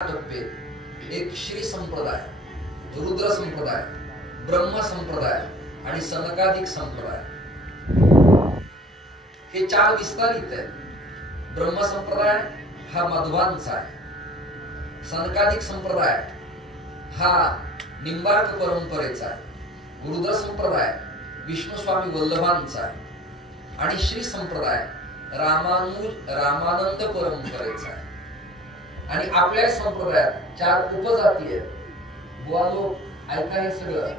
टप्पे, एक श्री संप्रदाय, रुद्र संप्रदाय, ब्रह्म संप्रदाय आणि सनकादिक संप्रदाय, हे चार विस्तारित आहेत. ब्रह्म संप्रदाय हा मध्वांचा आहे, सनकादिक संप्रदाय हा निंबार्क परंपरेचा आहे, रुद्र संप्रदाय विष्णू स्वामी वल्लभांचा आहे आणि श्री संप्रदाय रामानंद परंपरेचा आहे. आणि आपल्या संप्रदायात चार उपजाती आहेत. बुवा लोक ऐका हे सगळं.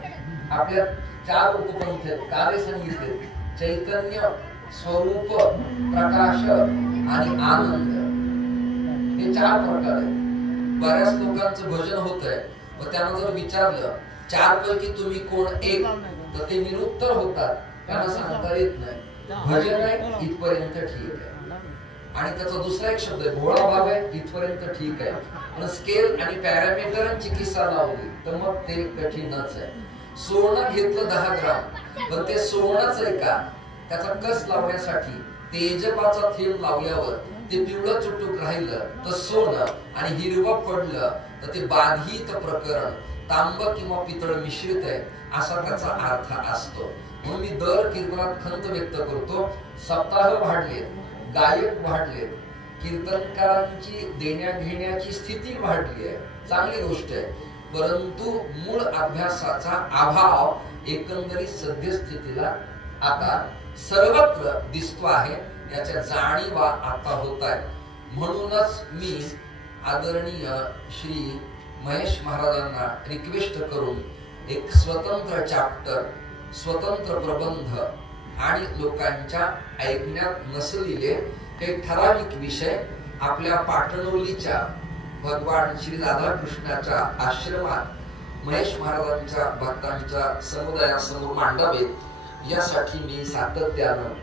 आपल्या चार उपपंथ आहेत, कार्य सांगितले: चैतन्य, स्वरूप, प्रकाश आणि आनंद. हे चार प्रकार आहेत. बऱ्याच लोकांचं भजन होत आहे, व त्यांना जर विचारलं चार पैकी तुम्ही कोण एक, तर ते निरुत्तर होतात. त्यांना सांगता येत नाही. भजन आहे इथपर्यंत ठीक आहे, आणि त्याचा दुसरा एक शब्द आहे भोळा भाव आहे, इथपर्यंत ठीक आहे. पण स्केल आणि पॅरामीटरांची किस्सा लावली तर मग ते कठीणच आहे. सोनं घेतलं 10 ग्राम, पण ते सोनंच आहे का? त्याचा कस लावण्यासाठी तेजपाचा थेंब लावल्यावर ते पिवळं चुटूक राहिलं तर सोनं, आणि हिरवं पडलं तर ते बाधित प्रकरण, तांब किंवा पितळ मिश्रित आहे असा त्याचा अर्थ असतो. म्हणून मी दर कीर्तनात खंत व्यक्त करतो. सप्ताह वाढले, गायक वाढले, कीर्तनकारांची देण्या घेण्याची स्थिती वाढली आहे, चांगली गोष्ट आहे. परंतु मूळ अभ्यासाचा अभाव एकंदरीत सद्यस्थितीला आता सर्वत्र दिसतो आहे. याच्या जाणीवा आता होत आहेत. म्हणूनच मी आदरणीय श्री महेश महाराजांना रिक्वेस्ट करून एक स्वतंत्र चॅप्टर, स्वतंत्र प्रबंध आणि लोकांच्या ऐकण्यात नसलेले एक ठराविक विषय आपल्या पाटणवलीच्या भगवान श्री राधाकृष्णाच्या आश्रमात महेश महाराजांच्या भक्तांच्या समुदायासमोर मांडावेत, यासाठी मी सातत्यानं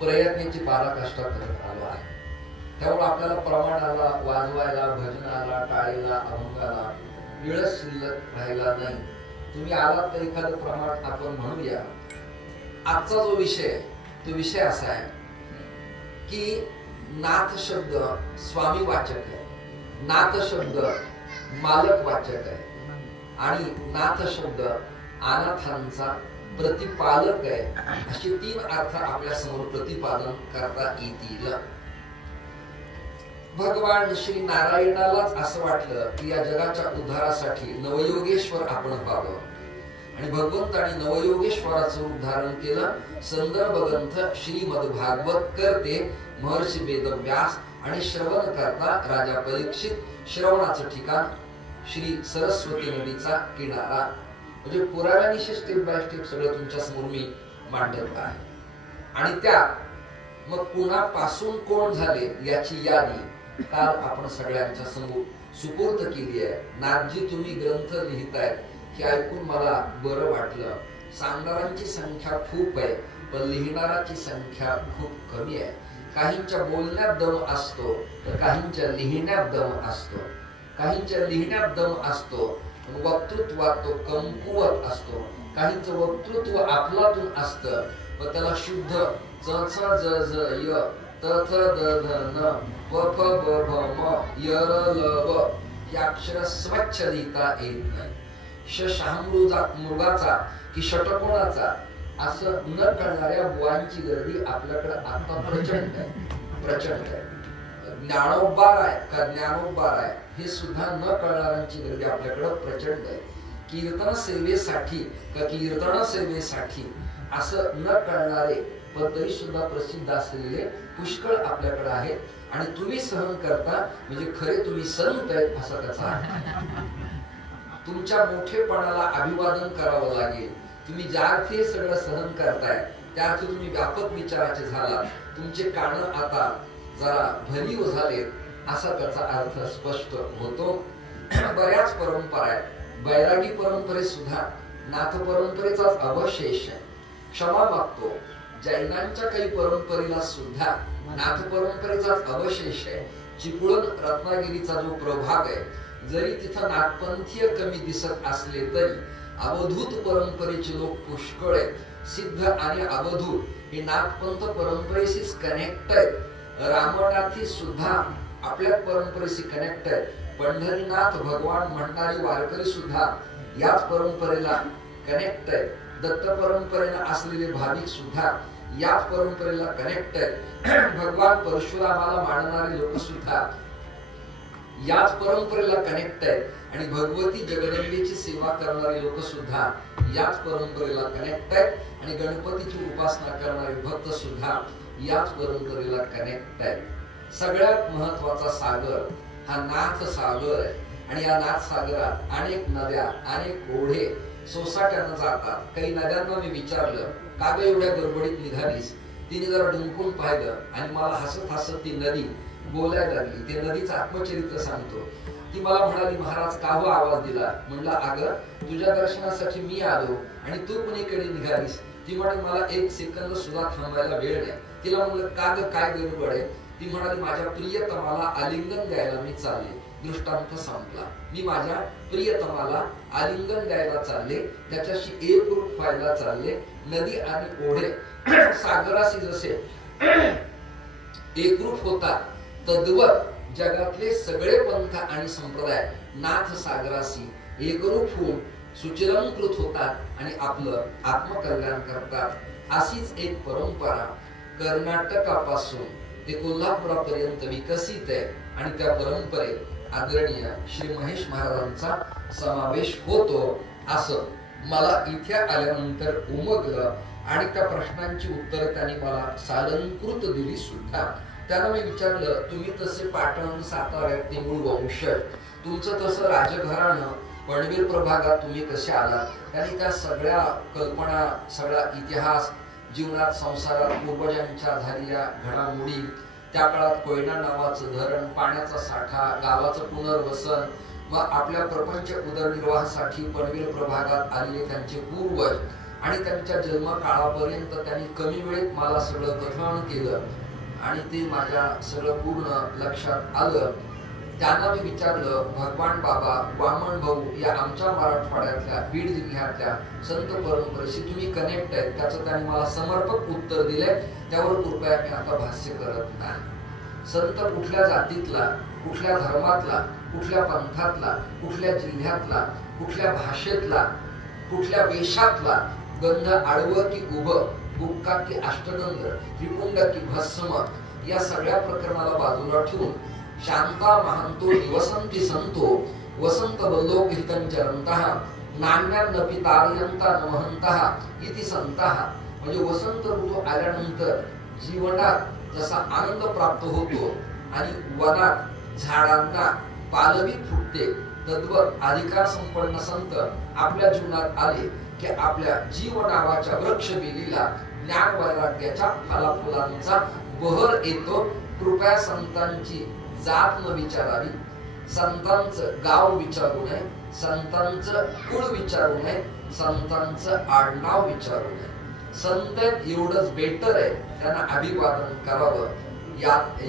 प्रयत्नाची पराकाष्ठा करत आलो आहे. त्यामुळे आपल्याला प्रमाणाला, वाजवायला, भजनाला, टाळीला, अभंगाला वेळच शिल्लक राहिला नाही. तुम्ही आलात तर एखादं प्रमाण आपण म्हणूया. आजचा जो विषय, तो विषय असा आहे की नाथ शब्द स्वामी वाचक आहे, नाथ शब्द मालक वाचक आहे, आणि नाथ शब्द अनाथांचा प्रतिपालक आहे. असे 3 अर्थ आपल्या समोर प्रतिपादन करता येतील. भगवान श्री नारायणालाच असं वाटलं की या जगाच्या उद्धारासाठी नवयोगेश्वर आपण व्हावं, आणि भगवंतानी नवयोगेश्वराचं रूप धारण केलं. संदर्भ ग्रंथ श्रीमद भागवत करते महर्षी वेदव्यास, आणि श्रवण करता राजा परीक्षित. श्रवणाचं ठिकाण श्री सरस्वती नदीचा किनारा. म्हणजे पुराव्यानिशी स्टेप बाय स्टेप सगळं तुमच्या समोर मी मांडत आहे. आणि त्यात मग कुणापासून कोण झाले याची यादी काल आपण सगळ्यांच्या समोर सुपूर्त केली आहे. नाथजी, तुम्ही ग्रंथ लिहितायत हे ऐकून मला बरं वाटलं. सांगणाऱ्यांची संख्या खूप आहे, पण लिहिणाऱ्याची संख्या खूप कमी आहे. काहींच्या बोलण्यात दम असतो, तर काहींच्या लिहिण्यात दम असतो. काहींच्या लिहिण्यात दम असतो, वक्तृत्वात तो कमकुवत असतो. काहींचं वक्तृत्व आपलातून असतं, पण त्याला शुद्ध च च ज ज य त थ द ध न प फ ब भ म य र ल व ही अक्षर स्वच्छ लिहिता येत नाही. मृगाचा की षटकोणाचा असं न कळणाऱ्या बुवांची गर्दी आपल्याकडे आता प्रचंड आहे, प्रचंड आहे. ज्ञानोबार आहे का ज्ञानोबार आहे हे सुद्धा न कळणाऱ्यांची गर्दी आपल्याकडे प्रचंड आहे. कीर्तन सेवेसाठी का कीर्तन सेवेसाठी असं न कळणारे पण तरी सुद्धा प्रसिद्ध असलेले पुष्कळ आपल्याकडे आहेत. आणि तुम्ही सहन करता म्हणजे खरे तुम्ही संत आहेत असा त्याचा अर्थ. तुमच्या मोठेपणाला अभिवादन करावं लागेल. तुम्ही ज्या अर्थी हे सगळं सहन करताय त्या अर्थी तुम्ही व्यापक विचाराचे झालात. तुमचे कान आता जरा भरीव झालेत असा त्याचा अर्थ स्पष्ट होतो. बऱ्याच परंपरा आहेत. बैरागी परंपरेत सुद्धा नाथ परंपरेचाच अवशेष आहे. क्षमा मागतो, जैनांच्या काही परंपरेला सुद्धा नाथ परंपरेचाच अवशेष आहे. चिपळूण रत्नागिरीचा जो प्रभाग आहे, जरी तिथं नाथपंथीय कमी दिसत असले तरी अवधूत परंपरेचे लोक पुष्कळ आहेत. सिद्ध आणि अवधूत हे नाथपंथ परंपरेशीच कनेक्ट आहेत. रामनाथी सुद्धा आपल्या परंपरेशी कनेक्ट आहे. पंढरीनाथ भगवान म्हणणारी वारकरी सुद्धा याच परंपरेला कनेक्ट आहे. दत्त परंपरेला असलेले भाविक सुद्धा याच परंपरेला कनेक्ट आहेत. भगवान परशुरामाला मानणारे लोक सुद्धा याच परंपरेला कनेक्ट आहेत. आणि भगवती जगदंबेची सेवा करणारे लोक सुद्धा याच परंपरेला कनेक्ट आहेत. आणि गणपतीची उपासना करणारे भक्त सुद्धा याच परंपरेला कनेक्ट आहेत. सगळ्यात महत्वाचा सागर हा नाथ सागर आहे. आणि या नाथ सागरात अनेक नद्या, अनेक ओढे सोसाट्यानं जातात. काही नद्यांना मी विचारलं, का ग एवढ्या गडबडीत निघालीस? तिने जरा डुंकून पाहिलं आणि मला हसत हसत ती नदी बोलायला लागली. ते नदीचं आत्मचरित्र सांगतो. ती मला म्हणाली, महाराज का हो आवाज दिला? म्हणलं, अगं तुझ्या दर्शनासाठी मी आलो आणि तू कुणीकडे निघालीस? ती म्हणाली, मला एक सेकंद सुद्धा थांबायला वेळ नाही. तिला म्हणलं, का ग काय गडबड आहे? ती म्हणाली, माझ्या प्रियतमाला आलिंगन द्यायला मी चालले. दृष्टांत संपला. मी माझ्या प्रियतमाला आलिंगन द्यायला चालले, त्याच्याशी एकरूप व्हायला चालले. नदी आणि ओढे सागराशी जसे एकरूप होतात, तद्वत जगातले सगळे पंथ आणि संप्रदाय नाथ सागराशी एकरूप होऊन सुचिलंकृत होतात आणि आपलं आत्मकल्याण करतात. अशीच एक परंपरा कर्नाटकापासून ते कोल्हापुरापर्यंत विकसित आहे. आणि त्या परंपरेत आदरणीय श्री महेश महाराजांचा समावेश होतो असं मला इथे आल्यानंतर उमगलं. आणि त्या प्रश्नांची उत्तर त्यांनी मला सालंकृत दिली सुद्धा. त्यांना मी विचारलं, तुम्ही तसे पाटण साताऱ्यात मूळ वंश, तुमचं तसं राजघराणं पनवेल प्रभागात तुम्ही कसे आलात? त्यांनी त्या सगळ्या कल्पना, सगळा इतिहास, जीवनात संसारात पूर्वजांच्या झालेल्या घडामोडी, त्या काळात कोयना नावाचं धरण, पाण्याचा साठा, गावाचं पुनर्वसन, मग आपल्या प्रपंच उदरनिर्वाहासाठी पनवेल प्रभागात आलेले त्यांचे पूर्वज आणि त्यांच्या जन्मकाळापर्यंत त्यांनी कमी वेळेत मला सगळं कथन केलं आणि ते माझ्या सगळं पूर्ण लक्षात आलं. त्यांना मी विचारलं, भगवान बाबा, वामन भाऊ या आमच्या मराठवाड्यातल्या बीड जिल्ह्यातल्या संत परंपरेशी तुम्ही कनेक्ट आहेत? त्याचं त्यांनी मला समर्पक उत्तर दिले. त्यावर कृपया मी आता भाष्य करत नाही. संत कुठल्या जातीतला, कुठल्या धर्मातला, कुठल्या पंथातला, कुठल्या जिल्ह्यातला, कुठल्या भाषेतला, कुठल्या वेशातला, गंध आडवं की उभं, बुक्का की अष्टगंध, त्रिपुंड की भस्म, या सगळ्या प्रकरणाला बाजूला ठेवून शांता महंतो निवसंती संतो वसंत वल्लोकितंचरंतः नान्यान्नपि तारयंता न महंतः इति संतः. म्हणजे वसंत ऋतू आल्यानंतर जीवनात जसा आनंद प्राप्त होतो आणि वनात झाडांना पालवी फुटते, तद्वत अधिकार संपन्न संत आपल्या जीवनात आले की आपल्या जीव नावाच्या वृक्ष वेलीला ज्ञान वैराग्याच्या फलाफुलांचा बहर येतो. कृपया संतांची जात न विचारावी, संतांचं गाव विचारू नये, संतांचं कुळ विचारू नये, संतांचं आडनाव विचारू नये. संत एवढंच बेटर आहे, त्यांना अभिवादन करावं.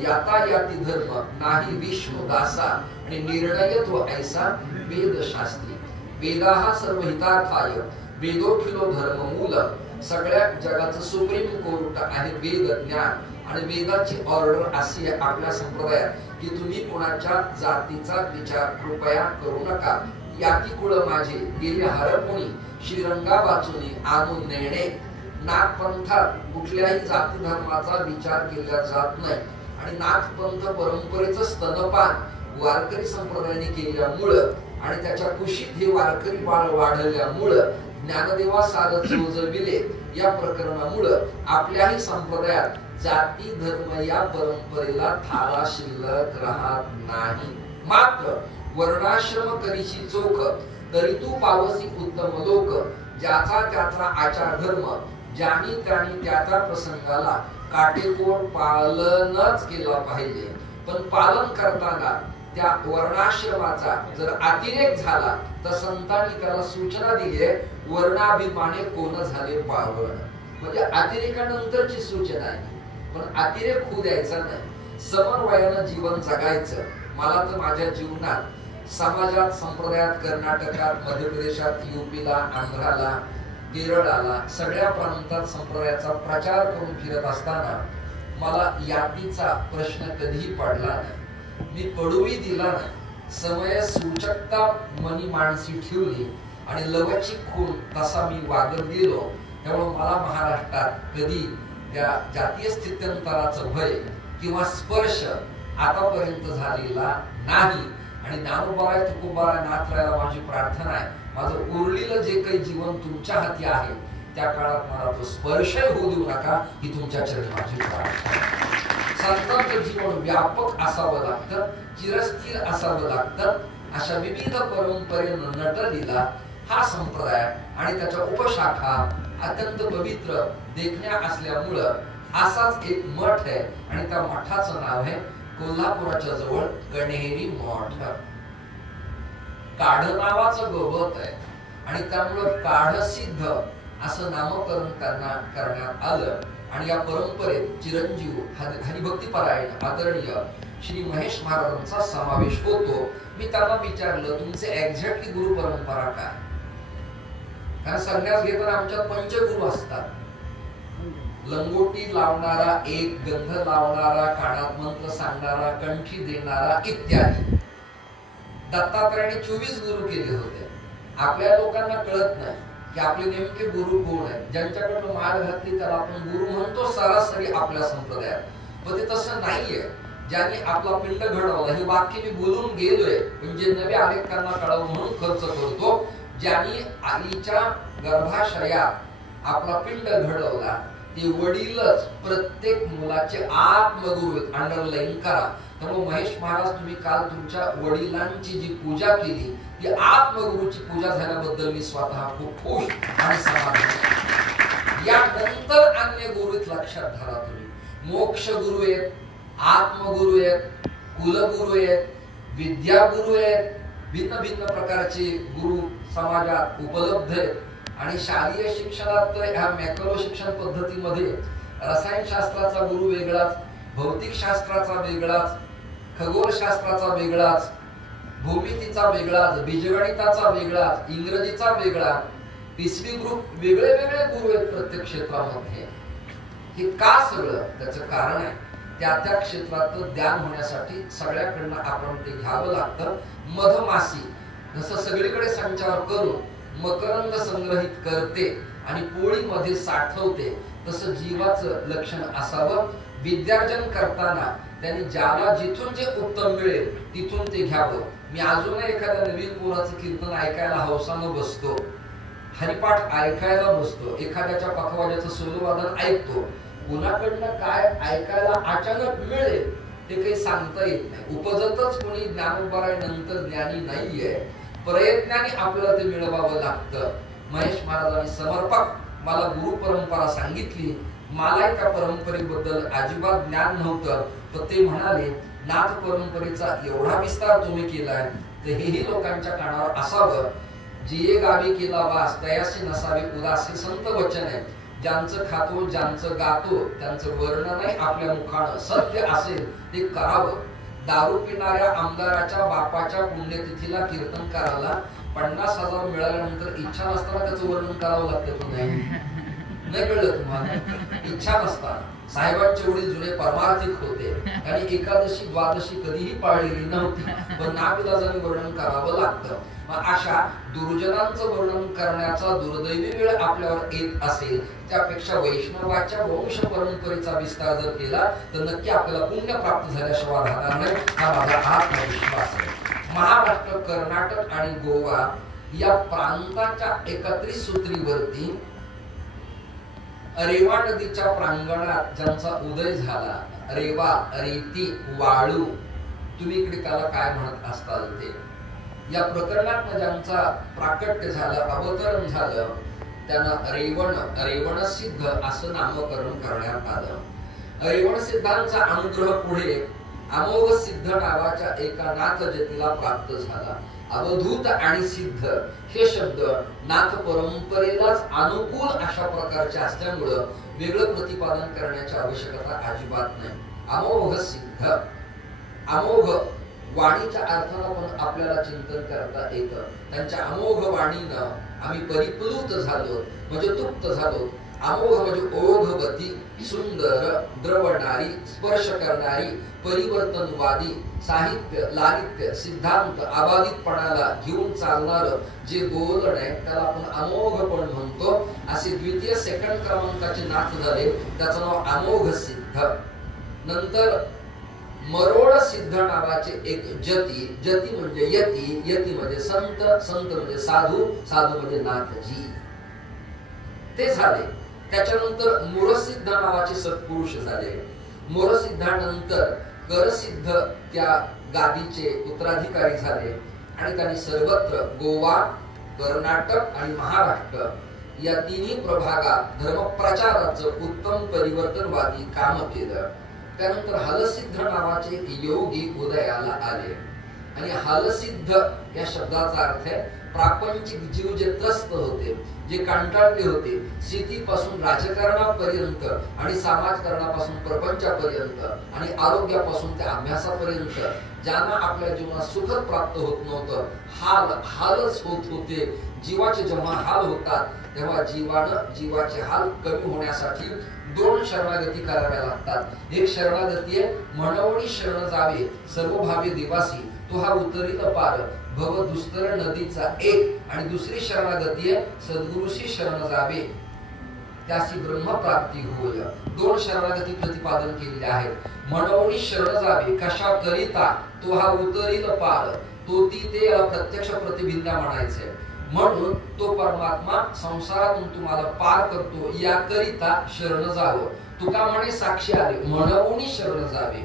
यातायाती धर्म नाही विष्णू दासा आणि निर्णयत्व ऐसा वेदशास्त्री. वेदाहा सर्व हितार्थाय वेदोखिलो धर्म मूल. सगळ्या जगाचं सुप्रीम कोर्ट आहे वेद ज्ञान. आणि वेदाची ऑर्डर अशी आहे आपल्या संप्रदायात की तुम्ही कोणाच्या जातीचा विचार कृपया करू नका. याती कुळ माझे गेले हरपुणी श्रीरंगा वाचुनी आणून नेणे. नाथपंथात कुठल्याही जाती धर्माचा विचार केला जात नाही. आणि नाथपंथ परंपरेचं स्तनपान वारकरी संप्रदायाने केल्यामुळं आणि त्याच्या कुशीत हे वारकरी बाळ वाढल्यामुळं ज्ञानदेवा सार चोजविले या प्रकरणामुळं आपल्याही संप्रदायात जाती धर्म या परंपरेला थारा शिल्लक राहत नाही. मात्र वर्णाश्रम करीशी चोख तरी तू पावसी उत्तम लोक. ज्याचा त्याचा आचार धर्म ज्यानी त्यानी त्या त्या प्रसंगाला काटेकोर पालनच केला पाहिजे. पण पालन करताना त्या वर्णाश्रमाचा जर अतिरेक झाला तर संतांनी त्याला सूचना दिली आहे, वर्णाभिमाने कोण झाले पावन. म्हणजे अतिरेकानंतरची सूचना आहे, पण अतिरेक होऊ द्यायचा नाही. समन्वयानं जीवन जगायचं. मला तर माझ्या जीवनात समाजात, संप्रदायात, कर्नाटकात, मध्य प्रदेशात, युपीला, आंध्राला, केरळाला, सगळ्या प्रांतात संप्रदायाचा प्रचार करून फिरत असताना मला यातीचा प्रश्न कधीही पडला नाही. मी पडूही दिला नाही, समय सूचकता मनी माणसी ठेवली आणि लवचिक खून तसा मी वागत गेलो. त्यामुळे मला महाराष्ट्रात कधी त्या जातीय स्थित्यंतराचं भय किंवा स्पर्श आतापर्यंत झालेला नाही. आणि ज्ञानोबाराय तुकोबाराय नाथरायाला माझी प्रार्थना आहे, माझं उरलेलं जे काही जीवन तुमच्या हाती आहे त्या काळात मला तो स्पर्श होऊ देऊ नका, ही तुमच्या चरणी माझी प्रार्थना. संतांचं जीवन व्यापक असावं लागतं, चिरस्थिर असावं लागतं. अशा विविध परंपरेनं नटलेला हा संप्रदाय आणि त्याच्या उपशाखा अत्यंत पवित्र देखण्या असल्यामुळं असाच एक मठ आहे आणि त्या मठाचं नाव आहे कोल्हापुराच्या जवळ कण्हेरी मठ. काढ नावाचं गवत आहे आणि त्यामुळं काढसिद्ध असं नामकरण करण्यात आलं. आणि या परंपरेत चिरंजीव हरिभक्तीपरायण आदरणीय श्री महेश महाराजांचा समावेश होतो. मी त्यांना विचारलं, तुमचे एक्झॅक्टली गुरु परंपरा काय? कारण संन्यास घेताना आमच्यात पंचगुरु असतात. लंगोटी लावणारा एक, गंध लावणारा, कानात मंत्र सांगणारा, कंठी देणारा इत्यादी. दत्तात्रयाने 24 गुरु केले होते. आपल्या लोकांना कळत नाही की आपले नेमके गुरु कोण आहेत. ज्यांच्याकडून माळ घातली त्याला आपण गुरु म्हणतो सरासरी आपल्या संप्रदायात, पण ते तसं नाहीये. ज्यांनी आपला पिंड घडवला, हे वाक्य मी बोलून गेलोय, पण जे नवे आलेत त्यांना कळव म्हणून खर्च करतो. ज्यांनी आईच्या गर्भाशयात आपला पिंड घडवला ते वडीलच प्रत्येक मुलाचे आत्मगुरु आहेत. अंडरलाईन करा. त्यामुळे महेश महाराज, तुम्ही काल तुमच्या वडिलांची जी पूजा केली ती आत्मगुरूची पूजा झाल्याबद्दल मी स्वतः खूप खुश आणि समाधानी. यानंतर अन्य गुरु लक्षात धरा तुम्ही. मोक्ष गुरु आहेत, आत्मगुरु आहेत, कुलगुरु आहेत, विद्यागुरु आहेत. भिन्न भिन्न प्रकारचे गुरु समाजात उपलब्ध आहेत. आणि शालेय शिक्षणात तर ह्या मॅक्रो शिक्षण पद्धतीमध्ये रसायनशास्त्राचा गुरु वेगळाच, भौतिक शास्त्राचा वेगळाच, खगोलशास्त्राचा वेगळाच, भूमितीचा वेगळाच, बीजगणिताचा वेगळाच, इंग्रजीचा वेगळा, पिशवी ग्रुप वेगळे वेगळे गुरु आहेत प्रत्येक क्षेत्रामध्ये. हे का सगळं? त्याचं कारण आहे त्या त्या क्षेत्रात ज्ञान होण्यासाठी सगळ्याकडनं आपण ते घ्यावं लागतं. मधमाशी जसं सगळीकडे संचार करून मकरंद संग्रहित करते आणि पोळीमध्ये साठवते, तसं जीवाचं लक्षण असावं. विद्यार्जन करताना त्यांनी ज्याला जिथून जे उत्तम मिळेल तिथून ते घ्यावं. मी अजूनही एखाद्या नवीन पोराचं कीर्तन ऐकायला हौसानं बसतो, हरिपाठ ऐकायला बसतो, एखाद्याच्या पखवाद्याचं सोलोवादन ऐकतो. कुणाकडनं काय ऐकायला अचानक मिळेल ते काही सांगता येत नाही. उपजतच कोणी ज्ञानोबाराय नंतर ज्ञानी नाहीये, प्रयत्नाने आपल्याला ते मिळवावं लागतं. महेश महाराजांनी समर्पक मला गुरु परंपरा सांगितली. मला त्या परंपरेबद्दल अजिबात ज्ञान नव्हतं, तर ते म्हणाले नाथ परंपरेचा एवढा विस्तार तुम्ही केलाय तर हेही लोकांच्या कानावर असावं. जे गावी केला वास तयासी नसावे उदास, हे संत वचन आहे. ज्यांचं खातो ज्यांचं गातो त्यांचं वर्ण नाही आपल्या मुखानं सत्य असेल ते करावं. दारू पिणाऱ्या आमदाराच्या बापाच्या पुण्यतिथीला कीर्तनकाराला 50,000 मिळाल्यानंतर इच्छा नसताना त्याचं वर्णन करावं लागतं. तुम्ही नाही कळलं तुम्हाला? इच्छा नसताना साहेबांचे वडील जुने परमार्थिक होते आणि एकादशी द्वादशी कधीही पाळलेली नव्हती, पण नाविलाजाने वर्णन करावं लागतं. मग अशा दुर्जनांचं वर्णन करण्याचा दुर्दैवी वेळ आपल्यावर येत असेल, त्यापेक्षा वैष्णवाच्या वंश परंपरेचा विस्तार जर केला तर नक्की आपल्याला पुण्य प्राप्त झाल्याशिवाय राहणार नाही, हा माझा आत्मविश्वास आहे. महाराष्ट्र, कर्नाटक आणि गोवा या प्रांताच्या एकत्रित सूत्रीवरती रेवा नदीच्या प्रांगणात ज्यांचा उदय झाला, रेवा, रेती, वाळू, तुम्ही इकडे त्याला काय म्हणत असताल ते, या प्रकरणात ज्यांचा प्राकट्य झालं, अवतरण झालं, त्यांना रेवण सिद्ध असं नामकरण करण्यात आलं. रेवण सिद्धांचा अनुग्रह पुढे अमोघ सिद्ध नावाच्या एका नाथ जतीला प्राप्त झाला. अवधूत आणि सिद्ध हे शब्द नाथ परंपरेलाच अनुकूल अशा प्रकारचे असल्यामुळं वेगळं प्रतिपादन करण्याची आवश्यकता अजिबात नाही. अमोघ सिद्ध, अमोघ वाणीच्या अर्थाला पण आपल्याला चिंतन करता येतं. त्यांच्या अमोघ वाणीनं आम्ही परिप्लुत झालो, म्हणजे तृप्त झालो. अमोघ म्हणजे ओघवती, सुंदर, द्रवणारी, स्पर्श करणारी, परिवर्तनवादी, साहित्य, लालित्य, सिद्धांत, अबाधितपणाला घेऊन चालणार जे बोलण आहे त्याला आपण अमोघपण म्हणतो. असे द्वितीय सेकंड क्रमांकाचे नाथ झाले, त्याचं नाव अमोघ सिद्ध. नंतर मरोळ सिद्ध नावाचे एक जती, जती म्हणजे यती, यती म्हणजे संत, संत म्हणजे साधू, साधू म्हणजे नाथजी, ते झाले. त्याच्यानंतर मोरसिद्ध नावाचे सत्पुरुष झाले. मोरसिद्धानंतर करसिद्ध त्या गादीचे उत्तराधिकारी झाले आणि त्यांनी सर्वत्र गोवा, कर्नाटक आणि महाराष्ट्र या तिन्ही प्रभागात धर्मप्रचाराचं उत्तम परिवर्तनवादी काम केलं. त्यानंतर हलसिद्ध नावाचे एक योगी उदयाला आले आणि हलसिद्ध या शब्दाचा अर्थ आहे प्रापंचिक जीव जे त्रस्त होते, जे कंटाळले होते, शेतीपासून राजकारणापर्यंत आणि समाजकारणापासून प्रपंचापर्यंत आणि आरोग्यापासून ते अभ्यासापर्यंत ज्यांना आपल्या जीवनात सुख प्राप्त होत नव्हतं, हालच होत होते. जीवाचे जेव्हा हाल होतात तेव्हा जीवाचे हाल कमी होण्यासाठी दोन शरणागती कराव्या लागतात. एक शरणागती आहे म्हणवणी शरण जावे सर्व भावी दिवासी, तो हा उतरील पार भव दुस्तर नदीचा एक. आणि दुसरी शरणागती आहे सद्गुरुशी शरण जावे त्यासी ब्रह्मप्राप्ती होय. दोन शरणागती प्रतिपादन केलेले आहेत. म्हणवणी शरण जावे कशा करिता, तो हा उतरील पार, तो ती ते प्रत्यक्ष प्रतिबिंबा म्हणायचे. म्हणून तो परमात्मा संसारातून तुम्हाला पार करतो याकरिता शरण जावं. तुका म्हणे साक्षी आले म्हणवणी शरण जावे.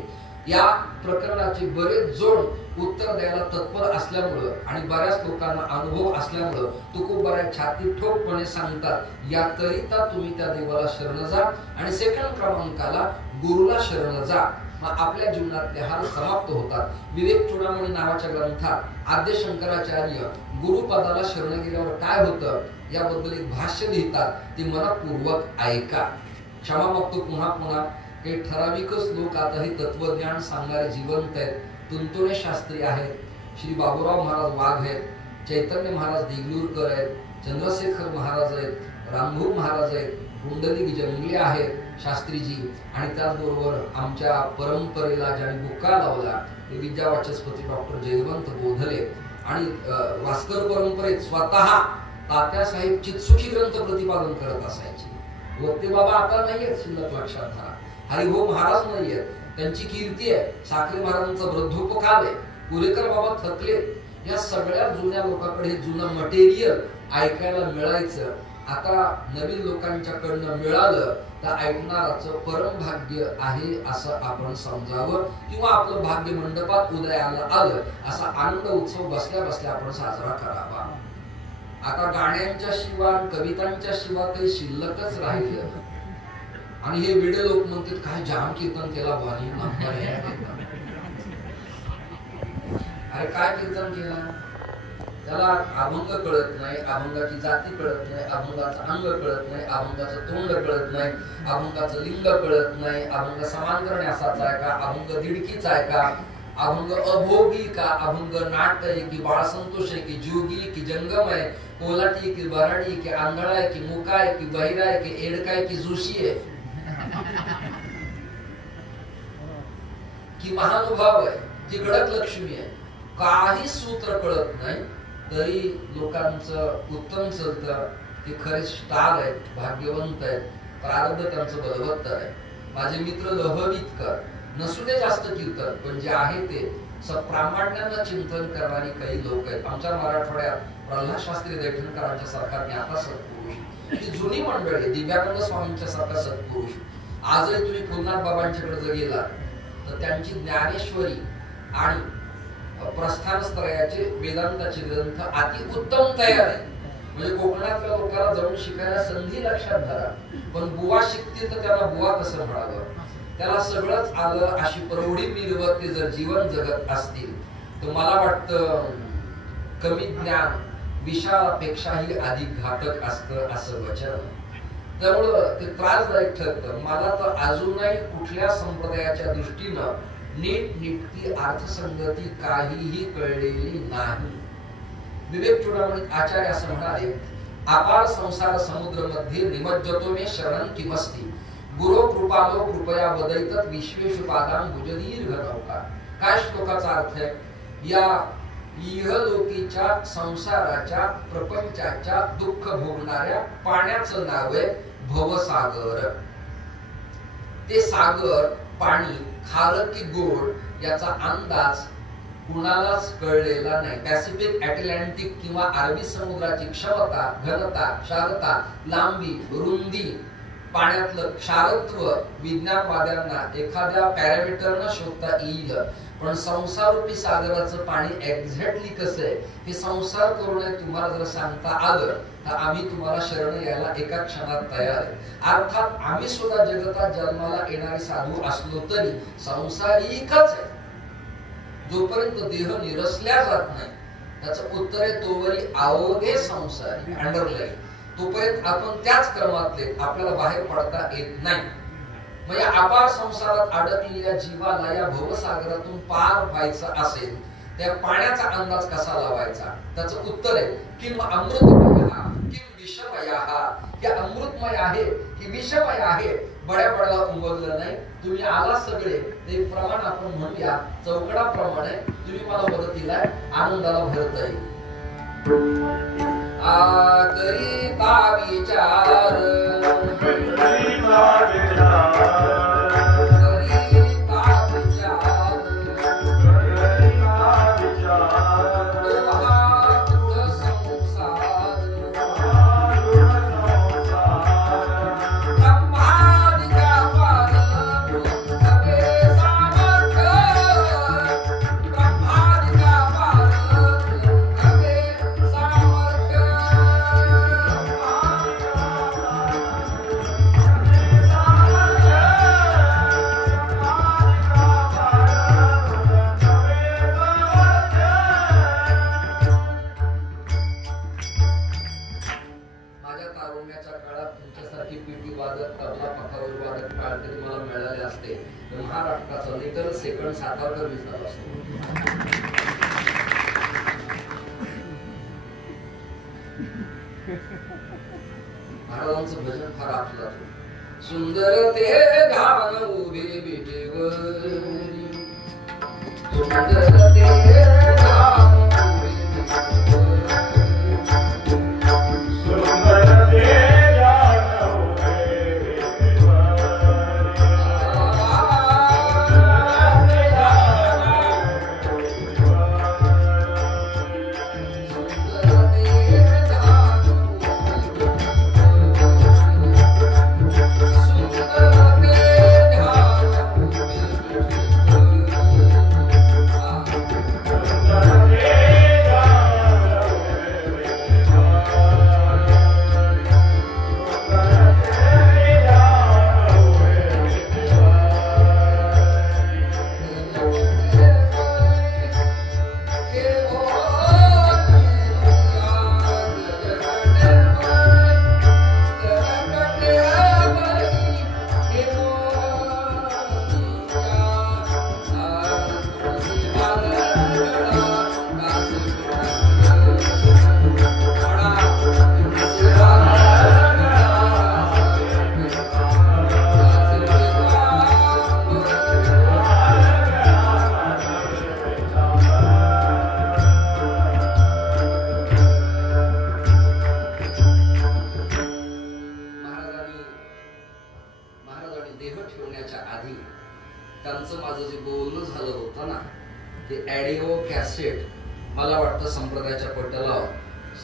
या प्रकरणाचे बरेच जोड उत्तर द्यायला तत्पर असल्यामुळं आणि बऱ्याच लोकांना अनुभव असल्यामुळं तुकोबाराय छाती ठोकपणे सांगतात याकरिता तुम्ही त्या देवाला शरण जा आणि सेकंड क्रमांकाला गुरुला शरण जा. मग आपल्या जीवनातले हाल समाप्त होतात. विवेक चूडामणी नावाच्या ग्रंथात आद्य शंकराचार्य गुरुपदाला शरण गेल्यावर काय होतं याबद्दल एक भाष्य लिहितात, ते मनपूर्वक ऐका. क्षमा मागतो पुन्हा पुन्हा. काही ठराविकच लोक आता हे तत्वज्ञान सांगणारे जिवंत आहेत. तुंतुणे शास्त्री आहेत, श्री बाबूराव महाराज वाघ आहेत, चैतन्य महाराज देगलूरकर आहेत, चंद्रशेखर महाराज आहेत, रामभाऊ महाराज आहेत, कुंडलिक जंगले आहेत शास्त्रीजी. आणि त्याचबरोबर आमच्या परंपरेला ज्यांनी बुक्का लावला ते विद्यावाचस्पती डॉक्टर जयवंत बोधले. आणि वास्कर परंपरेत स्वतः तात्यासाहेब चित्सुखी ग्रंथ प्रतिपादन करत असायचे. वक्ते बाबा आता नाहीयेत, शिल्लक लक्षात धरा. हरिभाऊ महाराज नाहीयेत, त्यांची कीर्ती आहे. साखरे महाराजांचा वृद्धोपकाल आहे. पुरेकर बाबा थकले. या सगळ्या जुन्या लोकांकडे जुनं मटेरियल ऐकायला मिळायचं. आता नवीन लोकांच्याकडनं मिळालं तर ऐकणाराचं परम भाग्य आहे असं आपण समजावं, किंवा आपलं भाग्य मंडपात उदयाला आलं असा आनंद उत्सव बसल्या बसल्या आपण साजरा करावा. आता गाण्यांच्या शिवाय कवितांच्या शिवाय काही शिल्लकच राहिलं. आणि हे वेडे लोक म्हणतात काय जाम कीर्तन केला बानी. अरे काय कीर्तन केला? त्याला अभंग कळत नाही, अभंगाची जाती कळत नाही, अभंगाचं अंग कळत नाही, अभंगाचं तोंड कळत नाही, अभंगाचं लिंग कळत नाही, अभंग समांतरणे असाच आहे का, अभंग दिडकीचा आहे का, अभंग अभोगी का, अभंग नाट आहे की बाळ संतोष आहे की जोगी की जंगम आहे, कोलाटी की बराडी की आंधळा आहे की मुका आहे की बहिरा आहे की एडका आहे की जोशी आहे की महानुभाव आहे की कडक लक्ष्मी आहे. काही सूत्र कळत नाही तरी लोकांचं उत्तम चालतं. ते खरे स्टार आहेत, भाग्यवंत आहेत, प्रारब्ध त्यांचं बलवत्तर आहे. माझे मित्र लहवीतकर नसू दे जास्त कीर्तन, पण जे आहे ते प्रामाण्यानं चिंतन करणारी काही लोक आहेत. आमच्या मराठवाड्यात प्रल्हाद शास्त्री दैठणकरांच्या सारखा ज्ञाता सत्पुरुष, ती जुनी मंडळी, दिव्यानंद स्वामींच्या सारखा सत्पुरुष. आजही तुम्ही फुलनाथ बाबांच्याकडे जर गेला तर त्यांची ज्ञानेश्वरी आणि प्रस्थानत्रयाचे वेदांताचे ग्रंथ अति उत्तम तयार आहे. म्हणजे कोकणातल्या लोकांना जाऊन शिकायला संधी लक्षात धरा. पण बुवा शिकतील तर त्याला बुवा कसं म्हणावं? त्याला सगळंच आलं अशी प्रौढी मिरवत ते जर जीवन जगत असतील तर मला वाटतं कमी ज्ञान विषापेक्षाही अधिक घातक असतं असं वचन. त्यामुळं ते त्रासदायक ठरतं. मला तर अजूनही कुठल्या संप्रदायाच्या दृष्टीनं नीट निटकी अर्थसंगती काहीही कळलेली नाही. विवेक चूडामणीत आचार्य असं म्हणाले, अपार संसार समुद्र मध्ये निमज्जतो मे शरणं किमस्ति गुरु कृपालो कृपया वदैतत विश्वेषु पादां भुजदीर्घ नौका। काय श्लोकाचा अर्थ आहे? या इहलोकीच्या संसाराच्या प्रपंचाच्या दुःख भोगणाऱ्या पाण्याचं नाव आहे भवसागर। ते सागर पाणी खारं की गोड याचा अंदाज कुणालाच कळलेला नाही। पॅसिफिक, अटलांटिक किंवा अरबी समुद्राची क्षमता, घनता, क्षारता, लांबी, रुंदी, पाण्यातलं क्षारत्व विज्ञानवाद्यांना एखाद्या पॅरामीटरनं शोधता येईल, पण संसारूपी सागराचं पाणी एक्झॅक्टली कसं आहे हे संसार करून तुम्हाला जर सांगता आलं तर आम्ही तुम्हाला शरण यायला एका क्षणात तयार आहे। अर्थात आम्ही सुद्धा जगतात जन्माला येणारे साधू असलो तरी संसारिकच आहे। जोपर्यंत देह निरसल्या जात नाही त्याचं उत्तर आहे तोवरी अवघे संसारी, अंडरलाईन, तोपर्यंत आपण त्याच क्रमातले, आपल्याला बाहेर पडता येत नाही। म्हणजे अपार संसारात अडकलेल्या जीवाला या भवसागरातून पार व्हायचं असेल त्या पाण्याचा अंदाज कसा लावायचा? त्याचं उत्तर आहे किम अमृतमयः किम विषमयः। हे अमृतमय आहे की विषमय आहे बड्या बड्याला उमगलं नाही। तुम्ही आला सगळे ते प्रमाण आपण म्हणूया चौकडाप्रमाणे तुम्ही मला मदतीला आनंदाला भरता येईल। करीता विचार महाराजांचं भजन फार आपलं सुंदर ते गान उभे बेटेवर सुंदर ते गान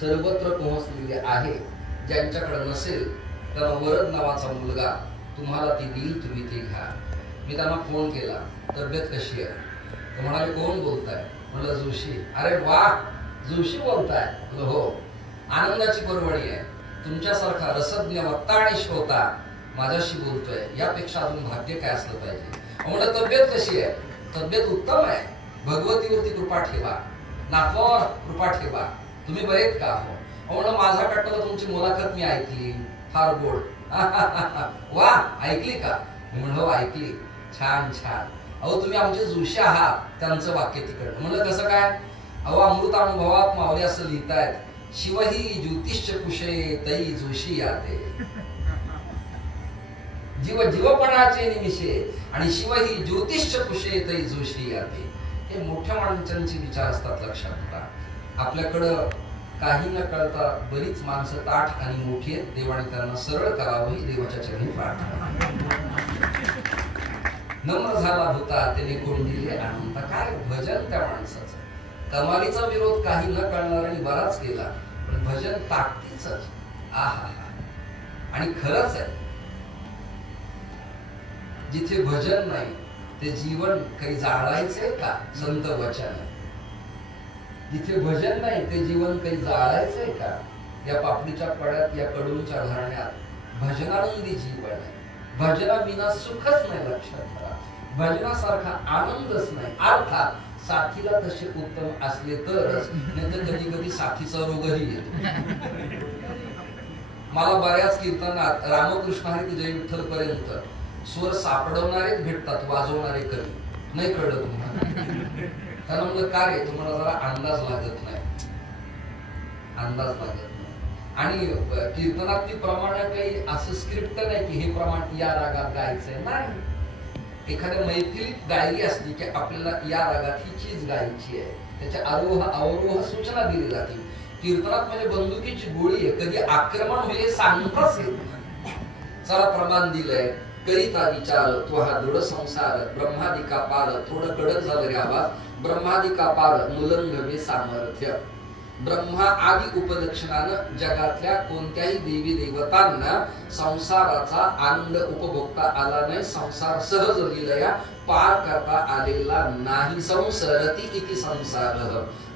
सर्वत्र पोहोचलेली आहे। ज्यांच्याकडे नसेल त्याला वरद नावाचा मुलगा तुम्हाला ती देईल, तुम्ही ती घ्या। मी त्यांना फोन केला, तब्येत कशी आहे? तर म्हणाले कोण बोलताय? म्हणलं जोशी। अरे वा, जोशी बोलताय? हो। आनंदाची परवडी आहे, तुमच्यासारखा रसज्ञ वक्ता आणि श्रोता माझ्याशी बोलतोय, यापेक्षा अजून भाग्य काय असलं पाहिजे? म्हणलं तब्येत कशी आहे? तब्येत उत्तम आहे, भगवतीवरती कृपा ठेवा, नाथवावर कृपा ठेवा, तुम्ही बरेत का? हो। म्हणलं माझा कट्टला तुमची मुलाखत मी ऐकली, फार गोड। वा, ऐकली का? म्हणलं हो ऐकली, छान छान। अहो तुम्ही आमचे जोशी आहात, त्यांचं वाक्य तिकडं। म्हणलं कसं काय? अहो अमृतानुभवात मावली असं लिहितायत, शिवही ज्योतिष कुशे तई जोशी याते. जीव जीवपणाचे निमिषे आणि शिवही ज्योतिष कुशे तई जोशी याते. हे मोठ्या माणसांचे विचार असतात, लक्षात घ्या. आपल्याकडं काही न कळता बरीच माणसं ताठ आणि मोठी आहेत. देवाने त्यांना सरळ करावं ही देवाच्या चरणी प्रार्थना. नम्र झाला होता त्याने कोंडिले आनंद. काय भजन त्या माणसाचं. कमालीचा विरोध काही न कळणाऱ्यांनी बराच केला, पण भजन ताकदीच. आहा. आणि खरंच आहे, जिथे भजन नाही ते जीवन काही जाळायचंय का. संत वचन. जिथे भजन नाही ते जीवन काही जाळायचंय का. या पापडीच्या पड्यात, या कडूच्या घराण्यात भजनानंदी जीवन आहे. भजना विना सुखच नाही, लक्षात घ्या. भजनासारखा आनंदच नाही. अर्थात साथीला तसे उत्तम असले तरच, नाही तर कधी कधी साथीचा रोगही येतो. मला बऱ्याच कीर्तनात रामकृष्ण हरी जय विठ्ठल पर्यंत स्वर सापडवणारेच भेटतात, वाजवणारे कमी. नाही कळलं तुम्हाला. त्यांना म्हणलं का रे, तुम्हाला जरा अंदाज लागत नाही. अंदाज लागत नाही. आणि कीर्तनातली प्रमाण काही असं स्क्रिप्ट नाही की हे प्रमाण या रागात गायचंय. नाही, एखाद्या मैथिलीत गायली असती की आपल्याला या रागात ही चीज गायची आहे, त्याच्या आरोह अवरोह सूचना दिली जाते. कीर्तनात म्हणजे बंदुकीची गोळी आहे, कधी आक्रमण होईल सांगताच येत नाही. चला प्रमाण दिलंय, करिता विचार तो हा दृढ संसार. ब्रह्मादिका पार, थोडं कडक झालं रे आवाज. ब्रह्मादिका पार मुलंगवे सामर्थ्य. ब्रह्मा आदी उपलक्षणानं जगातल्या कोणत्याही देवी देवतांना संसाराचा आनंद उपभोगता आला नाही. संसार सहज लीलया पार करता आलेला नाही. संसरती इति संसार.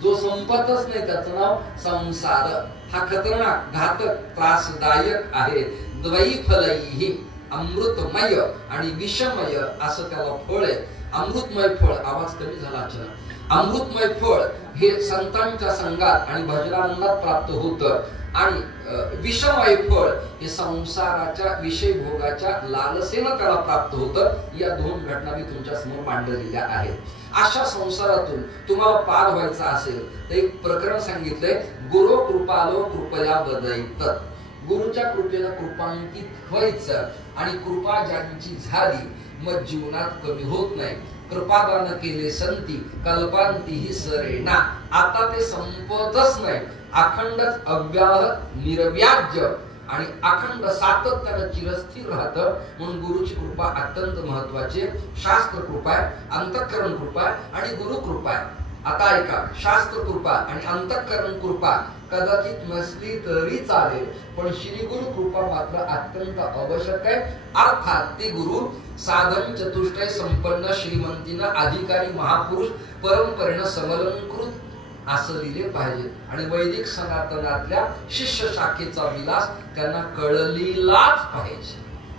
जो संपतच नाही त्याचं नाव संसार. हा खतरनाक, घातक, त्रासदायक आहे. द्वैफलैहि, अमृतमय आणि विषमय असं त्याला फळ आहे. अमृतमय फळ, आवाज कमी झाला अचानक. अमृतमय फळ हे संतांच्या संगात आणि भजनानंदात प्राप्त होतं. आणि विषमय फळ हे संसाराच्या विषय भोगाच्या लालसेनं त्याला प्राप्त होतं. या दोन घटना मी तुमच्या समोर मांडलेल्या आहेत. अशा संसारातून तुम्हाला पार व्हायचा असेल तर एक प्रकरण सांगितलंय, गुरु कृपालो कृपया बदयत. गुरुच्या कृपेनं कृपांकित व्हायचं. आणि कृपा ज्यांची झाली मग जीवनात कमी होत नाही. कृपादान केले संती कल्पांतीही सरेना. आता ते संपतच नाही, अखंडच अव्याहत निर्व्याज्य आणि अखंड सातत्यानं चिरस्थिर राहतं. म्हणून गुरुची कृपा अत्यंत महत्वाची. शास्त्र कृपा आहे, अंतःकरण कृपा आहे आणि गुरु कृपा आहे. आता ऐका, शास्त्र कृपा आणि अंतःकरण कृपा कदाचित नसली तरी चालेल, पण श्री गुरु कृपा मात्र अत्यंत आवश्यक आहे. अर्थात ते गुरु साधन चतुष्टय संपन्न श्रीमंतीनं अधिकारी महापुरुष परंपरेनं समलंकृत असं लिहिले पाहिजे. आणि वैदिक सनातनातल्या शिष्य शाखेचा विलास त्यांना कळलेलाच पाहिजे.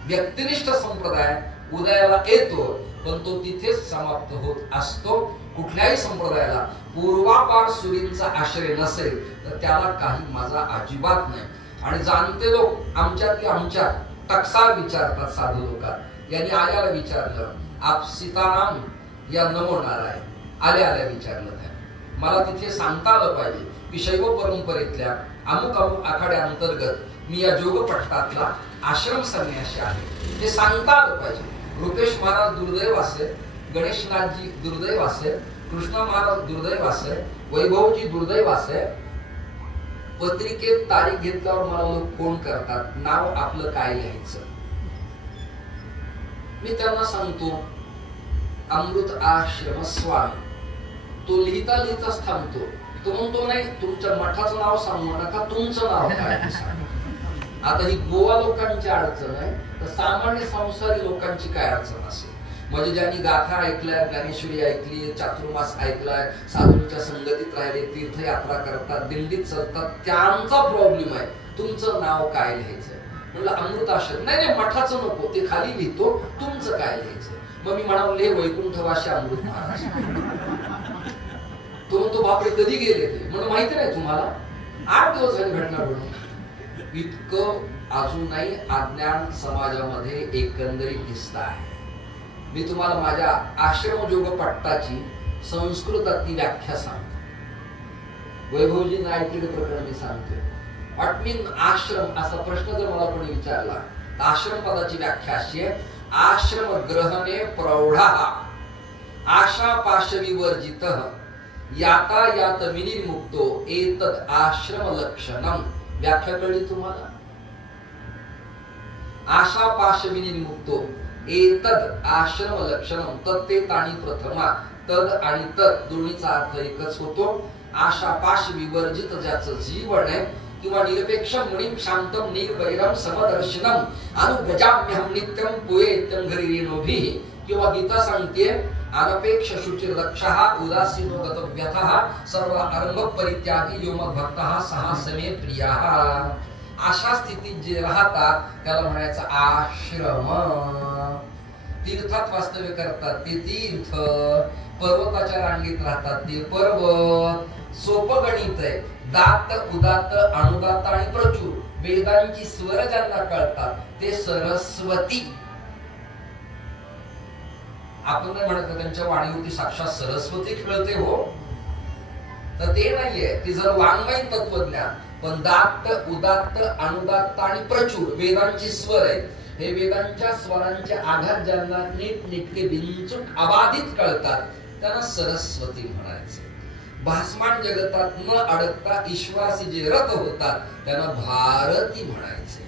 व्यक्तिनिष्ठ संप्रदाय उदयाला येतो, पण तो तिथेच समाप्त होत असतो. कुठल्याही संप्रदायाला पूर्वापार सुरींचा आश्रय नसेल तर त्याला काही मजा अजिबात नाही. आणि जाणते लोक आमच्यातली आमच्या टकसार विचारतात. साधू लोकात यांनी आल्याला विचारलं, आप सीताराम या नमो नारायण. आल्या विचारलं नाही. मला तिथे सांगता आलं पाहिजे की शैव परंपरेतल्या अमुक अमुक आखाड्या अंतर्गत मी या जोगपट्टातला आश्रम संन्यासी आहे, ते सांगता आलं पाहिजे. रुपेश महाराज दुर्दैव असेल, गणेशनाथजी दुर्दैव असेल, कृष्ण महाराज दुर्दैव असेल, वैभवजी दुर्दैव असेल. पत्रिकेत तारीख घेतल्यावर मला लोक फोन करतात, नाव आपलं काय लिहायचं. मी त्यांना सांगतो अमृत आश्रम स्वामी. तो लिहिता लिहिताच थांबतो. तो म्हणतो नाही, तुमच्या मठाचं नाव सांगू नका, तुमचं नाव काय. आता ही गोवा लोकांची अडचण आहे, तर सामान्य संसारी लोकांची काय अडचण असेल. म्हणजे ज्यांनी गाथा ऐकलाय, ज्ञानेश्वरी ऐकली, चातुर्मास ऐकलाय, साधूंच्या संगतीत राहिले, तीर्थयात्रा करतात, दिंडीत चालतात, त्यांचा प्रॉब्लेम आहे तुमचं नाव काय लिहायचं. म्हणलं अमृताश्रम. नाही मठाचं नको, ते खाली लिहितो, तुमचं काय लिहायचं. मग मी म्हणाले वैकुंठवासी अमृत महाराज. तो म्हणतो बापरे कधी गेले ते. म्हणून माहिती नाही तुम्हाला, 8 दिवस झाले घटना घडून. इतकं अजूनही अज्ञान समाजामध्ये एकंदरीत दिसत आहे. मी तुम्हाला माझ्या आश्रम जोगपट्टाची संस्कृतातली व्याख्या सांगतो. वैभवजींना ऐकलेलं प्रकरण मी सांगतोय. व्हॉट मीन आश्रम असा प्रश्न जर मला कोणी विचारला तर आश्रम पदाची व्याख्या अशी आहे, आश्रम ग्रहणे प्रौढा आशा पाश विवर्जित यातायात विनिर्मुक्तो एतत् आश्रम लक्षणम. व्याख्या कळली तुम्हाला? आशा पाश विनिर्मुक्तो एतद आश्रम लक्षणम. तत्तेत आणि प्रथमा, तद आणि तत् दोन्हीचा अर्थ एकच होतो. आशा पाश विवर्जित ज्याचं जीवन आहे किंवा निरपेक्ष मुनिम शांतम निर्वैरम समदर्शनम अनुगजाम्यहम नित्यम पोयेत्यम घरीरेणोभिः. किंवा गीता सांगते अनपेक्ष शुचिर दक्षः उदासीनो गतव्यथः सर्व अर्म परित्यागी यो मद्भक्तः सहा समे प्रियः. अशा स्थितीत जे राहतात त्याला म्हणायचं आश्रम. तीर्थात वास्तव्य करतात ते तीर्थ, पर्वताच्या रांगेत राहतात ते पर्वत. सोपं गणित आहे. दात उदात्त अनुदात्त आणि प्रचूर वेदांची स्वर ज्यांना कळतात ते सरस्वती. आपण नाही म्हणत त्यांच्या वाणीवरती साक्षात सरस्वती खेळते हो, तर ते नाहीये. ते जर वाङ्मय तत्वज्ञान. पण दात्त उदात्त अनुदात्त आणि प्रचूर वेदांची स्वर आहेत. हे वेदांच्या स्वरांचे आघात ज्यांना नीट नेटके बिनचूक अबाधित कळतात त्यांना सरस्वती म्हणायचे. भासमान जगतात न अडकता ईश्वराशी जे रत होतात त्यांना भारती म्हणायचे.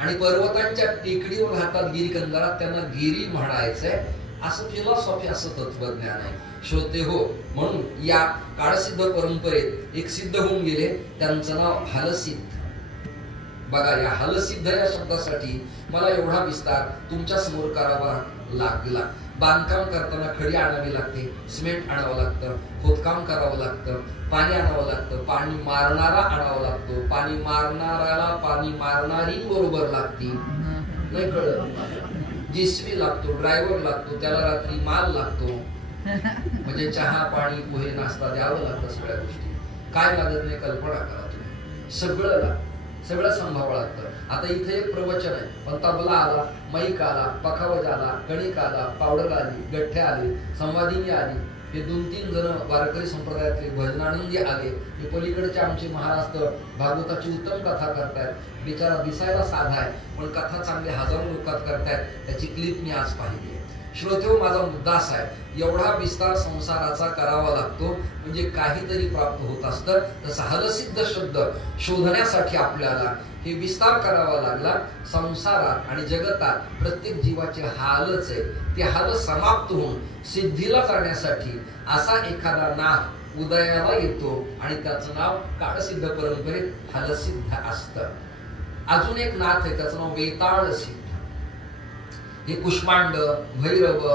आणि पर्वतांच्या टेकडीवर राहतात गिरिकंदरात त्यांना गिरी म्हणायचे. असं फिलॉसॉफी, असं तत्वज्ञान आहे. श्रोते हो, म्हणून या काळसिद्ध परंपरेत एक सिद्ध होऊन गेले, त्यांचं नाव हलसिद्ध. बघा, या हलसिद्ध या शब्दासाठी मला एवढा विस्तार तुमच्या समोर करावा लागला. बांधकाम करताना खडी आणावी लागते, सिमेंट आणावं लागतं, खोदकाम करावं लागतं, पाणी आणावं लागतं, पाणी मारणारा आणावा लागतो, पाणी मारणाऱ्याला पाणी मारणारी बरोबर लागती. नाही कळत? जेसीबी लागतो, ड्रायव्हर लागतो, त्याला रात्री माल लागतो. म्हणजे चहा पाणी पोहे नाश्ता द्यावं लागतं. सगळ्या गोष्टी काय लागत नाही कल्पना करा तुम्ही. सगळं सांभाळावं लागतं. आता इथे एक प्रवचन आहे, पण तबला आला, माईक आला, पखावज आला, कणिक आला, पावडर आली, गठ्ठे आले, संवादिनी आली. हे 2-3 जण वारकरी संप्रदायातले भजनानंदी आले. हे पलीकडचे आमचे महाराष्ट्र भागवताची उत्तम कथा करतायत. बिचारा दिसायला साधा आहे पण कथा चांगले हजारो लोकात करतायत. त्याची क्लिप मी आज पाहिली. श्रोतेहो, माझा मुद्दा असा आहे, एवढा विस्तार संसाराचा करावा लागतो म्हणजे काहीतरी प्राप्त होत असतं. तसा हलसिद्ध शब्द शोधण्यासाठी आपल्याला हे विस्तार करावा लागला. संसारात आणि जगतात प्रत्येक जीवाचे हालच आहे. ते हाल समाप्त होऊन सिद्धीला जाण्यासाठी असा एखादा नाथ उदयाला येतो आणि त्याचं नाव काळसिद्ध परंपरेत हलसिद्ध असतं. अजून एक नाथ आहे, त्याचं नाव वेताळ सिद्ध. हे कुष्मांड, भैरव,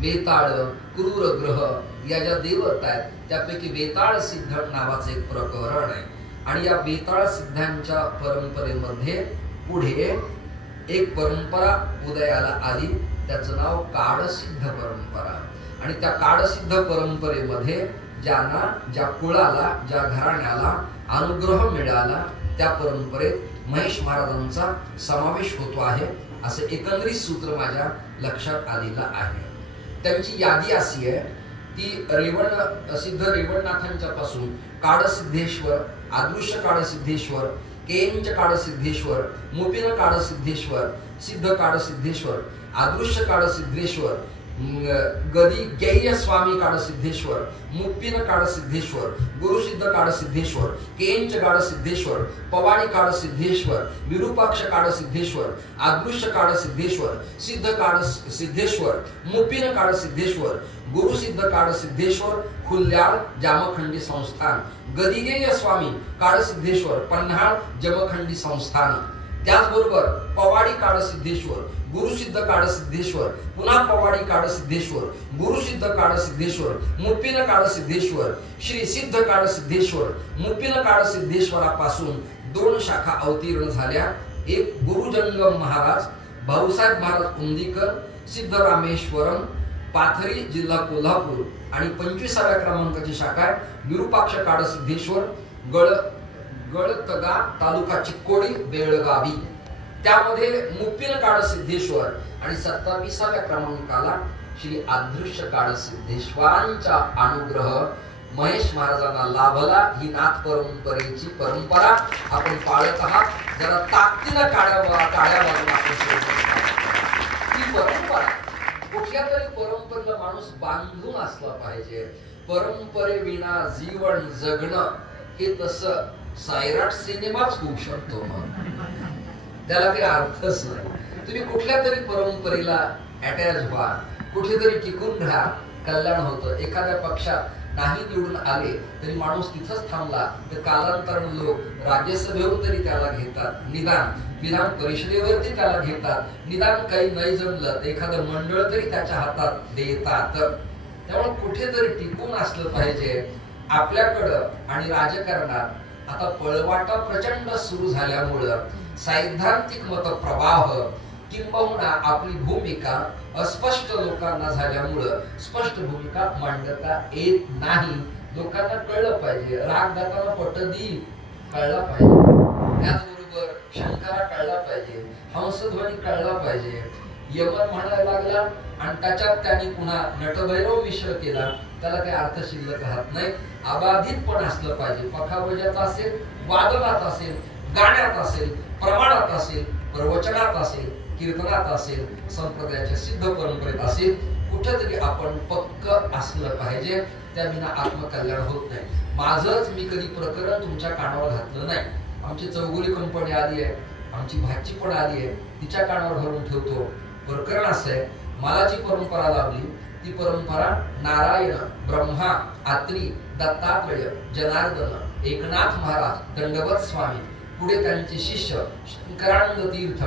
वेताळ, क्रूर ग्रह या ज्या देवता आहेत त्यापैकी वेताळ सिद्ध नावाचं एक प्रकरण आहे. आणि या वेताळ सिद्धांच्या परंपरेमध्ये पुढे एक परंपरा उदयाला आली, त्याचं नाव काळसिद्ध परंपरा. आणि त्या काळसिद्ध परंपरेमध्ये ज्यांना, ज्या कुळाला, ज्या घराण्याला अनुग्रह मिळाला त्या परंपरेत महेश महाराजांचा समावेश होतो आहे. असं एकंदरीत सूत्र माझ्या लक्षात आलेलं आहे. त्यांची यादी अशी आहे, ती सिद्ध रेवणनाथांच्या पासून काळसिद्धेश्वर, अदृश्य काळसिद्धेश्वर, केंच काळसिद्धेश्वर, मुपिन काळसिद्धेश्वर, सिद्ध काळसिद्धेश्वर, अदृश्य काळसिद्धेश्वर, गदी गैय स्वामी काळसिद्धेश्वर, मुप्पिन काळसिद्धेश्वर, गुरुसिद्ध काळसिद्धेश्वर, केंच काळसिद्धेश्वर, पवाडी काळसिद्धेश्वर, विरूपाक्ष काळसिद्धेश्वर, अदृश्य काळसिद्धेश्वर, सिद्ध काळसिद्धेश्वर, मुप्पिन काळसिद्धेश्वर, गुरुसिद्ध काळसिद्धेश्वर, खुल्याळ जामखंडी संस्थान, गदिगेय स्वामी काळसिद्धेश्वर, पन्हाळ जमखंडी संस्थान. त्याचबरोबर पवाडी काळसिद्धेश्वर, गुरुसिद्ध काळसिद्धेश्वर, पुन्हा पवाडी काळसिद्धेश्वर, गुरुसिद्ध काळसिद्धेश्वर, मुप्पिन काळसिद्धेश्वर, श्री सिद्ध काळसिद्धेश्वर. मुप्पिन काळसिद्धेश्वरापासून 2 शाखा अवतीर्ण झाल्या. एक गुरुजंगम महाराज, भाऊसाहेब महाराज उंदीकर, सिद्ध रामेश्वरम, पाथरी, जिल्हा कोल्हापूर. आणि 25व्या क्रमांकाची शाखा आहे विरूपाक्ष काळसिद्धेश्वर, गळतगा, तालुका चिक्कोडी, बेळगावी. त्यामध्ये मुप्पिन काळसिद्धेश्वर. आणि 27व्या क्रमांकाला श्री अदृश्य काळसिद्धेश्वरांचा अनुग्रह महेश महाराजांना लाभला. ही नाथ परंपरेची परंपरा आपण पाळत आहात. जरा ताकदीनं टाळ्या वाजवून आपण ही परंपरा, कुठल्या तरी परंपरेला माणूस बांधून असला पाहिजे. परंपरेविना जीवन जगणं हे तसं सायराट सिनेमाच होऊ शकतो. त्याला काही अर्थच नाही. तुम्ही कुठल्या तरी परंपरेला अटॅच व्हा, कुठेतरी टिकून राहा, कल्याण होतं. एखाद्या पक्षात नाही निवडून आले तरी माणूस तिथंच थांबला तर कालांतराने लोक राज्यसभेवर तरी त्याला घेतात, निदान विधान परिषदेवरती त्याला घेतात, निदान काही नाही जमलं तर एखादं मंडळ तरी त्याच्या हातात देतात. त्यामुळे कुठेतरी टिकून असलं पाहिजे. आपल्याकडं आणि राजकारणात आता पळवाटा प्रचंड सुरू झाल्यामुळं सैद्धांतिक मतप्रवाह किंबहुना आपली भूमिका अस्पष्ट लोकांना झाल्यामुळं स्पष्ट भूमिका मांडता येत नाही. लोकांना कळलं पाहिजे. राग दाताना पटदी कळला पाहिजे, त्याचबरोबर शंकरा कळला पाहिजे, हंसध्वनी कळला पाहिजे. यमन म्हणायला लागला आणि त्याच्यात त्यांनी पुन्हा नटभैरव मिश्र केला, त्याला काही अर्थ शिल्लक राहत नाही. अबाधित पण असलं पाहिजे. पखावजात असेल, वादनात असेल, गाण्यात असेल, प्रमाणात असेल, प्रवचनात असेल, कीर्तनात असेल, संप्रदायाच्या सिद्ध परंपरेत असेल, कुठेतरी आपण पक्क असलं पाहिजे. त्या विना आत्मकल्याण होत नाही. माझंच मी कधी प्रकरण तुमच्या कानावर घातलं नाही. आमची चौगुली कंपनी आली आहे, आमची भाची पण आली आहे, तिच्या कानावर घालून ठेवतो. प्रकरण असं आहे, मला जी परंपरा लाभली ती परंपरा नारायण, ब्रह्मा, आत्री, दत्तात्रय, जनार्दन, एकनाथ महाराज, दंडवत स्वामी, पुढे त्यांचे शिष्य शंकरानंद तीर्थ,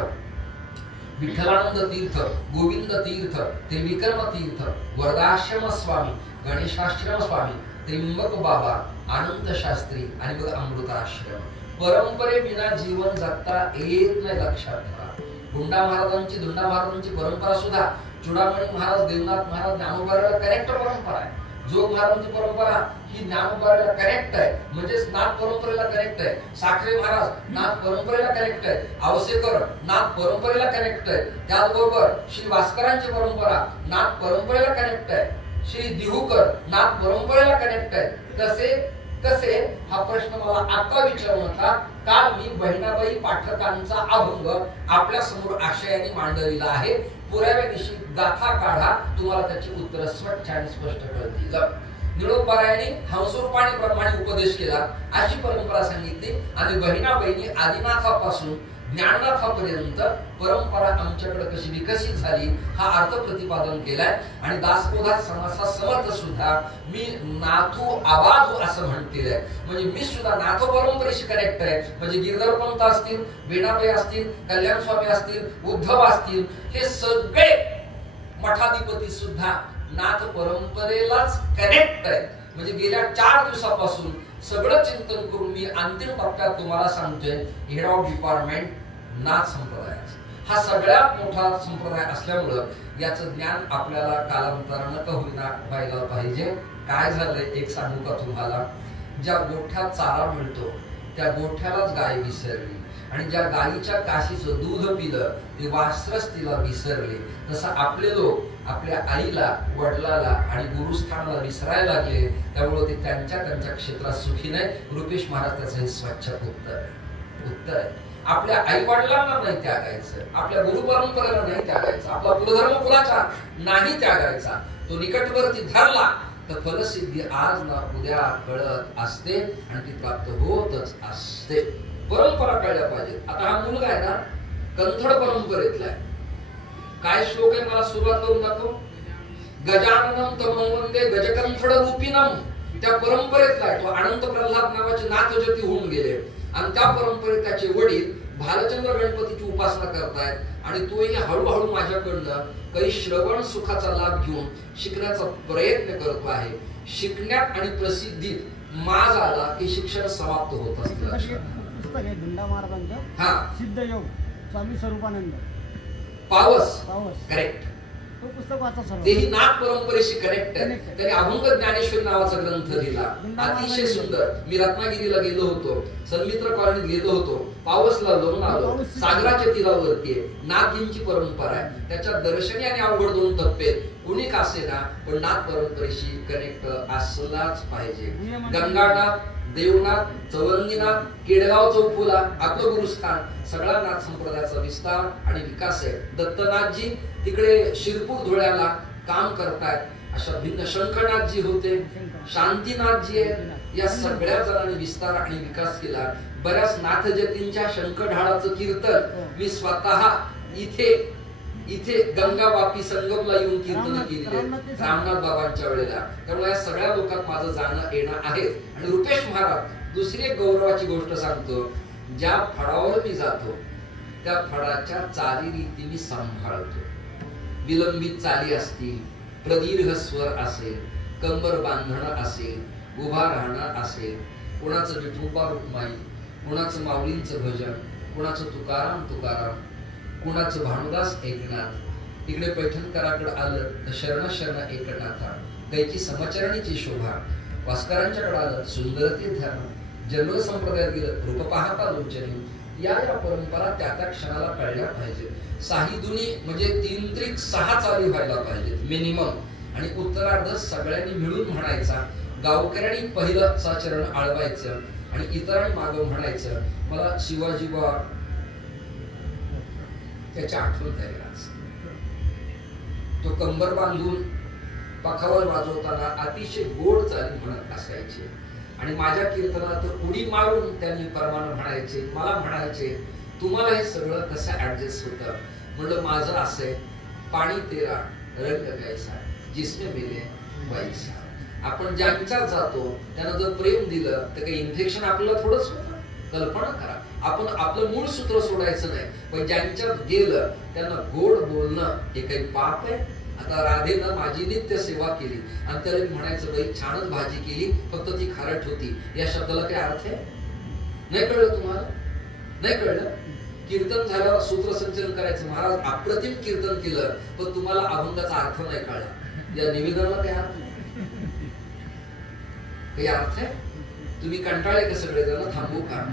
विठ्ठलानंद तीर्थ, गोविंद तीर्थ, त्रिविक्रम तीर्थ, वरदाश्रम स्वामी, गणेशाश्रम स्वामी, त्रिंबक बाबा, आनंद शास्त्री आणि मग अमृताश्रम. परंपरे विना जीवन जगता येत नाही, लक्षात ठेवा. धुंडा महाराजांची परंपरा सुद्धा चुडामणी महाराज, देवनाथ महाराज, ज्ञानोबाला करेक्ट परंपरा आहे. जोग महाराजांची परंपरा ही ज्ञानोबाला करेक्ट आहे, म्हणजे नाथ परंपरेला करेक्ट आहे. साखरे महाराज नाथ परंपरेला करेक्ट आहे. आवसेकर नाथ परंपरेला करेक्ट आहे. त्याचबरोबर श्री भास्करांची परंपरा नाथ परंपरेला करेक्ट आहे. श्री दिहूकर नाथ परंपरेला कनेक्ट आहे. कसे हा प्रश्न मला आता विचारू नका. काल मी बहिणाबाई पाठकांचा अभंग आपल्या समोर आशयाने मांडलेला आहे. पुराव्यानिशी गाथा काढा, तुम्हाला त्याची उत्तर स्वच्छ आणि स्पष्ट कळतील. निळोबारायांनी हंसरूपाने प्रमाणे उपदेश केला अशी परंपरा सांगितली आणि बहिणाबाईंनी आदिनाथापासून ज्ञाननाथापर्यंत परंपरा आमच्याकडे कशी विकसित झाली हा अर्थ प्रतिपादन केलाय. आणि दासबोधात समासा समर्थ सुद्धा मी नाथू आबाधू असं म्हणतील आहे. म्हणजे मी सुद्धा नाथ परंपरेशी कनेक्ट आहे. म्हणजे गिरधर पंत असतील, वेणाबाई असतील, कल्याण स्वामी असतील, उद्धव असतील, हे सगळे मठाधिपती सुद्धा नाथ परंपरेलाच कनेक्ट आहे. म्हणजे गेल्या 4 दिवसापासून सगळं चिंतन करून मी अंतिम टप्प्यात तुम्हाला सांगतोय, हेड ऑफ डिपार्टमेंट नाथ संप्रदायाचा हा सगळ्यात मोठा संप्रदाय असल्यामुळं याचं ज्ञान आपल्याला कालांतरानं का होईना व्हायला पाहिजे. काय झालंय एक सांगू का तुम्हाला, ज्या गोठ्यात चारा मिळतो त्या गोठ्यालाच गाय विसरली आणि ज्या गायीच्या काशीचं दूध पिलं ते वासरच तिला विसरले. तसं आपले लोक आपल्या आईला, वडिलाला आणि गुरुस्थानाला विसरायला लागले. त्यामुळे ते त्यांच्या क्षेत्रात सुखी नाही. रुपेश महाराज त्याचं स्वच्छ उत्तर आहे. आपल्या आई वडिलांना नाही त्यागायचं, आपल्या गुरु परंपरेला नाही त्यागायचं, आपला कुलधर्म कुलाचा नाही त्यागायचा. तो निकटवर्ती धरला तर फलसिद्धी आज ना उद्या कळत असते आणि ती प्राप्त होतच असते. परंपरा कळल्या पाहिजे. आता हा मुलगा आहे ना, कंथड परंपरेतला आहे. काय श्लोक आहे मला सुरुवात करून दाखव. गजाननम तमं वंदे गजकंथड रूपिणम. त्या परंपरेतला आहे. तो अनंत प्रल्हाद नावाचे नाथजती होऊन गेले आणि त्या परंपरेत त्याचे वडील भालचंद्र गणपतीची उपासना करतायत आणि तोही हळूहळू माझ्याकडनं काही श्रवण सुखाचा लाभ घेऊन शिकण्याचा प्रयत्न करतो आहे. शिकण्यात आणि प्रसिद्धीत माज आला की शिक्षण समाप्त होत असते. धुंडा महाराजांचं सिद्ध योग स्वामी स्वरूपानंद पावस करेक्ट. तेही नाथ परंपरेशी कनेक्ट आहे. त्यांनी अभंग ज्ञानेश्वरी नावाचा ग्रंथ लिहिला, अतिशय सुंदर. मी रत्नागिरीला गेलो होतो, सन्मित्र कॉलनीत गेलो होतो, पावसला जाऊन आलो. सागराच्या तीरावरती आहे, नाथजींची परंपरा आहे. त्याच्या दर्शनी आणि अवघड 2 टप्पे आहेत. कुणी का असेना पण नाथ परंपरेशी कनेक्ट असलाच पाहिजे. गंगानाथ, देवनाथ, चौरंगीनाथ, केडगाव चौफुला, आपलं गुरुस्थान, सगळा नाथ संप्रदायाचा विस्तार आणि विकास आहे. दत्तनाथजी तिकडे शिरपूर धुळ्याला काम करतायत. अशा भिन्न शंखनाथजी होते, शांतीनाथजी आहेत. या सगळ्या जणांनी विस्तार आणि विकास केला. बऱ्याच नाथजतींच्या शंखढाळाचं कीर्तन मी स्वतः इथे गंगा वापी संगमला येऊन कीर्तन केलेले रामनाथ बाबांच्या वेळेला. त्यामुळे या सगळ्या लोकांत माझं जाणं येणं आहे. आणि रुपेश महाराज, दुसरी एक गौरवाची गोष्ट सांगतो, ज्या फळावर मी जातो त्या फळाच्या चालीरीती मी सांभाळतो. विलंबित चाली असतील, प्रदीर्घ स्वर असेल, कंबर बांधणं असेल, उभा राहणं असेल, कोणाचं विठोबा रुक्माई, कोणाचं माऊलींचं भजन, कोणाचं तुकाराम तुकाराम, कुणाचं भानुदास एकनाथ. इकडे पैठणकराकडे आलं तर शरण शरण एकनाथा, कैची समचरणीची शोभा. वास्करांच्याकडे आलं सुंदरते ध्यान, जनरल संप्रदायात गेलं रूप पाहता लोचनी. या परंपरा त्या त्या क्षणाला कळल्या पाहिजे. साहिदुनी म्हणजे 3-6 चाली व्हायला पाहिजे मिनिमम. आणि उत्तरार्ध सगळ्यांनी मिळून म्हणायचा. गावकऱ्यांनी पहिलं साचरण आळवायचं आणि इतरांनी मागं म्हणायचं. मला शिवाजी बाबा त्याच्या आठवण द्यायला, तो कंबर बांधून पखावर वाजवताना अतिशय गोड चाली म्हणत असायचे. आणि माझ्या कीर्तनात उडी मारून त्यांनी परमानं म्हणायचे. मला म्हणायचे, तुम्हाला हे सगळं कसं ऍडजस्ट होतं? म्हणलं माझं असंय, पाणी तेरा रंग कैसा जिसमें मिले वैसा. आपण ज्यांच्यात जातो त्यांना जर प्रेम दिलं तर काही इन्फेक्शन आपल्याला थोडंच होतं. कल्पना करा, आपण आपलं मूळ सूत्र सोडायचं नाही, पण ज्यांच्यात गेलं त्यांना गोड बोलणं हे काही पाप आहे? आता राधेनं माझी नित्य सेवा केली आणि त्याला म्हणायचं, बाई छानच भाजी केली, फक्त ती खारट होती. या शब्दाला काय अर्थ आहे? नाही कळलं तुम्हाला? नाही कळलं? कीर्तन झाल्यावर सूत्रसंचलन करायचं. महाराज अप्रतिम कीर्तन केलं, पण तुम्हाला अभंगाचा अर्थ नाही कळला. या निवेदनाला काय अर्थ? काही अर्थ आहे? तुम्ही कंटाळे का सगळेजण? थांबू का?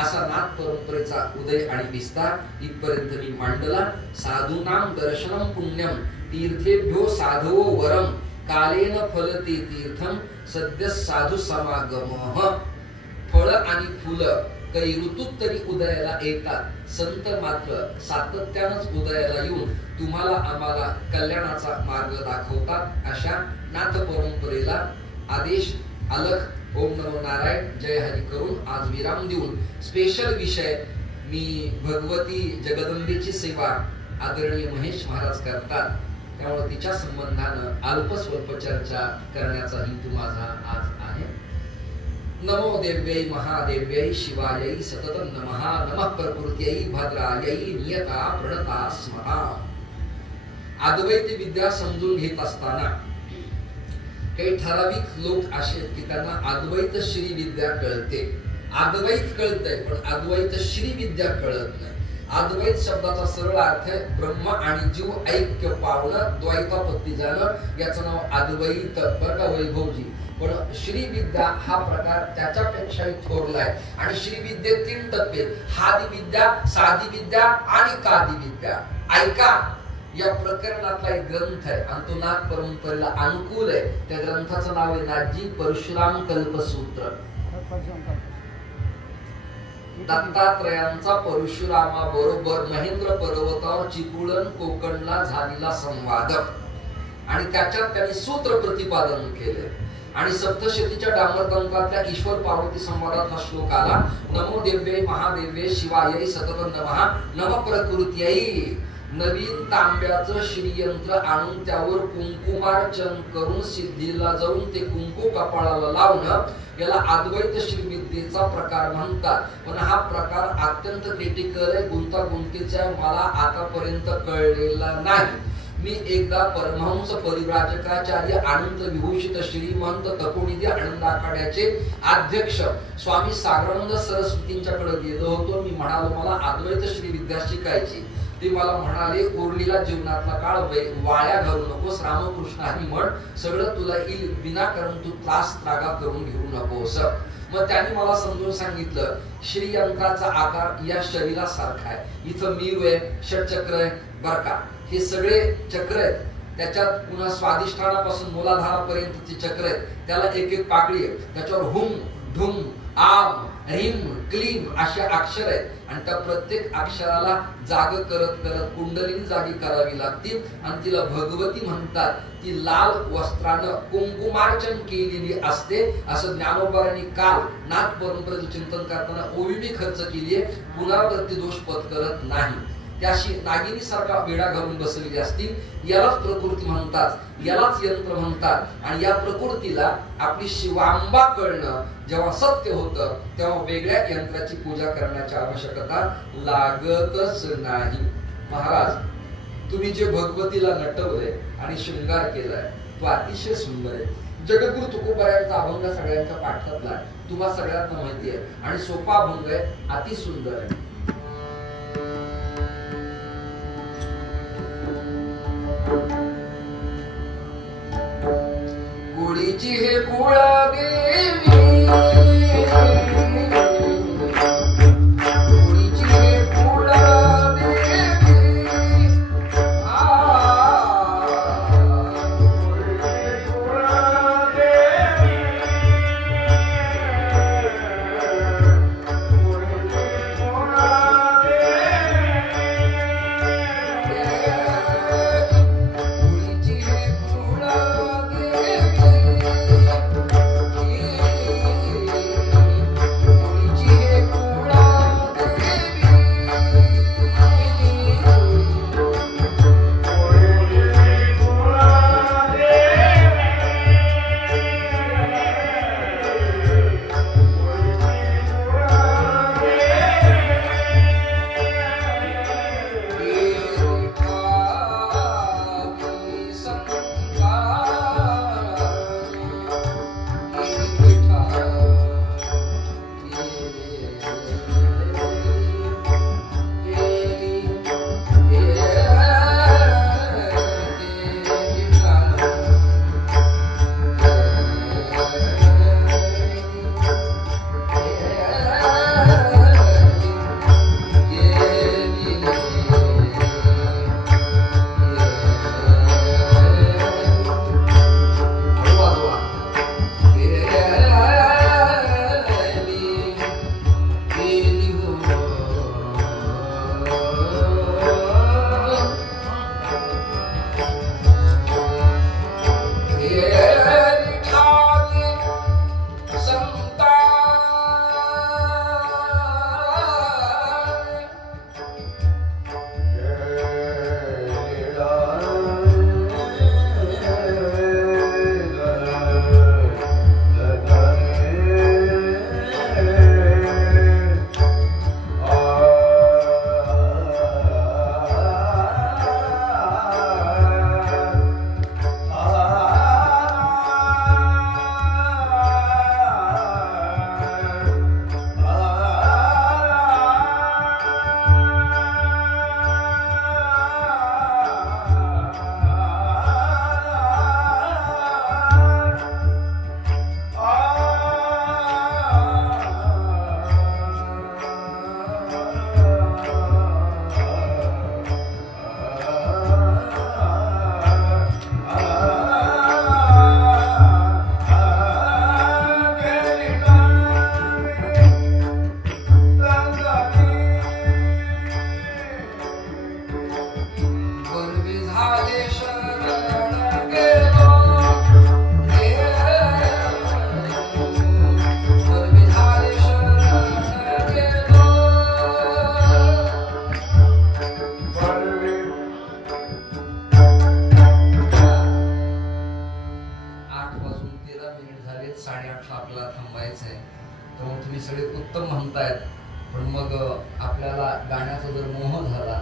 असा नाथ परंपरेचा उदय आणि विस्तार इथपर्यंत मी मांडला. साधूनाम दर्शनम पुण्यम तीर्थेभ्यो साधवो वरम कालेन फलते तीर्थम सद्य साधू समागमः. फळ आणि फुलं काही ऋतूत तरी उदयाला येतात, संत मात्र सातत्यानंच उदयाला येऊन तुम्हाला आम्हाला कल्याणाचा मार्ग दाखवतात. अशा नाथ परंपरेला आदेश अलख ओम नमो नारायण जय हरी करून आज विराम देऊन स्पेशल विषय मी भगवती जगदंबेची सेवा आदरणीय महेश महाराज करतात, त्यामुळे तिच्या संबंधानं अल्प स्वल्प चर्चा करण्याचा हेतू माझा आज आहे. नमो देव्यै महादेव्यै शिवायै सततं नमः. नमः प्रकृत्यै भद्रायै नियता प्रणता स्महा. अद्वैत विद्या समजून घेत असताना काही ठराविक लोक असे आहेत की त्यांना अद्वैत श्री विद्या कळते. अद्वैत कळतंय पण अद्वैत श्री विद्या कळत नाही. अद्वैत शब्दाचा सरळ अर्थ आहे ब्रह्म आणि जीव ऐक्य पावणं, द्वैतापत्ती जाणं, याचं नाव अद्वैत. बरं का वैभवजी? पण श्री विद्या हा प्रकार त्याच्यापेक्षाही थोरलाय. आणि श्री विद्येत 3 टप्पे: हादी विद्या, साधी विद्या आणि कादी विद्या. ऐका, या प्रकरणातला एक ग्रंथ आहे आणि तो नाथ परंपरेला अनुकूल आहे. त्या ग्रंथाचं नाव आहे नाथजी परशुराम कल्पसूत्र. दत्तात्रयांचा परशुरामा बरोबर महेंद्र पर्वतावर चिपळूण कोकणला झालेला संवाद आणि त्याच्यात त्यांनी सूत्र प्रतिपादन केले. आणि सप्तशतीच्या डांबरतंत्रातल्या ईश्वर पार्वती संवादात हा श्लोक आला. नमो देव्यै महादेव्यै शिवायै सततं नमः. नमः प्रकृत्यै. नवीन तांब्याचं श्रीयंत्र आणून त्यावर कुंकुमार्चन करून सिद्धीला जाऊन ते कुंकू कपाळाला लावणं, याला अद्वैत श्रीविद्येचा प्रकार म्हणतात. पण हा प्रकार अत्यंत क्रिटिकल आहे, गुंतागुंतीचा, मला आतापर्यंत कळलेला नाही. मी एकदा परमहंस परिव्राजकाचार्य अनंत विभूषित श्रीमंत तपोनिधी आनंद आखाड्याचे अध्यक्ष स्वामी सागरानंद सरस्वतींच्याकडे गेलो होतो. मी म्हणालो मला अद्वैत श्री विद्या शिकायची. ते मला म्हणाले, उरलेला जीवनातला काळ वाया घालू नकोस, रामकृष्ण हरी म्हण, सगळं तुला येईल विनाकारण तू त्रास त्रागा करून घेऊ नकोस. मग त्यांनी मला समजून सांगितलं, श्रीयंत्राचा आकार या शरीरासारखा आहे. इथं मीव आहे, षटचक्र आहे बर का, हे सगळे चक्र आहेत. त्याच्यात पुन्हा स्वादिष्ठानापासून मूलाधारापर्यंतची चक्र आहेत. त्याला एक एक पाकळी आहे. त्याच्यावर हुम ढुम आम ह्रीम क्लीम असे अक्षर आहेत. आणि त्या प्रत्येक अक्षराला जाग करत करत कुंडलिनी जागी करावी लागतील. आणि तिला भगवती म्हणतात. ती लाल वस्त्रानं कुंकुमार्चन केलेली असते. असं ज्ञानोबारांनी काल नाथ परंपरेचं चिंतन करताना ओविमी खर्च केली आहे. पुनरावृत्ती दोष पत्करत नाही. त्याशी नागिनी सारखा वेडा घालून बसलेली असतील. यालाच प्रकृती म्हणतात, यालाच यंत्र म्हणतात. आणि या प्रकृतीला आपली शिवांबा कळणं जेव्हा सत्य होतं, तेव्हा वेगळ्या यंत्राची पूजा करण्याची आवश्यकता लागतच नाही. महाराज, तुम्ही जे भगवतीला नटवलंय आणि शृंगार केलाय तो अतिशय सुंदर आहे. जगद्गुरु तुकोबारायांचा अभंग सगळ्यांच्या पाठातला आहे, तुम्हाला सगळ्यांना माहिती आहे. आणि सोपा अभंग आहे, अति सुंदर आहे. कुळीची हे कुळा देवी, कुळीची हे कुळा देवी, सगळे उत्तम म्हणतायत, पण मग आपल्याला गाण्याचा जर मोह झाला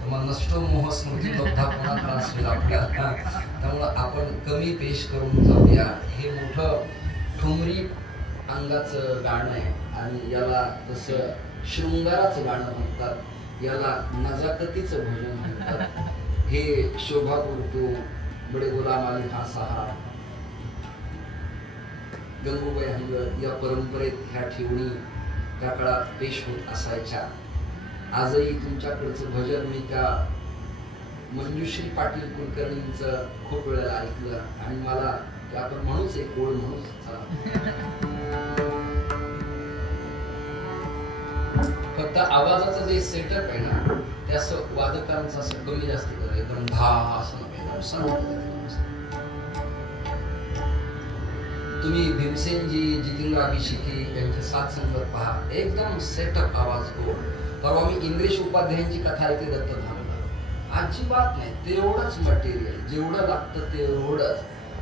तर मग नष्ट मोह स्मृती लब्धा पुन्हा त्रास होईल आपल्याला. त्यामुळं आपण कमी पेश करून जाऊया. हे मोठं ठुमरी अंगाचं गाणं आहे आणि याला तसं शृंगाराचं गाणं म्हणतात. याला नजाकतीचं भजन म्हणतात. हे शोभा करतो बडे गुलाम अली हा सहा गंगूबाई हंगर या परंपरेत ह्या ठेवणी त्या काळात पेश होत असायच्या. आजही तुमच्याकडचं भजन मी त्या मंजुश्री पाटील कुलकर्णींचं खूप वेळेला ऐकलं आणि मला आपण म्हणूच एक ओळ म्हणूच फक्त आवाजाचं जे सेटअप आहे ना ते असं वादकांचं असं कमी जास्त कर एकदम धा असं तुम्ही भीमसेनजी जितेंद्र अभिषेकी यांचे साथ संगत पहा एकदम सेटअप आवाज हो. परवा मी इंग्लिश उपाध्यायांची कथा ऐकली दत्त भानला अजिबात नाही तेवढंच मटेरियल जेवढं लागतं तेवढंच.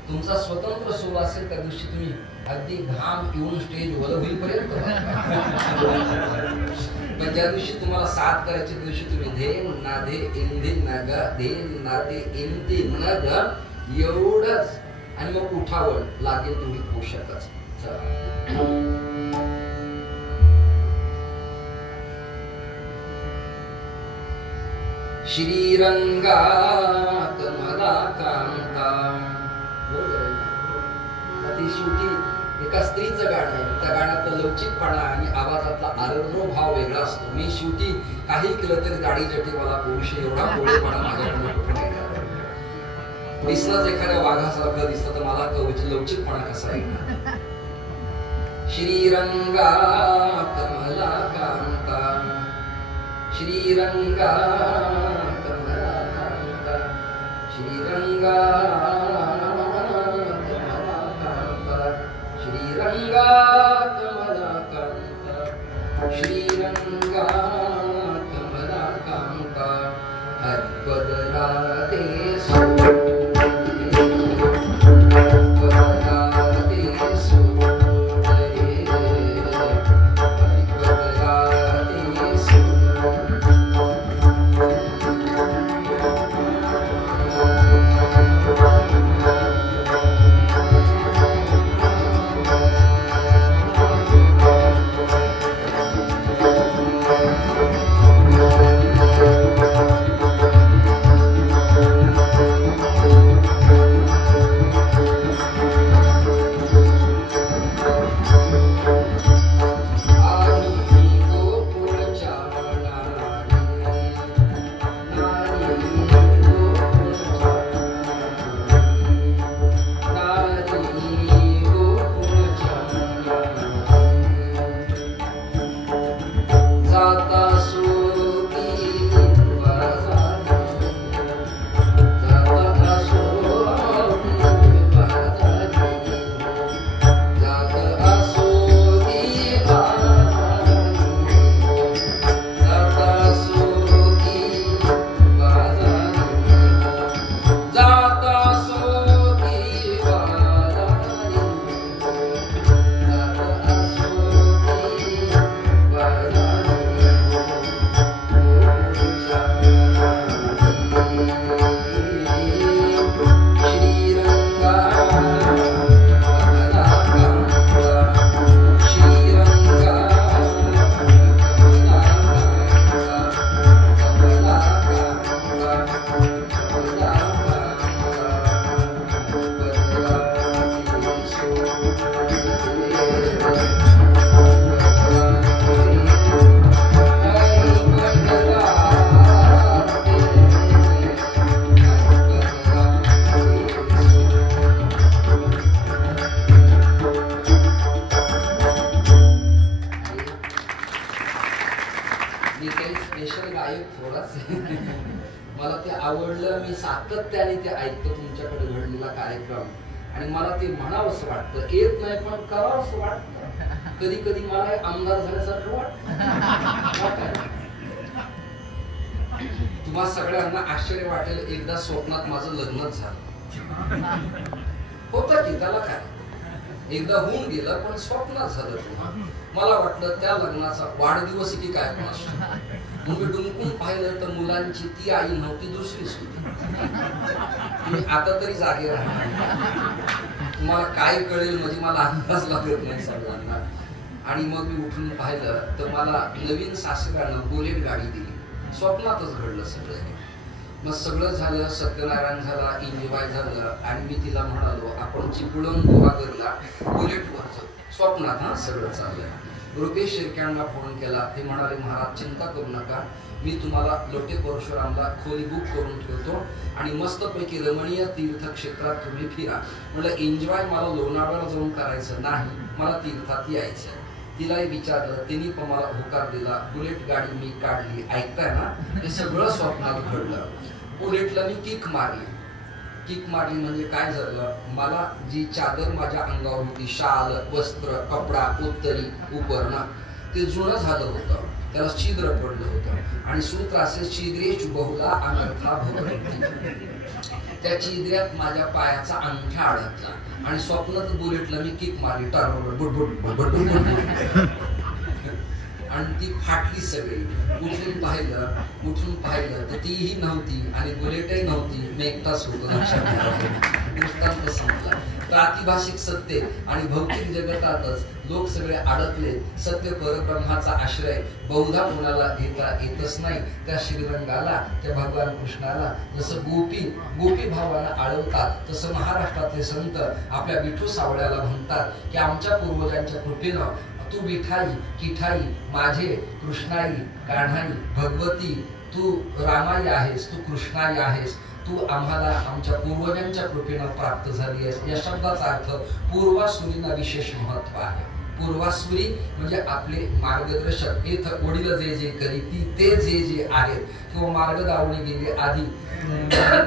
तुमचा स्वतंत्र सोलो असेल त्या दिवशी तुम्ही अगदी घाम येऊन स्टेज वर होईपर्यंत पण ज्या दिवशी तुम्हाला साथ करायची त्या दिवशी तुम्ही धे नाधे इंधे नग धे नाधे इंधे नग एवढंच आणि मग उठावं लागेल तुम्ही पोषकच. श्रीरंगा कमला कांता शेवटी एका स्त्रीचं गाणं आहे. त्या गाण्यातला लवचिकपणा आणि आवाजातला आरर्भ भाव वेगळा असतो. मी शेवटी काही केलं तरी दाढी जटीवाला पुरुष एवढा कोळेपणा माझ्याकडे कुठे नाही. दिसलंच एखाद्या वाघासारखं दिसतं तर मला लवचिकपणा कसा आहे. श्रीरंगा कमला कांता श्रीरंगा कमला कांता श्रीरंगा श्रीरंगा कमला कांता श्रीरंगा कमला कांता हरिपद राधे मला ते आवडलं. मी सातत्याने ते ऐकतो तुमच्याकडे घडलेला कार्यक्रम आणि मला ते म्हणावंसं वाटतं. येत नाही पण करावंसं वाटतं. कधी कधी मला आमदार झाल्यासारखं वाटतं. तुम्हा सगळ्यांना आश्चर्य वाटेल एकदा स्वप्नात माझं लग्नच झालं होतं की त्याला काय एकदा होऊन गेलं पण स्वप्नात झालं. पुन्हा मला वाटलं त्या लग्नाचा वाढदिवस की काय कोणास मी डुंकून पाहिलं तर मुलांची ती आई नव्हती दुसरीच होती. मी आता तरी जागे राहणार. तुम्हाला काय कळेल म्हणजे मला अंदाज लागत नाही सगळ्यांना. आणि मग मी उठून पाहिलं तर मला नवीन सासऱ्यानं बुलेट गाडी दिली. स्वप्नातच घडलं सगळं हे. मग सगळं झालं, सत्यनारायण झाला, एन्जॉय झालं आणि मी तिला म्हणालो आपण चिपळूण गुहागरला बुलेटवर जाऊ. स्वप्नात हा सगळं चाललंय. रुपेश शिर्क्यांना फोन केला. ते म्हणाले महाराज चिंता करू नका, मी तुम्हाला लोटे परशुरामला खोली बुक करून ठेवतो आणि मस्तपैकी रमणीय तीर्थक्षेत्रात तुम्ही फिरा. म्हटलं एन्जॉय मला लोणावळ्याला जाऊन करायचं नाही, मला तीर्थात यायचं. तिलाही विचारलं, तिने पण मला होकार दिला. बुलेट गाडी मी काढली. ऐकताय ना, हे सगळं स्वप्नात घडलं. बुलेटला मी किक मारली. किक मारली म्हणजे काय झालं, मला जी चादर माझ्या अंगावर होती, शाल, वस्त्र, कपडा, उत्तरी, उपरणं, ते जुनं झालं होतं, त्याला छिद्र पडलं होतं आणि सूत्र असे छिद्रेश बहुला अनर्था भवन्ति. त्या छिद्र्यात माझ्या पायाचा अंगठा अडकला आणि स्वप्नात बुलेटला मी किक मारली, आणि ती फाटली सगळी. उठून पाहिलं तर तीही नव्हती आणि बुलेटही नव्हती, मी एकटाच होतो. दृष्टांत संपला. प्रातिभाषिक सत्य आणि भौतिक जगतातच लोक सगळे अडकले. सत्य परब्रह्माचा आश्रय बहुधा कोणाला घेता येतच नाही. त्या श्रीरंगाला, त्या भगवान कृष्णाला जसं गोपी भावाला आळवतात, तसं महाराष्ट्रातले संत आपल्या विठू सावळ्याला म्हणतात की आमच्या पूर्वजांच्या कृपेनं तू विठाई किठाई माझे कृष्णाई कान्हाई भगवती, तू रामाई आहेस, तू कृष्णाई आहेस, तू आम्हाला आमच्या पूर्वजांच्या कृपेनं प्राप्त झाली आहेस. या शब्दाचा अर्थ पूर्वासुरींना विशेष महत्व आहे. पूर्वासुरी म्हणजे आपले मार्गदर्शक, इथं वडील जे जे करी ती ते जे आहेत किंवा मार्ग दावणी गेले आधी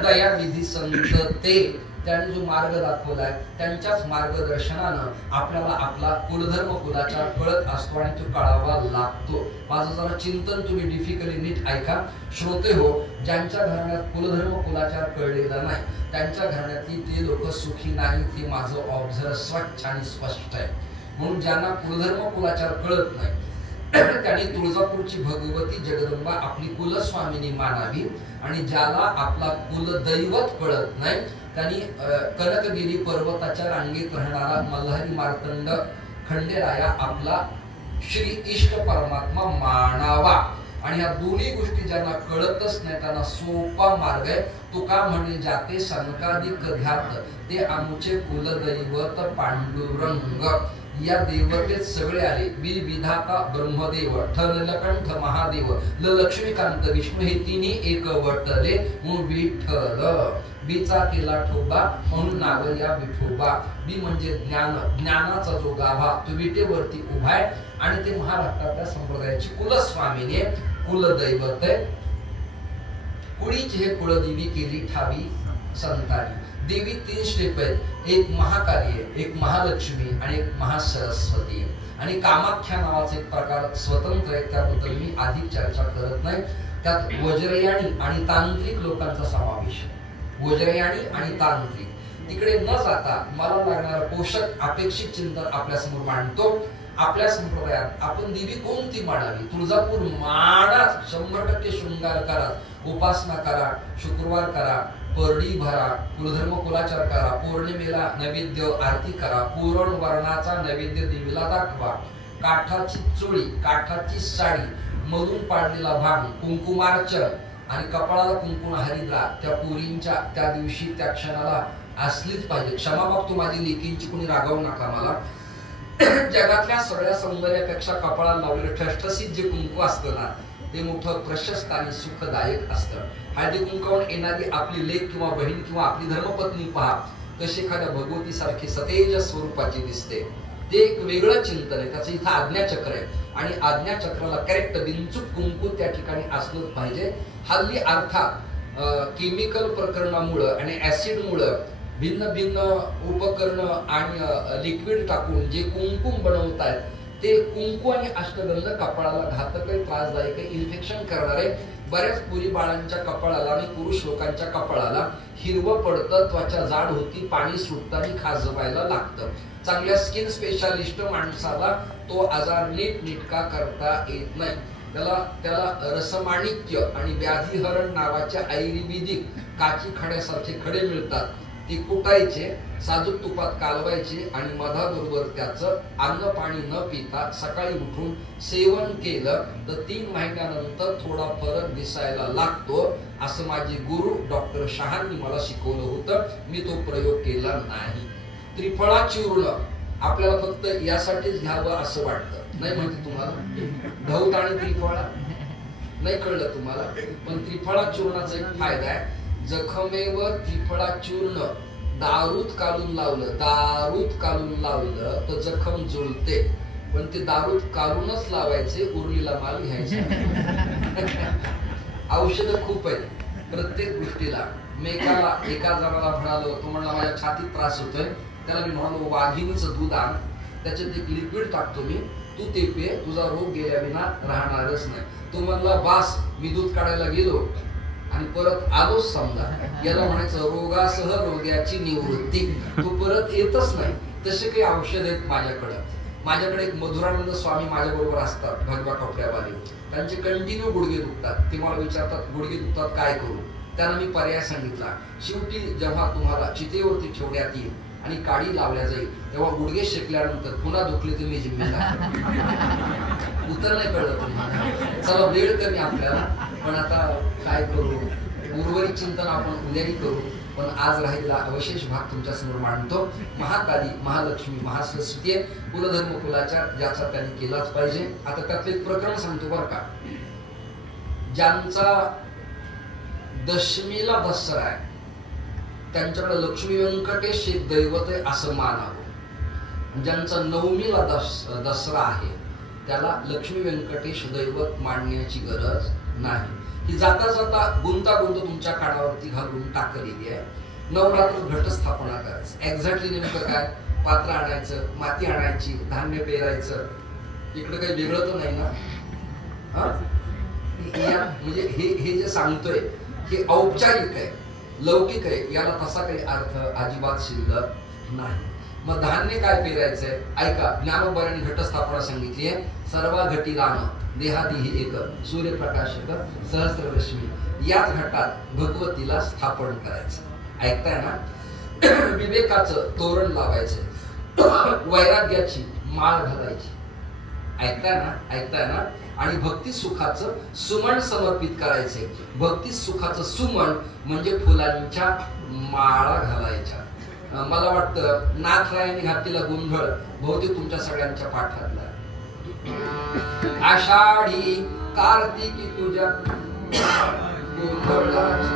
दया विधी संत ते त्यांनी जो मार्ग दाखवलाय त्यांच्याच मार्गदर्शनानं आपल्याला आपला कुलधर्म कुलाचार कळत असतो आणि तो कळावा लागतो. माझं जरा चिंतन तुम्ही डिफिकली नीट ऐका. श्रोते हो, ज्यांच्या घराण्यात कुलधर्म कुलाचार कळलेला नाही त्यांच्या घराण्यातली ते लोक सुखी नाहीत, हे माझं ऑब्झर्व स्वच्छ आणि स्पष्ट आहे. म्हणून ज्यांना कुलधर्म कुलाचार कळत नाही त्यांनी तुळजापूरची भगवती जगदंबा आपली कुलस्वामिनी मानावी आणि ज्याला आपला कुलदैवत कळत नाही त्यांनी कनकगिरी पर्वताच्या रांगेत राहणारा मल्हारी मार्तंड खंडेराया आपला श्री इष्ट परमात्मा मानावा. आणि या दोन्ही गोष्टी ज्यांना कळतच नाही त्यांना सोपा मार्ग आहे. तुका म्हणे जाते सनकादिक ध्यात, ते आमचे कुलदैवत पांडुरंग. या देवतेत सगळे आले. विधाता ब्रह्मदेव, ठलकंठ महादेव, लक्ष्मीकांत विष्णू, हे तिन्ही एक वटले म्हणून विठ्ठल. बीचा केला ठोबा म्हणून नाव या विठोबा. बी म्हणजे ज्ञान, ज्ञानाचा जो गाभा तो विटेवरती उभा आहे आणि ते महाराष्ट्रातल्या संप्रदायाची कुलस्वामीने कुलदैवत आहे. कुळीची हे कुळदेवी केली ठावी संतानी. देवी 3 स्टेप आहेत. एक महाकाली, एक महालक्ष्मी आणि एक महासरस्वती. आणि कामाख्या नावाचा एक प्रकार स्वतंत्र आहे, त्याबद्दल मी अधिक चर्चा करत नाही. त्यात वज्रयानी आणि तांत्रिक लोकांचा समावेश आहे. वज्रयानी आणि तांत्रिक तिकडे न जाता मला लागणारा पोषक अपेक्षित चिंतन आपल्या समोर मांडतो. आपल्या संप्रदायात आपण देवी कोणती मांडावी? तुळजापूर माडा, 100% शृंगार करा, उपासना करा, शुक्रवार करा, परडी भरा, कुलधर्म कुलाचार करा, पौर्णिमेला नैवेद्य आरती करा, पूर्ण वर्णाचा नैवेद्य देवीला दाखवा, काठाची चोळी, काठाची साडी, मधून पाडलेला भांग, कुंकुमार्चन आणि कपाळाला कुंकुम हरिद्रा त्या पोरींच्या त्या दिवशी त्या क्षणाला असलीच पाहिजे. क्षमा मागतो माझी लेकींची, कोणी रागावू नका मला. जगातल्या सगळ्या सौंदर्यापेक्षा कपाळाला लावलेलं ठसठसीत जे कुंकू असतं ना ते मोठं प्रशस्त आणि सुखदायक असतं. हळदी कुंकावून येणारी आपली लेक किंवा बहीण किंवा आपली धर्मपत्नी पहा कशी एखाद्या भगवती सारखी सतेज स्वरूपाची दिसते. ते एक वेगळं चिंतन आहे. त्याचं इथं आज्ञाचक्र आहे आणि आज्ञाचक्राला करेक्ट बिनचूक कुंकू त्या ठिकाणी असलंच पाहिजे. हल्ली अर्थात केमिकल प्रकरणामुळं आणि ऍसिडमुळं भिन्न भिन्न उपकरण आणि लिक्विड टाकून जे कुंकुम बनवतायत ते कुंकू आणि अष्टगंध कपाळाला घातक आहे, त्रासदायक आहे, इन्फेक्शन करणार आहे. बऱ्याच पुरी बाळांच्या कपाळाला आणि पुरुष लोकांच्या कपाळाला हिरवं पडतं, त्वचा जाड होती, पाणी सुटतं आणि खाजवायला लागतं. चांगल्या स्किन स्पेशालिस्ट माणसाला तो आजार नीटनेटका करता येत नाही. त्याला रसमाणिक्य आणि व्याधिहरण नावाच्या आयुर्वेदिक काची खड्यासारखे खडे मिळतात. ती कुटायचे, साजूक तुपात कालवायचे आणि मधाबरोबर त्याचं अन्न पाणी न पिता सकाळी उठून सेवन केलं तर 3 महिन्यानंतर थोडा फरक दिसायला लागतो, असं माझे गुरु डॉक्टर शहांनी मला शिकवलं होतं. मी तो प्रयोग केला नाही. त्रिफळा चूर्ण आपल्याला फक्त यासाठीच घ्यावं असं वाटतं, नाही म्हणते तुम्हाला? धौत आणि त्रिफळा नाही कळलं तुम्हाला? पण त्रिफळा चूर्णाचा एक फायदा आहे. जखमेवर त्रिफळा चूर्ण दारूत काढून लावलं तर जखम जुळते, पण ते दारूत काढूनच लावायचे, उरलेला माल घ्यायचा. औषध खूप आहेत प्रत्येक गोष्टीला. मी एका जणाला म्हणालो, तो म्हणला माझ्या छातीत त्रास होतोय, त्याला मी म्हणालो वाघिणीचं दूध आण, त्याच्यात एक लिक्विड टाकतो मी, तू ते पे, तुझा रोग गेल्या विना राहणारच नाही. तो म्हणला बास, मी दूध काढायला गेलो आणि परत आलोच समजा. याला म्हणायचं रोगासह रोग्याची निवृत्ती. तो परत येतच नाही. तसे काही औषध आहेत माझ्याकडे एक मधुरानंद स्वामी माझ्या बरोबर असतात, भगवा कपड्यावाले. त्यांचे कंटिन्यू गुडघे दुखतात. ते मला विचारतात गुडघे दुखतात काय करू? त्यांना मी पर्याय सांगितला. शेवटी जेव्हा तुम्हाला चितेवरती ठेवण्यात येईल आणि काडी लावल्या जाईल तेव्हा गुडघे शेकल्यानंतर पुन्हा दुखले तर मी जिम्मेदार. उत्तर नाही कळलं तुम्हाला? चला वेळ कमी आपल्याला, पण आता काय करू? उर्वरित चिंतन आपण उद्याही करू, पण आज राहिलेला अवशेष भाग तुमच्या समोर मांडतो. महाकाली, महालक्ष्मी, महासरस्वती कुलधर्म कुलाचार ज्याचा त्यांनी केलाच पाहिजे. आता त्यातलं एक प्रकरण सांगतो बरं का. ज्यांचा दशमीला दसरा आहे त्यांच्याकडे लक्ष्मी व्यंकटेश एक दैवत आहे असं मानावं. ज्यांचा नवमीला दसरा आहे त्याला लक्ष्मी व्यंकटेश दैवत मांडण्याची गरज नाही. ही जाता जाता गुंतागुंत तुमच्या कानावरती घालून टाकलेली आहे. नवरात्र घटस्थापना करायचं. एक्झॅक्टली नेमकं काय? पात्र आणायचं, माती आणायची, धान्य पेरायचं. इकडे काही वेगळं तर नाही ना? म्हणजे हे जे सांगतोय हे औपचारिक आहे, लौकिक आहे. याला तसा काही अर्थ अजिबात शिल्लक नाही. मग धान्य काय पेरायचंय ऐका. ज्ञानोबारांनी घटस्थापना सांगितली आहे. सर्वा घटी राम देहादी एक सूर्यप्रकाशक सहस्ररश्मी. याच घटात भगवतीला स्थापन करायचं. ऐकताय ना? विवेकाचं तोरण लावायचं, वैराग्याची माळ घालायची. ऐकताय ना? आणि भक्ती सुखाचं सुमन समर्पित करायचे. भक्ती सुखाचं सुमन म्हणजे फुलांच्या माळा घालायच्या. मला वाटतं नाथरायाने घातलेला गोंधळ बहुतेक तुमच्या सगळ्यांच्या पाठातला. आषाढी कार्तिकी तुझ्या गोंधळाची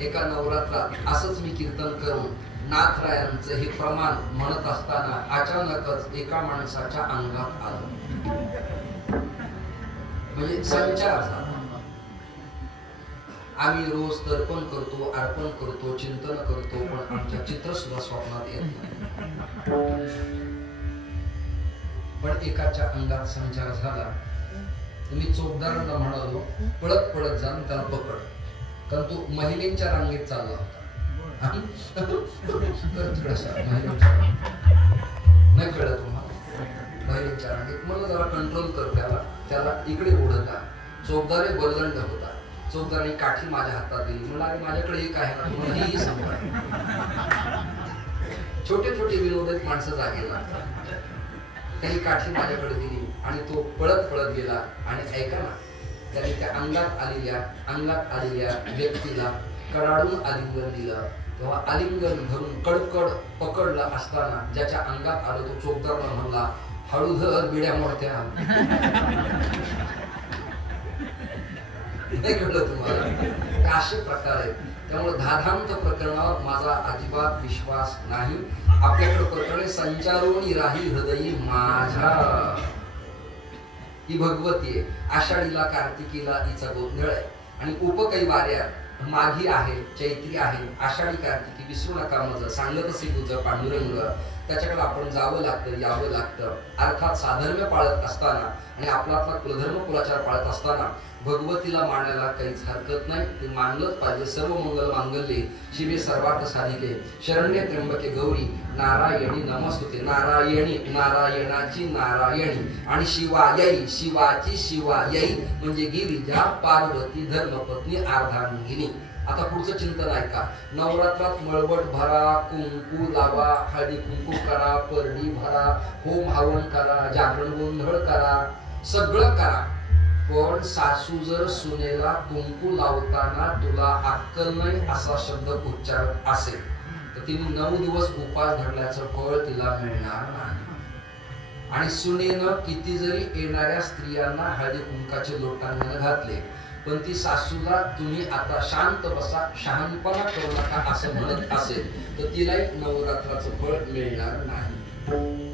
एका नवरात्रात असंच मी कीर्तन करून नाथरायांचं हे प्रमाण म्हणत असताना अचानकच एका माणसाच्या अंगात आलं. म्हणजे संचार झाला. आम्ही रोज तर्पण करतो, अर्पण करतो, चिंतन करतो, पण आमच्या चित्र सुद्धा स्वप्नात येत नाही. पण एकाच्या अंगात संचार झाला. मी चोपदारांना म्हणालो पळत पळत जाऊन त्याला पकड, कारण तो महिलेच्या रांगेत चालला होता. नाही कळत तुम्हाला? महिलेच्या रांगेत मला जरा कंट्रोल कर, त्याला इकडे ओढता. चोपदार बलदंड होता. चोपदाराने काठी माझ्या हातात दिली. मला अरे माझ्याकडे एक आहे ना, तुम्हाला ही सांभाळ. छोटे छोटे विनोद आहेत माणसं जागेला. त्यांनी काठी माझ्याकडे दिली आणि तो पळत पळत गेला. आणि ऐका ना, त्याने त्या अंगात आलेल्या व्यक्तीला कडाडून आलिंगन दिलं. तेव्हा आलिंगन धरून कडकड पकडलं असताना ज्याच्या अंगात आलं तो चोपदारला म्हणला, हळू धर बिड्या मोडत्या. नाही कळलं तुम्हाला? असे प्रकार आहेत. त्यामुळे धाधांत प्रकरणावर माझा अजिबात विश्वास नाही. आपल्याकडे प्रकरणे संचारून राही हृदयी माझ्या. ही भगवती आहे. आषाढीला कार्तिकीला हिचा गोंधळ आहे. आणि उपकई वाऱ्या माघी आहे, चैत्री आहे, आषाढी कार्तिकी विसरू नका. मज सांगत असे तुझं पांडुरंग. त्याच्याकडे आपण जावं लागतं, यावं लागतं. अर्थात साधर्म्य पाळत असताना आणि आपला कुलधर्म कुलाचार पाळत असताना भगवतीला मानायला काहीच हरकत नाही. ते मानलंच पाहिजे. सर्व मंगल मांगल्ये शिवे सर्वार्थ साधिके शरण्ये त्र्यंबके गौरी नारायणी नमस्तुते. नारायणी, नारायणाची नारायणी, आणि शिवायई, शिवाची शिवायई म्हणजे गिरिजा पार्वती धर्मपत्नी अर्धांगिनी. आता पुढचं चिंतन ऐका. नवरात्रात मळवट भरा, कुंकू लावा, हळदी कुंकू करा, परडी भरा, होम हवन करा, जागरण गोंधळ करा, सगळं करा. पण सासू जर सुनेला कुंकू लावताना तुला अक्कल नाही असा शब्द उच्चारत असेल तर तिने 9 दिवस उपास धरल्याचं फळ तिला मिळणार नाही. आणि सुनेनं किती जरी येणाऱ्या स्त्रियांना हळदी कुंकाचे लोटांगण घातले पण ती सासूला तुम्ही आता शांत बसा, शहाणपणा करू नका असं म्हणत असेल तर तिलाही नवरात्राचं फळ मिळणार नाही.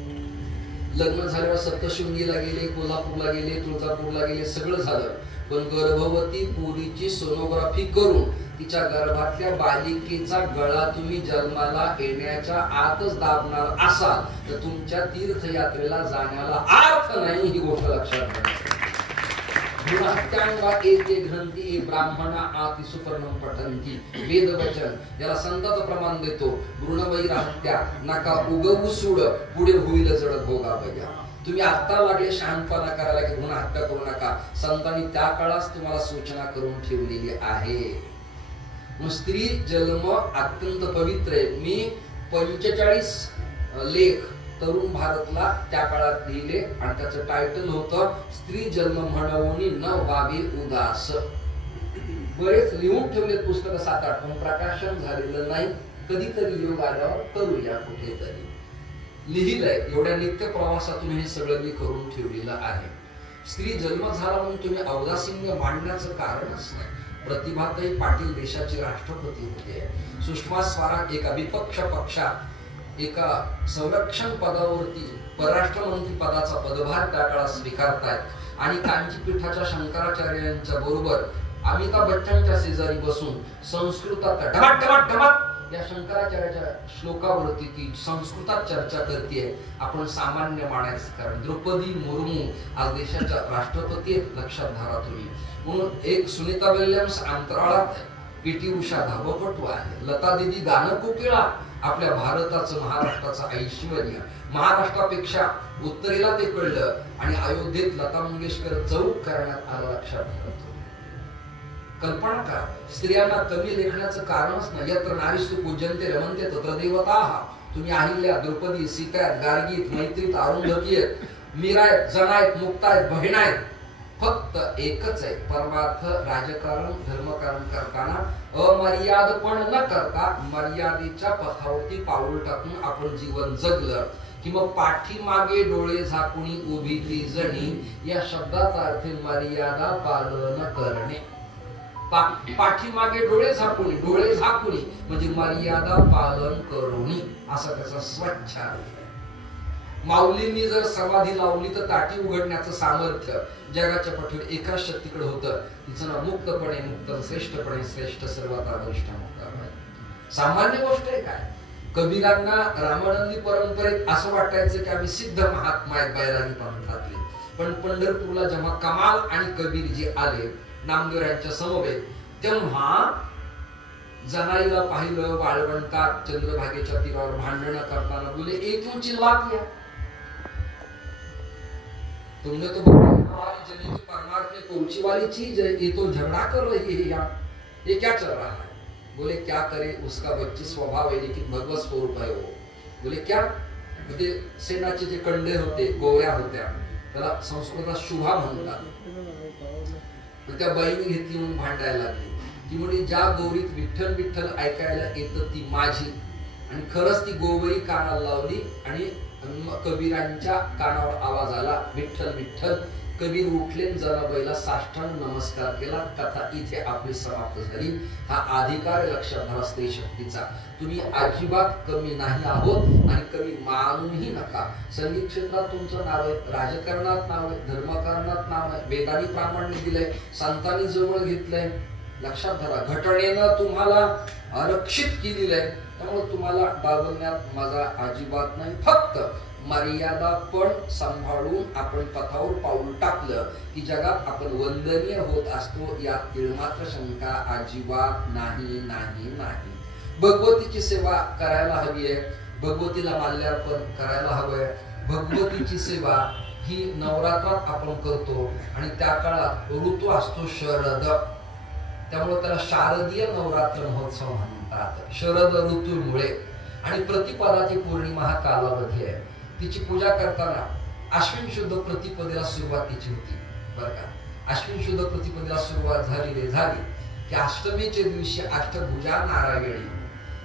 लग्न झाल्यावर सप्तशृंगीला गेले, कोल्हापूरला गेले, तुळजापूरला गेले, सगळं झालं. पण गर्भवती पोरीची सोनोग्राफी करून तिच्या गर्भातल्या बालिकेचा गळा तुम्ही जन्माला येण्याच्या आतच दाबणार असाल तर तुमच्या तीर्थयात्रेला जाण्याला अर्थ नाही. ही गोष्ट लक्षात घ्या. हत्यांगा एके ग्रंथी ए ब्राह्मणा आति सुपर्णम पठंती. वेद वचन याला संताचं प्रमाण देतो. भ्रूणवैर हत्या नका उगवू सूड, पुढे होईल जड भोगा बघा. तुम्ही आता लागले शहाणपणा करायला की भ्रूण हत्या करू नका. संतांनी त्या काळात तुम्हाला सूचना करून ठेवलेली आहे. मग स्त्री जन्म अत्यंत पवित्र आहे. मी 45 लेख तरुण भारतला त्या काळात लिहिले आणि त्याचं टायटल होतं स्त्री जन्म म्हणून न व्हावे उदास. बरेच लिहून ठेवले पुस्तक 7-8 पण प्रकाशन झालेलं नाही. कधीतरी योग आल्यावर करूया कुठेतरी. लिहिलंय एवढ्या नित्य प्रवासातून हे सगळं मी करून ठेवलेलं आहे. स्त्री जन्म झाला म्हणून तुम्ही औदासीन्य मांडण्याचं कारणच नाही. प्रतिभाताई पाटील देशाचे राष्ट्रपती होते. सुषमा स्वराज एका विपक्ष पक्षात एका संरक्षण पदावरती परराष्ट्र मंत्री पदाचा पदभार त्या काळात स्वीकारतायत आणि कांचीपीठाच्या शंकराचार्यांच्या बरोबर अमिताभ बच्चनच्या शेजारी बसून संस्कृतात ढमाट ढमाट ढमाट या शंकराचार्याच्या श्लोकावरती ती संस्कृतात चर्चा करते. आपण सामान्य मानायचं कारण द्रौपदी मुर्मू आज देशाच्या राष्ट्रपती लक्षात धरा तुम्ही. म्हणून एक सुनीता विल्यम्स अंतराळात, पीटी उषा धावपटू आहे, लता दिदी गाणं कोकिळा. आपल्या भारताचं महाराष्ट्राचं ऐश्वर्य महाराष्ट्रापेक्षा उत्तरेला ते कळलं आणि अयोध्येत लता मंगेशकर चौक करण्यात आलं. लक्षात ठेवतो. कल्पना करा. स्त्रियांना कमी लेखण्याचं कारणच नाही. यत्र नारीस्तु पूज्यन्ते रमन्ते तत्र देवताः. तुम्ही अहिल्या, द्रौपदी, सीता, गार्गीत, मैत्रीत, अरुंधती आहेत, मीरा आहेत, जना आहेत, मुक्ता आहेत, बहिणा आहेत. फक्त एकच आहे, परमार्थ राजकारण धर्मकारण करताना अमर्यादपण न करता मर्यादेच्या पथावरती पाऊल टाकून आपण जीवन जगलं कि मग पाठीमागे डोळे झाकुणी उभी ती जणी या शब्दाचा अर्थ मर्यादा पालन करणे. पाठीमागे डोळे झाकुणी म्हणजे मर्यादा पालन करुणी असा त्याचा स्वच्छ अर्थ. माऊलींनी जर समाधी लावली तर ताटी उघडण्याचं सामर्थ्य जगाच्या पाठीवर एकाच शक्तीकडे होतं. तिचं नाव मुक्तपणे मुक्त, श्रेष्ठपणे श्रेष्ठ, सर्वात वरिष्ठ मुक्त. सामान्य गोष्ट आहे काय? कबीरांना रामानंदी परंपरेत असं वाटायचं की आम्ही सिद्ध महात्मा आहेत बैरागी पंथातले. पण पंढरपूरला जेव्हा कमाल आणि कबीर जे आले नामदेवरायांच्या समवेत, तेव्हा जनाईला पाहिलं वाळवंटात चंद्रभागेच्या तीरावर भांडणं करताना बोले, एक क्यों चिल्लाती है? तुमने तो हमारी जमीन की परमार्थ में पहुंची वाली चीज है, ये तो झगड़ा कर रही है यहाँ, ये क्या चल रहा है? बोले क्या करे, उसका बच्ची स्वभाव है लेकिन भगवत स्वरूप है वो। बोले क्या? म्हणजे सेनाचे जे कंडे होते, गोऱ्या होत्या, त्याला संस्कृतात शुभा म्हणतात। त्या बाईने घेतली म्हणून भांडायला लागली। ती म्हणजे ज्या गौरीत विठ्ठल विठ्ठल ऐकायला येतं ती माझी, आणि खरंच ती गोवरी कानाला लावली आणि कबीरांच्या कानावर आवाज आला विठ्ठल विठ्ठल। कबीर उठले, जनाबाईला साष्टांग नमस्कार केला। कथा इथे आपली समाप्त झाली। हा अधिकार लक्षात धरा स्त्री शक्तीचा, तुम्ही अजिबात कमी नाही आहोत आणि कमी मानूही नका। संगीत क्षेत्रात तुमचं नाव आहे, राजकारणात नाव आहे, धर्मकारणात नाव आहे, वेदांनी प्रामाण्य दिलंय, संतांनी जवळ घेतलंय। लक्षात धरा, घटनेनं तुम्हाला आरक्षित केलेलं आहे, त्यामुळे तुम्हाला डावलण्यात मजा अजिबात नाही। फक्त मर्यादा पण सांभाळून आपण पथावर पाऊल टाकलं की जगात आपण वंदनीय होत असतो, यात तिळमात्र शंका अजिबात नाही नाही नाही। भगवतीची सेवा करायला हवी आहे, भगवतीला माल्यार्पण करायला हवंय। भगवतीची सेवा ही नवरात्रात आपण करतो आणि त्या काळात ऋतू असतो शरद, त्यामुळे त्याला शारदीय नवरात्र महोत्सव म्हणतात, शरद ऋतूमुळे। आणि प्रतिपदाची पौर्णिमा हा कालावधी आहे, तिची पूजा करताना अश्विन शुद्ध प्रतिपदेला सुरुवातीची होती बरं का। अश्विन शुद्ध प्रतिपदेला सुरुवात झाली की अष्टमीच्या दिवशी अष्टभुजा नारायणी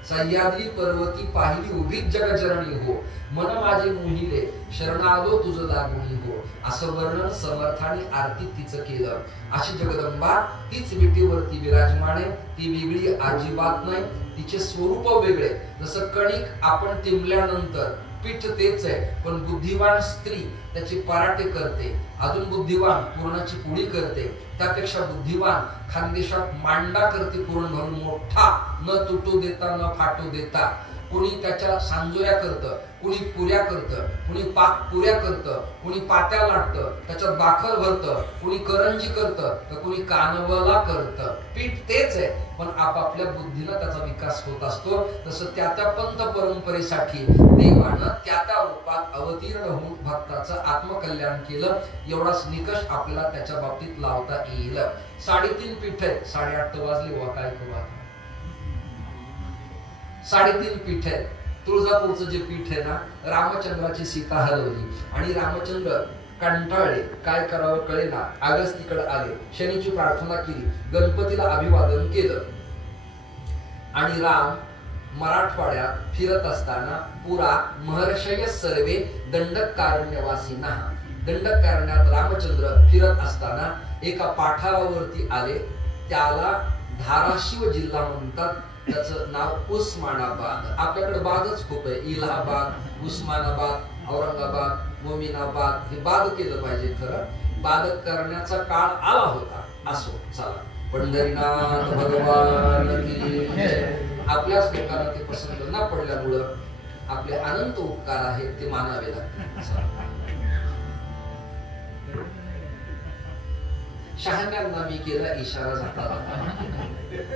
सह्याद्री पर्वती पाहिली उभी जगजननी हो, मन माझे मोहिले शरणालो तुझ लागुनी हो, असं वर्णन समर्थाने आरती तिचं केलं। अशी जगदंबा तीच विटेवरती विराजमाने, ती वेगळी अजिबात नाही, तिचे स्वरूप वेगळे। जसं कणिक आपण तिंबल्यानंतर पीठ तेच आहे, पण बुद्धिवान स्त्री त्याची पराठे करते, अजून बुद्धिवान पुरणाची पोळी करते, त्यापेक्षा बुद्धिवान खानदेशात मांडा करते पुरण भरून मोठा, न तुटू देता न फाटू देता। कोणी त्याच्या सांजोऱ्या करतं, कोणी पुऱ्या करतं, कोणी पाक पुऱ्या करतं, कोणी पात्या लाटतं, त्याच्यात दाखल भरतं, कोणी करंजी करतं, तर कोणी कानवला करतं। पीठ तेच आहे, पण आपापल्या बुद्धीनं त्याचा विकास होत असतो। तसं त्या त्या पंथ परंपरेसाठी देवानं त्या त्या रूपात अवतीर्ण होऊन भक्ताचं आत्मकल्याण केलं, एवढाच निकष आपल्याला त्याच्या बाबतीत लावता येईल। 3.5 पीठ आहे, 8:30 वाजले वा काय करू आता, 3.5 पीठ आहे। तुळजापूरचं जे पीठ आहे ना, रामचंद्राची सीता हरवली आणि रामचंद्र कंटाळले, काय करावं कळेना, अगस्तीकडे आले, शनीची प्रार्थना केली, गणपतीला अभिवादन केलं आणि राम मराठवाड्यात फिरत असताना पुरा महर्षय सर्वे दंडकारण्यवासीना, दंडकारण्यात रामचंद्र फिरत असताना एका पाठारावरती आले, त्याला धाराशिव जिल्हा म्हणतात, त्याचं नाव उस्मानाबाद। आपल्याकडे बादच खूप आहे, इलाहाबाद, उस्मानाबाद, औरंगाबाद, मोमिनाबाद, हे बाद केलं पाहिजे खरं, बाद करण्याचा काळ आला होता। असो चला, पंढरीनाथ भगवान की जय। आपल्याच लोकांना ते पसंत न पडल्यामुळं आपले अनंत उपकार आहेत ते मानावे लागतात। शहाण्यांना मी केला इशारा जाता जाता,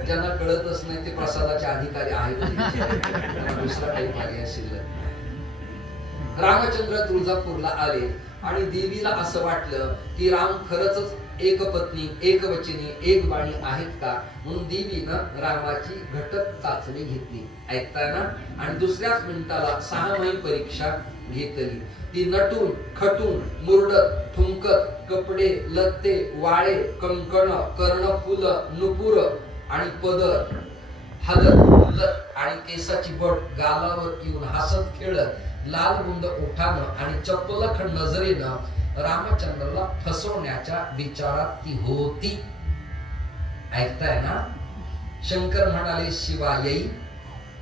ज्यांना कळतच नाही ते प्रसादाचे अधिकारी आहेत, दुसरा काही पर्याय शिल्लक। रामचंद्र तुळजापूरला आले आणि देवीला असं वाटलं की राम खरंच एक पत्नी एक वचनी एक बाणी आहेत का, म्हणून देवीनं रामाची घटक चाचणी घेतली, ऐकताय ना, आणि दुसऱ्याच मिनिटाला 6 महिने परीक्षा घेतली। ती नटून खटून मुरडत ठुमकत कपडे लत्ते वाळे कंकण कर्णफुल नुपुर आणि पदर हलत फुलत आणि केसाची बट गालावर येऊन हसत खेळत लाल बुंद ओठानं आणि चपलख नजरेनं रामचंद्राला फसवण्याच्या विचारात ती होती, ऐकताय ना। शंकर म्हणाले शिवाई,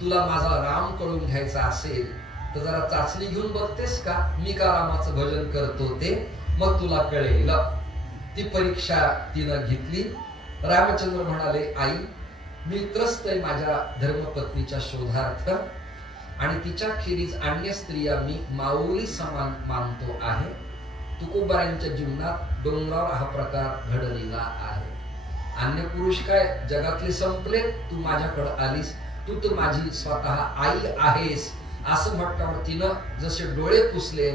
तुला माझा राम कळून घ्यायचा असेल तर जरा चाचणी घेऊन बघतेस का, मी का रामाचं भजन करतो ते, मग तुला कळेल। ती परीक्षा तिनं घेतली। रामचंद्र म्हणाले, आई मी त्रस्त आहे माझ्या धर्मपत्नीच्या शोधार्थ आणि तिच्या खेरीज अन्य स्त्रिया मी माऊली समान मानतो आहे, तुकोबारांच्या जीवनात डोंगरावर हा प्रकार घडलेला आहे. अन्य पुरुष काय जगातले संपले, तू माझ्याकडे आलीस, तू तर माझी स्वतः आई आहेस असं म्हटल्यावर तिनं जसे डोळे पुसले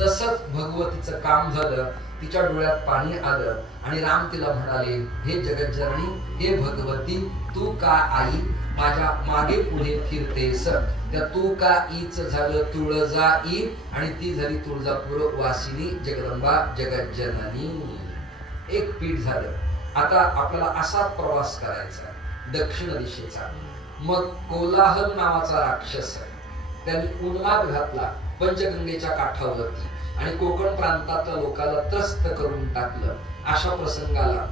तसंच भगवतीचं काम झालं. तिच्या डोळ्यात पाणी आलं आणि राम तिला म्हणाले, हे जगज्जननी, हे भगवती, तू का आई माझ्या मागे पुढे फिरतेस? त्या तू का ईच झालं तुळजाई आणि ती झाली तुळजापूर वासिनी जगदंबा जगज्जननी. एक पीठ झालं. आता आपल्याला असा प्रवास करायचा दक्षिण दिशेचा. मग कोलाहल नावाचा राक्षस आहे, त्यांनी उन्माद घातला पंचगंगेच्या काठावरती आणि कोकण प्रांतातल्या लोकांना त्रस्त करून टाकलं. अशा प्रसंगाला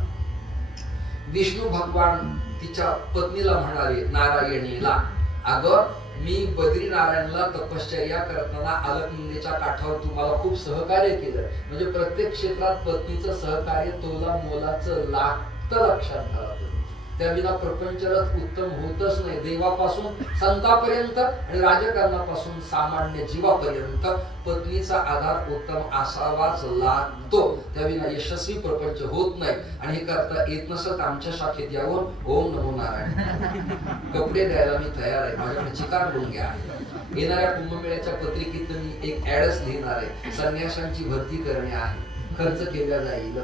विष्णू भगवान तिच्या पत्नीला म्हणाले, नारायणीला, अगं मी बद्री नारायणला तपश्चर्या करताना अलकनंदेच्या काठावर तुम्हाला खूप सहकार्य केलं. म्हणजे प्रत्येक क्षेत्रात पत्नीचं सहकार्य तोला मोलाचं लागतं, लक्षात घाला. त्याविना प्रपंचरथ उत्तम होतच नाही. देवापासून संतापर्यंत आणि राजकारणापासून सामान्य जीवापर्यंत पत्नीचा आधार उत्तम असावाच लागतो. त्याविना यशस्वी प्रपंच होत नाही. आणि हे करता येत नसत आमच्या शाखेत यावं. ओम नमो नारायण. कपडे द्यायला मी तयार आहे, माझ्याकडे चिकार करून घ्या. येणाऱ्या कुंभमेळ्याच्या पत्रिकेत मी एक ऍडच लिहिणार आहे, संन्याशांची भरती करणे आहे, खर्च केला जाईल.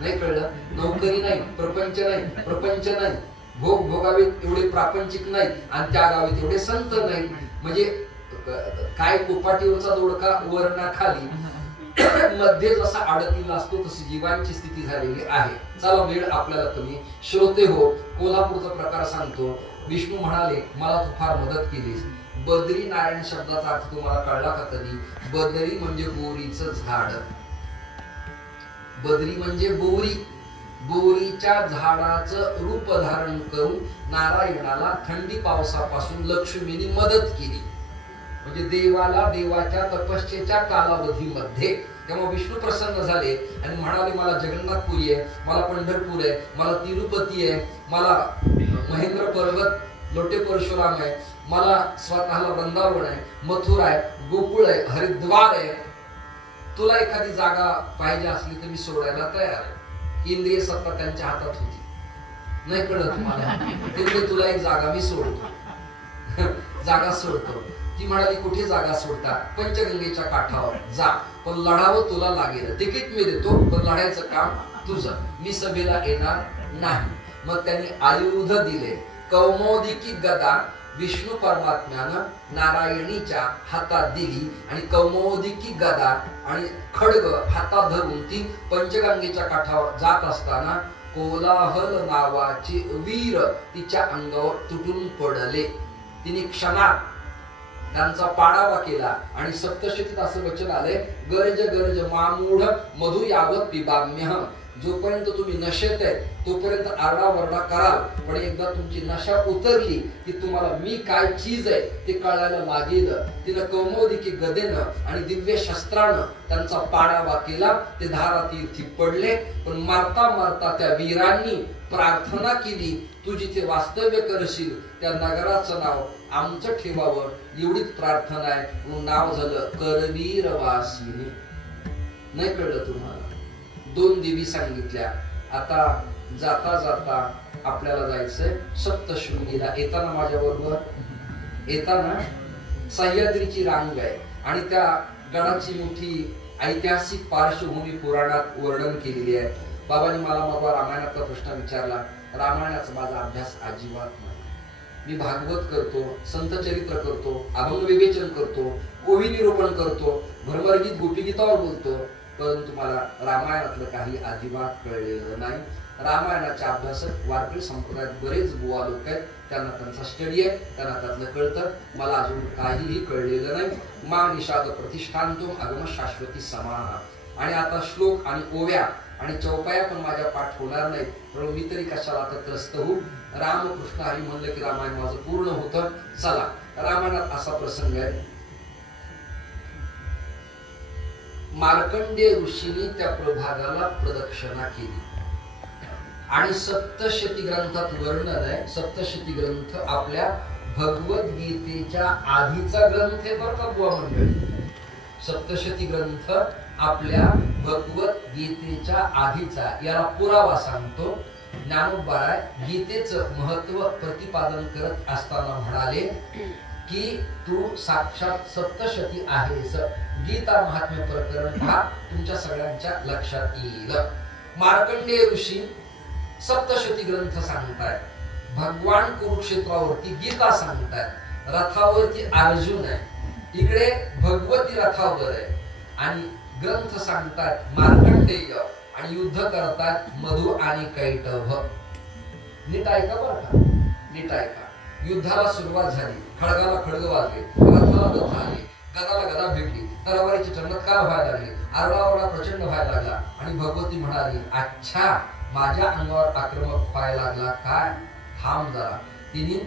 नाही कळलं? नोकरी नाही, प्रपंच नाही, प्रपंच नाही, भोग भोगावेत एवढे प्रापंचिक नाही आणि त्या गावीत एवढे संत नाही. म्हणजे काय कोपाटीवरचा दोडका वरणाखाली मध्ये जसा अडकलेला असतो तशी जीवांची स्थिती झालेली आहे. चला, वेळ आपल्याला कमी. श्रोते हो, कोल्हापूरचा प्रकार सांगतो. विष्णू म्हणाले, मला तू फार मदत केलीस. बद्री नारायण शब्दाचा अर्थ तुम्हाला कळला का कधी? बद्री म्हणजे बोरीचं झाड. बद्री म्हणजे बोरी. बोरीच्या झाडाचं रूप धारण करून नारायणाला थंडी पावसापासून लक्ष्मीने मदत केली. म्हणजे देवाला देवाच्या तपस्येच्या कालावधीमध्ये. तेव्हा विष्णू प्रसन्न झाले आणि म्हणाले, मला जगन्नाथपुरी आहे, मला पंढरपूर आहे, मला तिरुपती आहे, मला महेंद्र पर्वत लोटे परशुराम आहे, मला स्वतःला वृंदावन आहे, मथुरा आहे, गोकुळ आहे, हरिद्वार आहे. तुला एखादी जागा पाहिजे असली तर मी सोडायला तयार आहे. इंद्रिय सत्ता त्यांच्या हातात होती. नाही कळत तुम्हाला? तिकडे तुला एक जागा मी सोडतो. जागा सोडतो. ती म्हणाली, कुठे जागा सोडता? पंचगंगेच्या काठावर जा, पण लढावं तुला लागेल. तिकीट मी देतो, पण लढायचं काम तुझं. मी सभेला येणार नाही. मग त्यांनी आयुध दिले. कौमोदिकी गदा विष्णू परमात्म्यानं नारायणीच्या हातात दिली आणि कौमोदिकी गदा आणि खड्ग हातात धरून ती पंचगंगेच्या काठावर जात असताना कोलाहल नावाचे वीर तिच्या अंगावर तुटून पडले. तिने क्षणात त्यांचा पाडावा केला आणि सप्तशतीत असं वचन आले, गरज गरज मामूढ मधु यावत पिबाम्यहं. जोपर्यंत तुम्ही नशेत आहे तोपर्यंत आरडाओरडा कराल, पण एकदा तुमची नशा उतरली की तुम्हाला मी काय चीज आहे ते कळायला लागेल. तिनं कौमोदिकी गदेनं आणि दिव्य शस्त्रानं त्यांचा पाडावा केला. ते धारातीर्थी पडले, पण मारता मारता त्या वीरांनी प्रार्थना केली, तू जिथे वास्तव्य करशील त्या नगराचं नाव आमचं ठेवावं, एवढीच प्रार्थना आहे. म्हणून नाव झालं करवीर वासिनी. नाही कळलं तुम्हाला? दोन देवी सांगितल्या. आता जाता जाता आपल्याला जायचंय सप्तशृंगीला. येताना माझ्या बरोबर येताना सह्याद्रीची रांग आहे आणि त्या गडाची मोठी ऐतिहासिक पार्श्वभूमी पुराणात वर्णन केलेली आहे. बाबांनी मला मग रामायणाचा प्रश्न विचारला. रामायणाचा माझा अभ्यास अजिबात नाही. मी भागवत करतो, संत चरित्र करतो, अभंग विवेचन करतो, ओवी निरूपण करतो, भ्रमरगीत गोपीगीतावर बोलतो, परंतु मला रामायणातलं काही अजिबात कळलेलं नाही. रामायणाच्या अभ्यासक वारकरी संप्रदायात बरेच बुवा लोक आहेत, त्यांना त्यांचा स्टडी आहे, त्यांना त्यातलं कळतं. मला अजून काहीही कळलेलं नाही. मा निषाद प्रतिष्ठांतुम आगम शाश्वती समाह. आणि आता श्लोक आणि ओव्या आणि चौपाया पण माझ्या पाठ होणार नाही, पण मी तरी कशाला आता त्रस्त होऊ. रामकृष्ण हरी म्हणलं की रामायण माझं पूर्ण होतं. चला, रामायणात असा प्रसंग आहे. मार्कंडेय ऋषीने त्या प्रभागाला प्रदक्षिणा केली आणि सप्तशती ग्रंथात वर्णन आहे. सप्तशती ग्रंथ आपल्या भगवद्गीतेच्या आधीचा ग्रंथ आहे बरं का बुवा मंडळी. सप्तशती ग्रंथ आपल्या भगवत गीतेच्या आधीचा, याला पुरावा सांगतो. ज्ञानोबाराय गीतेचं महत्व प्रतिपादन करत असताना म्हणाले की तू साक्षात सप्तशती आहेस. गीता महात्म्य प्रकरण हा तुमच्या सगळ्यांच्या लक्षात येईल. मार्कंडेय ऋषी सप्तशती ग्रंथ सांगतायत, भगवान कुरुक्षेत्रावरती गीता सांगतायत, रथावरती अर्जुन आहे, इकडे भगवती रथावर आहे आणि ग्रंथ सांगतात मार्कंडेय आणि युद्ध करतात मधु आणि कैटभ. नीट ऐका बरं का, नीट ऐका. युद्धाला सुरुवात झाली, खडगाला खडग वाजले, रथाला रथ आले, गदाला गदा भेटली, तलवारीचे चमत्कार व्हायला लागले, आरडाओरडा प्रचंड व्हायला लागला आणि भगवती म्हणाली, अच्छा माझ्या अंगावर आक्रमक व्हायला लागला काय, थांब जरा. तिने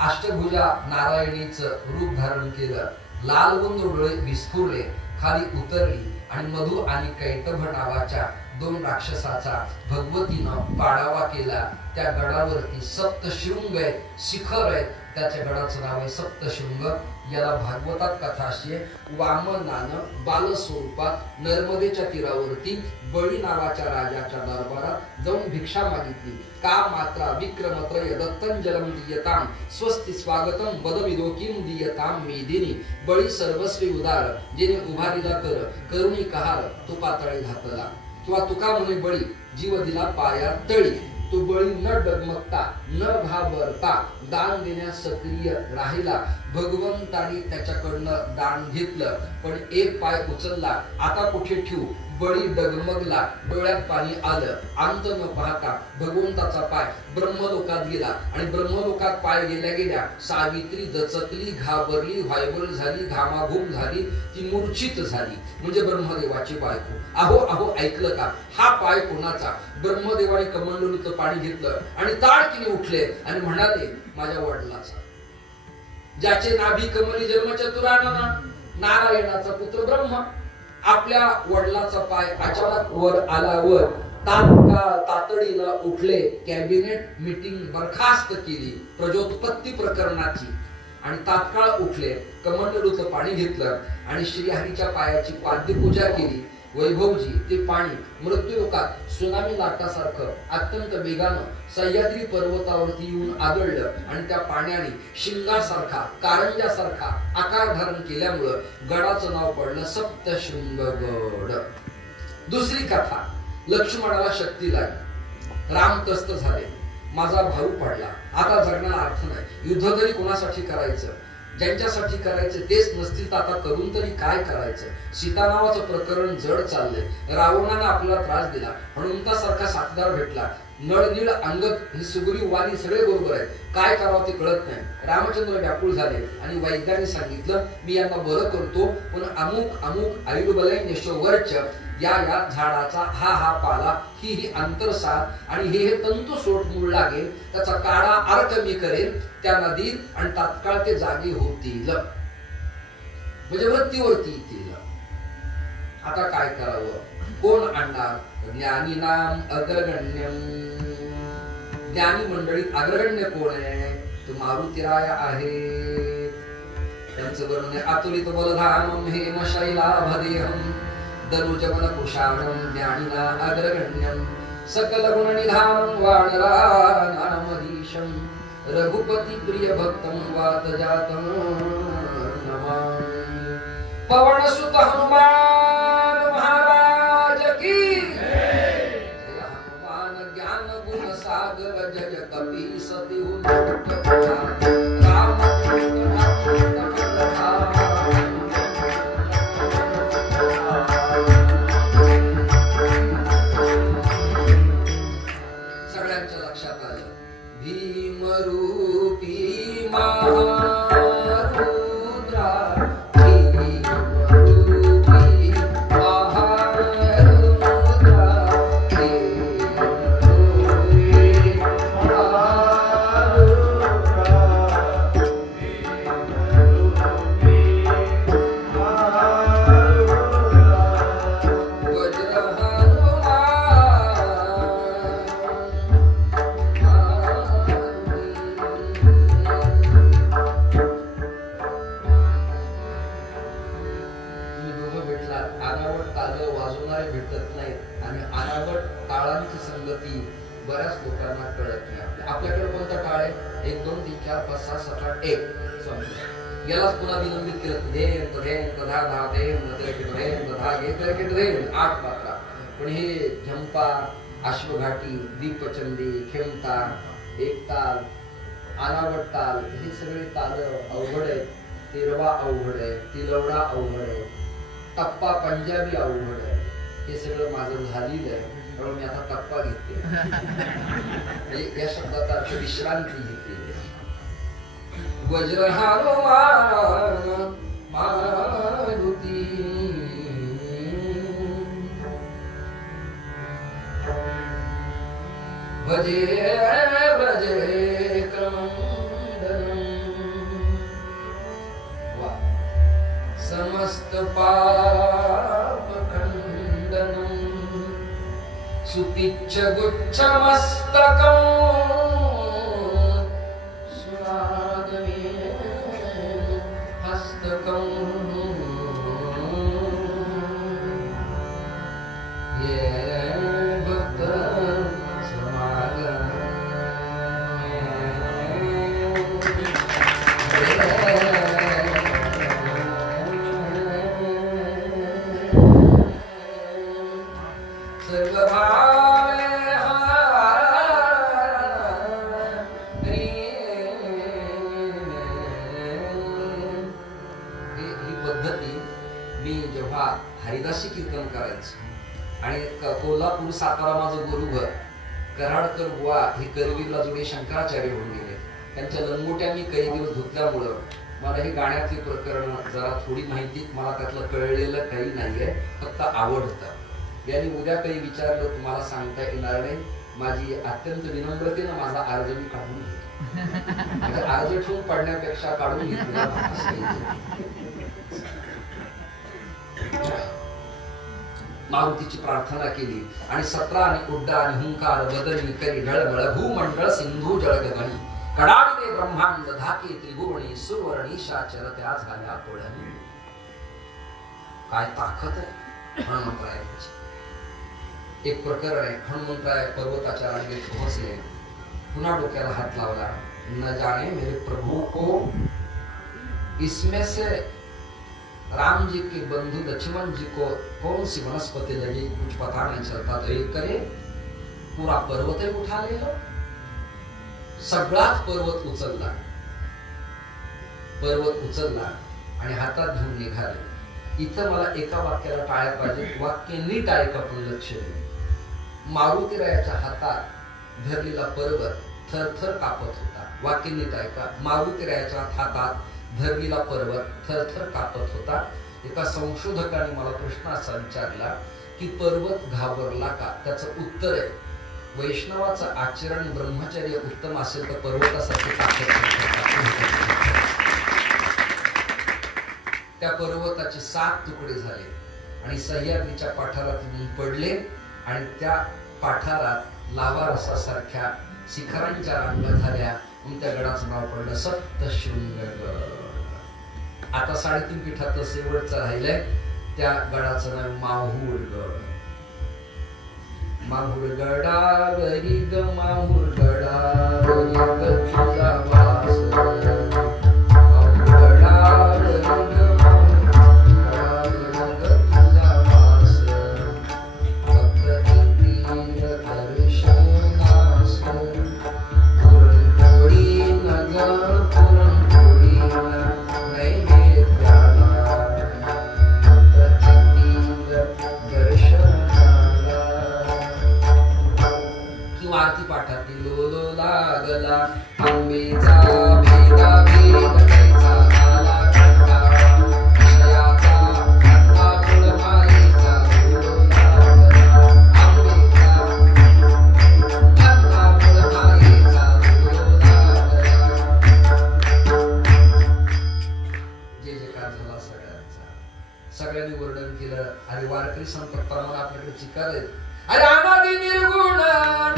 अष्टभुजा नारायणीचं रूप धारण केलं, लालबुंद डोळे विस्फुरले, खाली उतरली आणि मधु आणि कैटभ नावाच्या 2 राक्षसाचा भगवतीनं पाडावा केला. त्या गडावरती सप्तशृंग आहेत, शिखर आहेत, त्याच्या गडाचं नाव आहे सप्तशृंग. याला भागवतात कथा अशी आहे, वामनानं बालस्वरूपात नर्मदेच्या तीरावरती बळी नावाच्या राजाच्या दरबारात जाऊन भिक्षा मागितली. का मात्रा विक्रमत्रय दत्तं जलम दीयताम स्वस्ति स्वागतम वदविदो किम दीयताम मेदिनी. बळी सर्वस्वी उदार, जेने उभारीला कर करुणी कहार तो पाताळी घातला. किंवा तुका म्हणे बळी जीव दिला पाया तळी. तो बळी न डगमगता न घाबरता दान देण्यास सक्रिय राहिला. भगवंतानी त्याच्याकडनं दान घेतलं, पण एक पाय उचलला. आता कुठे ठेवू? बळी डगमगला, डोळ्यात पाणी आलं. अंत न पाहता भगवंताचा पाय ब्रह्मलोकात गेला आणि ब्रह्मलोकात पाय गेल्या गेल्या सावित्री दचकली, घाबरली, व्हायबल झाली, घामाघूम झाली, ती मूर्छित झाली. म्हणजे ब्रह्मदेवाची बायको. अहो अहो ऐकलं का, हा पाय कोणाचा? ब्रह्मदेवाने कमंडलूचं पाणी घेतलं आणि ताडकीने उठले आणि म्हणाले, माझ्या वडिलाचा, ज्याचे नाभी कमली जन्मचतुरानन, नारायणाचा पुत्र ब्रह्म. आपल्या वडिलाचा पाय अचानक वर आल्यावर तातडीला उठले, कॅबिनेट मीटिंग बरखास्त केली प्रजोत्पत्ती प्रकरणाची आणि तात्काळ उठले, कमंडलूचं पाणी घेतलं आणि श्रीहरीच्या पायाची पाद्यपूजा केली. वैभवजी ते पाणी मृत्यूलोकात सुनामी लाटासारखं अत्यंत वेगानं सह्याद्री पर्वतावरती येऊन आदळलं आणि त्या पाण्याने शिंगासारखा, कारंजासारखा आकार धारण केल्यामुळं गडाचं नाव पडलं सप्तशृंगगड. दुसरी कथा, लक्ष्मणाला शक्ती लागली, राम त्रस्त झाले, माझा भाऊ पडला, आता जगण्याला अर्थ नाही, युद्ध तरी कोणासाठी करायचं? ज्यांच्यासाठी करायचं तेच नसतील तर आता करून तरी काय करायचं? सीता नावाचं प्रकरण जड चाललंय, रावणाने आपल्याला त्रास दिला, हनुमंतासारखा साथीदार भेटला, नळनीळ अंगद ही सुग्रीव वाली सगळे बरोबर आहेत, काय करावं ते कळत नाही. रामचंद्र व्याकुळ झाले आणि वैद्याने सांगितलं, मी यांना बरं करतो, पण अमुक अमुक आयुर्बलय यशोवर्च या या झाडाचा हा हा पाला, ही अंतरसार आणि हे तंतू सोट मूळ लागेल, त्याचा काढा अर्क मी करेल त्या नदीत आणि तात्काळ ते जागे होतील, म्हणजे वृत्तीवरती येतील. आता काय करावं? कोण आणणार? ज्ञानी नाम अग्रगण्यम. ज्ञानी मंडळीत अग्रगण्य कोण आहे? तो मारुतीराय आहे. त्यांचं वर्णन आहे, अतुलित बलधामम हेम शैलाभदेहम दनुजवन कुशाणम ज्ञानिना अग्रगण्यम सकल गुण निधानम वानरानामधीशम रघुपति प्रिय भक्तम वात जातम नमामि. पवन सुत हनुमान महाराज की जय. हनुमान ज्ञान गुण सागर जय कपी सति राम भीमरूपी महारुद्रा भीमरूपी बोलणारे भेटत नाहीत आणि अनावट टाळांची संगती बऱ्याच लोकांना कळत नाही. आपल्याकडे कोणता टाळ आहे? 1 2 3 4 5 6 7 8 1 यालाच पुन्हा विलंबित केलं. धे धे धा धा धे धे धा घे धे 8 मात्रा. पण हे झंपा, अश्वघाटी, दीपचंदी, खेमता, एकताल, अनावट ताल हे सगळे ताल अवघड आहेत. तेरवा अवघड आहे, तिलवडा अवघड आहे, टप्पा पंजाबी अवघड आहे. हे सगळं माझं झालेलं आहे. म्हणून मी आता टप्पा घेते. म्हणजे या शब्दाचा अर्थ विश्रांती घेते. वज्रहारो मारुती भजे भजे क्रमंडनम समस्त पाप खंडनम सुपिच्छ गुच्छ मस्तकम सुरागमे हस्तकम ये भक्त समागम हरिदासी कीर्तन करायचं आणि कोल्हापूर सातारा माझं गुरुघर कराडकर बुवा हे करवीरला जुने शंकराचार्य होऊन गेले. त्यांच्या लंगोट्या मी काही दिवस धुतल्यामुळं मला हे गाण्यातली प्रकरण जरा थोडी माहिती, मला त्यातलं कळलेलं काही नाहीये, फक्त आवडतं. यांनी उद्या काही विचारलं तुम्हाला सांगता येणार नाही. माझी अत्यंत विनम्रतेनं माझा अर्ज मी काढून घेतो. अर्ज ठेवून पडण्यापेक्षा काढून घेतला. मारुतीची प्रार्थना केली आणि 17 आणि उड्डा आणि हुंकार बदनी करी ढळमळ भूमंडळ सिंधू जळगगणी कडाडले ब्रह्मांड धाके त्रिभुवनी सुवर्णीशा चरत्या झाल्या कोळणी. काय ताकद आहे हनुमंतरायाची. एक प्रकरण आहे. हनुमंतराय पर्वताच्या रांगेत पोहोचले, पुन्हा डोक्याला हात लावला. न जाने मेरे प्रभु को इसमें से राम जी के बंधु लक्ष्मण जी को कौन सी वनस्पति लगी, कुछ पता नहीं चलता. तो एक करे पूरा पर्वत ही उठा ले लो. सगळाच पर्वत उचलला. पर्वत उचलला आणि हातात घेऊन निघाले. इथं मला एका वाक्याला टाळ्या पाहिजे. वाक्य नीट ऐका पण लक्ष द्या. मारुतीरायाच्या हातात धरलेला पर्वत थरथर कापत होता. वाक्य नीट ऐका. मारुतीरायाच्या हातात धरलेला पर्वत थरथर कापत होता. एका संशोधकाने मला प्रश्न असा विचारला की पर्वत घाबरला का? त्याचं उत्तर आहे, वैष्णवाचं आचरण ब्रह्मचर्य उत्तम असेल तर पर्वतासारखे त्या पर्वताचे 7 तुकडे झाले आणि सह्याद्रीच्या पाठारात येऊन पडले आणि त्या पाठारात लावा रसासारख्या शिखरांच्या रांगा झाल्या. त्या गडाचं नाव पडलं सप्तशृंग. आता 3.5 पीठातलं शेवटचं राहिलंय, त्या गडाचं नाव माहूर गड. माहूर गडावरी ग माहूर गडावरी ग तुझा वास. माहूर गडावरी ग माहूर गडावरी ग तुझा वास. भक्त येतील दर्शनास. पुरणपोळी नगर पुरणपोळी आरती पाठातील लोलो लागला आंबेचा भेदा भेद कैचा आला कंटा विषयाचा कंटा फुलमाईचा लोलो लागला आंबेचा कंटा फुलमाईचा लोलो लागला. जे जयकार झाला सगळ्यांचा. सगळ्यांनी वर्णन केलं. अरे वारकरी संत प्रमाण आपल्याकडे चिकार आहेत. अरे अनादि निर्गुण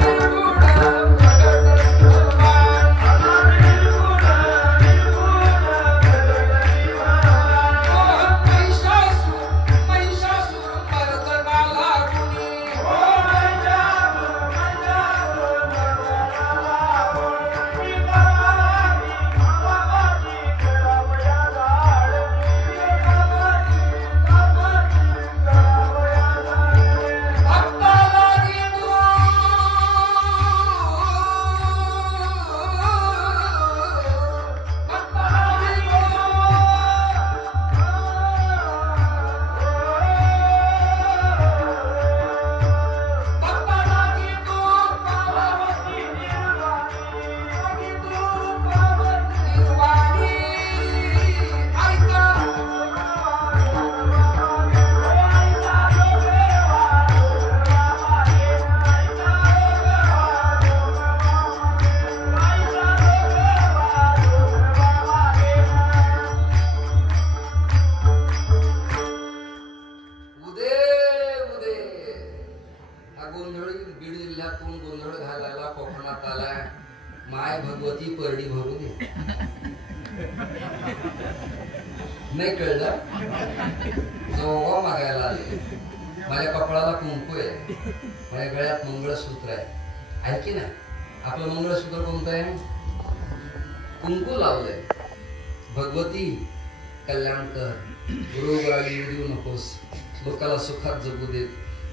निर्गुण महिषासुर मर्दनाला नाही कळलं? जोगा मागायला आले. माझ्या कपाळाला कुंकू आहे, माझ्या गळ्यात मंगळसूत्र आहे की नाही? आपलं मंगळसूत्र कोणतं आहे? कुंकू लावलंय. भगवती कल्याण कर, रोगराई येऊ नकोस, लोकाला सुखात जगू दे,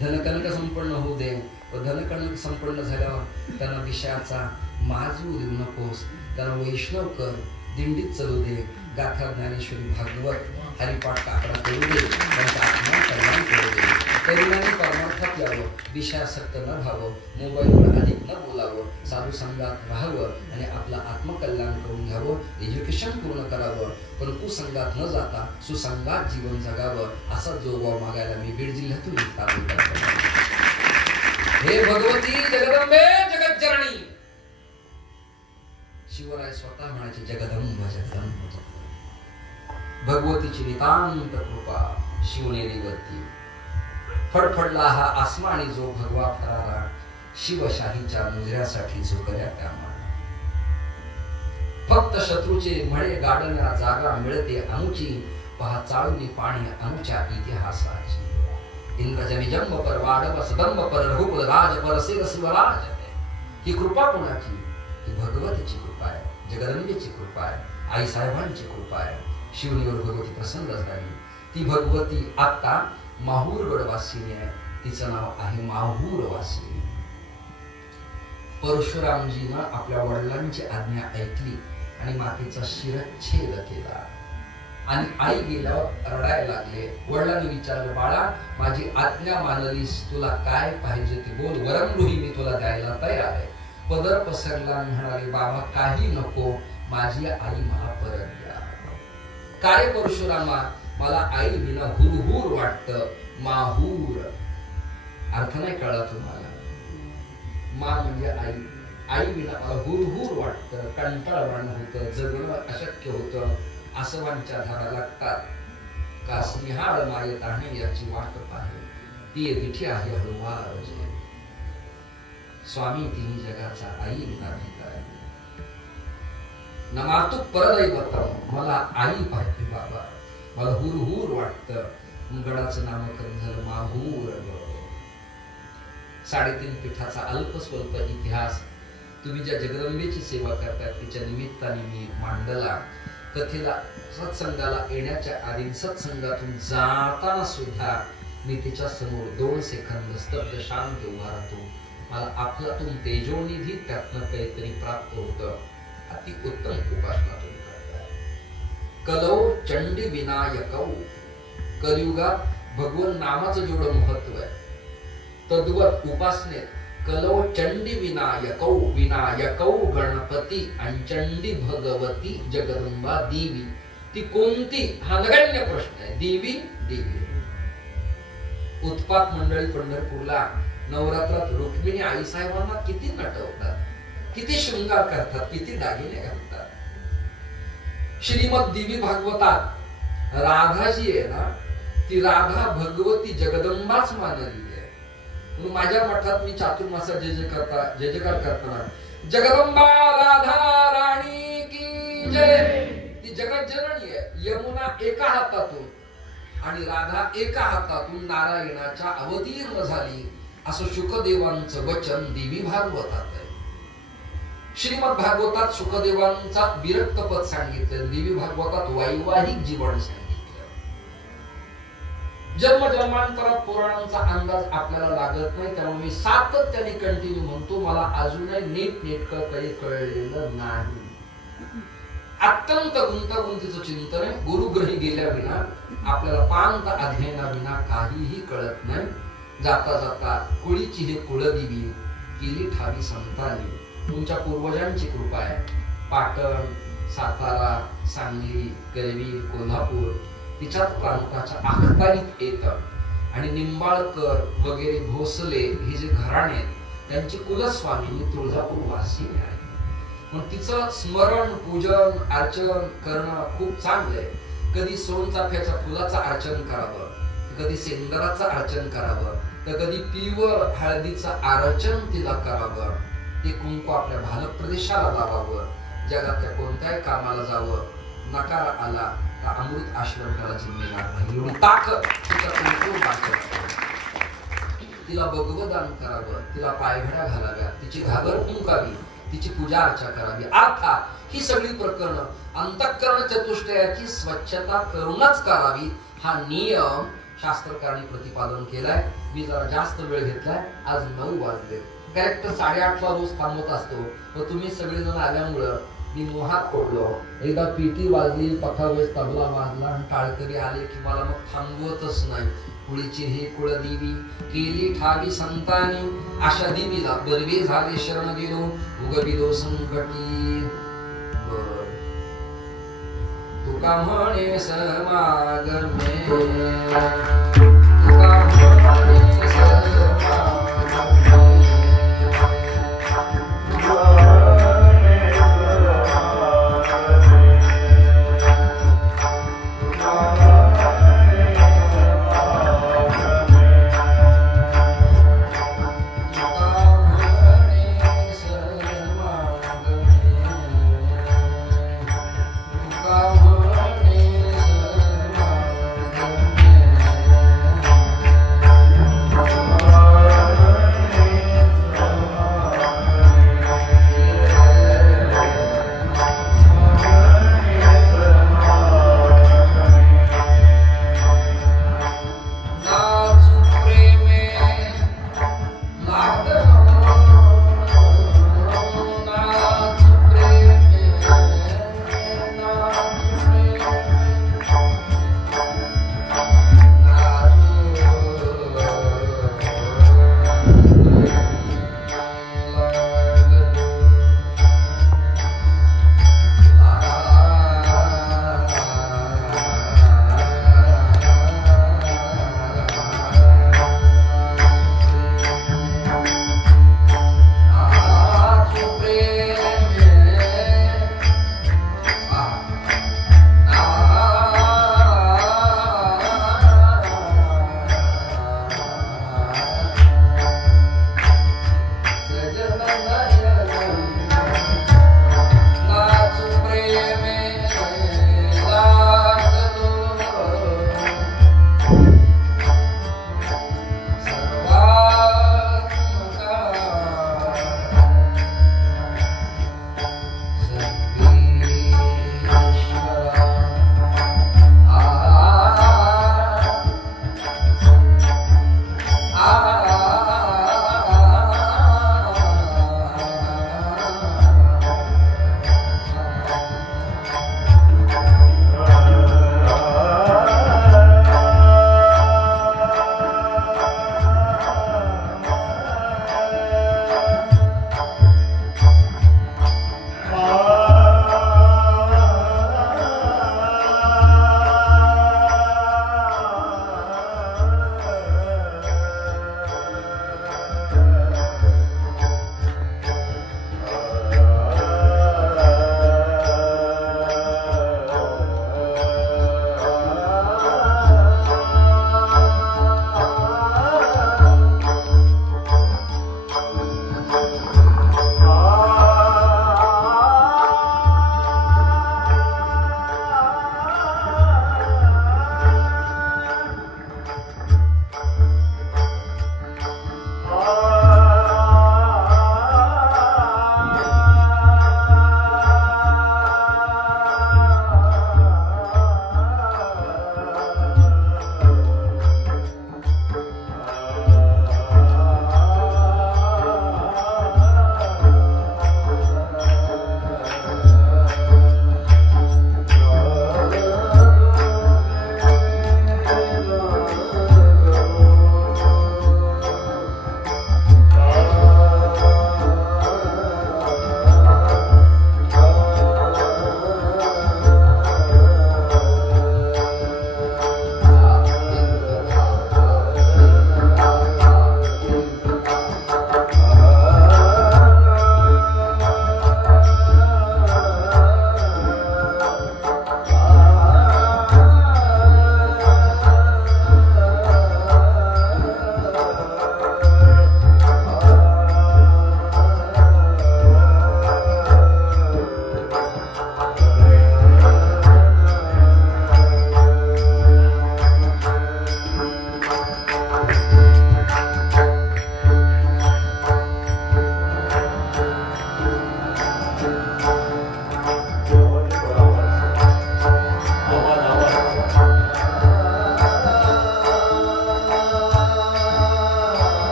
धनकनक संपन्न होऊ दे, व धनकनक संपन्न झाल्यावर त्यांना विषयाचा माज येऊ देऊ नकोस, त्यांना वैष्णव कर, दिंडीत चलू दे, गाथा ज्ञानेश्वरी भागवत हरिपाठ काकडा करू दे, त्यांचा आत्मा कल्याण करू दे, तरुणांनी परमार्थात यावं, विषयासक्त न व्हावं, मोबाईलवर अधिक न बोलावं, साधू संघात राहावं आणि आपलं आत्मकल्याण करून घ्यावं, एज्युकेशन पूर्ण करावं, पण कुसंगात न जाता सुसंगात जीवन जगावं, असा जोगवा मागायला मी बीड जिल्ह्यातून हे भगवती जगदंबे जगज्जननी. शिवराय स्वतः म्हणायचे जगदंब जगदंब. भगवतीची नितांत कृपा शिवनेरीवरती फडफडला हा आसमानी जो भगवा फरारा, शिवशाहीच्या मुजऱ्यासाठी झुकल्या त्या माना. फक्त शत्रूचे म्हणे गाडण्या जागा मिळते अमुची, पहा चाळूनी पाणी अमुच्या इतिहासाची. इंद्रजनी जन्म पर वाढव सदंब पर रघुकुल राज पर सिर शिवराज. ही कृपा कोणाची? ही भगवतीची कृपा आहे, जगदंबेची कृपा आहे, आई साहेबांची कृपा आहे. शिवनेरीवर भगवती प्रसन्न झाली. ती भगवती आता माहूरगड वासिनी आहे, तिचं नाव आहे माहूर वासिनी. परशुरामजीनं आपल्या वडिलांची आज्ञा ऐकली आणि मातेचा शिरच्छेद केला आणि आई गेल्यावर रडायला लागले. वडिलांनी विचारलं, बाळा माझी आज्ञा मानलीस, तुला काय पाहिजे ते बोल, वरमृही मी तुला द्यायला तयार आहे. पदर पसरला म्हणाले, बाबा काही नको, माझी आई मला परत द्या. काय परशुरामा, मला आई विना हुरहुर वाटतं. माहूर अर्थ नाही कळला तुम्हाला? मा म्हणजे आई, आई विना मला हुरहुर वाटतं, कंटाळवाणं होतं, जगणं अशक्य होतं, आसवांच्या धारा लागतात. का स्नेहाळ मायत आहे याची वाट पाहे, ती दिठी आहे हळूवार जे. स्वामी तिन्ही जगाचा आई विना भिकारी. नमातु परदैवतम, मला आई पाहिजे बाबा, मला हुरहुर वाटतं. गडाचं नामकरण झालं माहूर. 3.5 पीठाचा अल्प स्वल्प इतिहास तुम्ही ज्या जगदंबेची सेवा करतात तिच्या निमित्ताने मी मांडला. कथेला सत्संगाला येण्याच्या आधी सत्संगातून जाताना सुद्धा मी तिच्या समोर 2 सेकंद स्तब्ध शांत उभा राहतो. मला आपल्यातून तेजोनिधी त्यातनं काहीतरी प्राप्त होतं. अति उत्तम उपासना तुम्ही करताय. कलौ चंडी विनायकौ. कलियुगात भगवान नामाचं जेवढं महत्व आहे तद्वत उपासनेत कलौ चंडी विनायकौ. विनायकौ गणपती आणि चंडी भगवती जगदंबा देवी. ती कोणती हा नगण्य प्रश्न आहे. देवी देवी. उत्पात मंडळी पंढरपूरला नवरात्रात रुक्मिणी आई साहेबांना किती नटवतात, किती शृंगार करतात, किती दागिने घालतात. श्रीमद देवी भागवतात राधा जी आहे ना, ती राधा भगवती जगदंबाच मानली आहे. माझ्या मठात मी चातुर्मासात जय जयकार करताना जगदंबा राधा राणी की जय. ती जगज्जननी आहे. यमुना एका हातातून आणि राधा एका हातातून नारायणाच्या अवतीर्ण झाली असं शुकदेवांचं वचन देवी भागवतात आहे. श्रीमद भागवतात शुकदेवांचा विरक्त पद सांगितलं, देवी भागवतात वैवाहिक जीवन सांगितलं. जन्म जन्मांतरात पुराणांचा अंदाज आपल्याला लागत नाही, त्यामुळे मी सातत्याने कंटिन्यू म्हणतो, मला अजूनही नीट नेटकं काही कळलेलं नाही. अत्यंत गुंतागुंतीचं चिंतन आहे. गुरुग्रही गेल्या विना आपल्याला पांत अध्ययनाविना काहीही कळत नाही. जाता जाता कुळीची हे कुळदेवी केली ठावी संतांनी. तुमच्या पूर्वजांची कृपा आहे. पाटण, सातारा, सांगली, करवीर, कोल्हापूर तिच्याच प्रांताच्या अखत्यारीत येतं आणि निंबाळकर वगैरे भोसले हे जे घराणे त्यांची कुलस्वामी तुळजापूर वासिनी आहे. पण तिचं स्मरण पूजन अर्चन करणं खूप चांगलं आहे. कधी सोनचाफ्याच्या फुलाचं अर्चन करावं, कधी सेंदराचं अर्चन करावं, तर कधी पिवर हळदीचं अर्चन तिला करावं. ते कुंकू आपल्या भारत प्रदेशाला लावावं. जगातल्या कोणत्याही कामाला जावं, नकार आला का अमृत आश्रम त्याला जिम्मेदार नाही, एवढी ताकद तिच्या कंट्रोल ताकद. तिला भगवदान करावं, तिला पायघड्या घालाव्या, तिची घागर फुंकावी, तिची पूजा अर्चा करावी. अर्थात ही सगळी प्रकरण अंतःकरण चतुष्टयाची स्वच्छता करूनच करावी, हा नियम शास्त्रकारांनी प्रतिपादन केलाय. मी जरा जास्त वेळ घेतलाय, आज 9 वाजले. करेक्ट 8:30ला रोज थांबत असतो, पण तुम्ही सगळेजण आल्यामुळं मी मोहात पडलो. एकदा पीटी वाजली, पखावज तबला वाजला आणि टाळकरी आले की मला मग थांबवतच नाही. कुळीची हे कुळदेवी केली ठावी संतानी, अशा देवीला बरवे झाले शरण गेलो, उगविलो संकटी. तुका म्हणे समागमे, तुका म्हणे समागमे.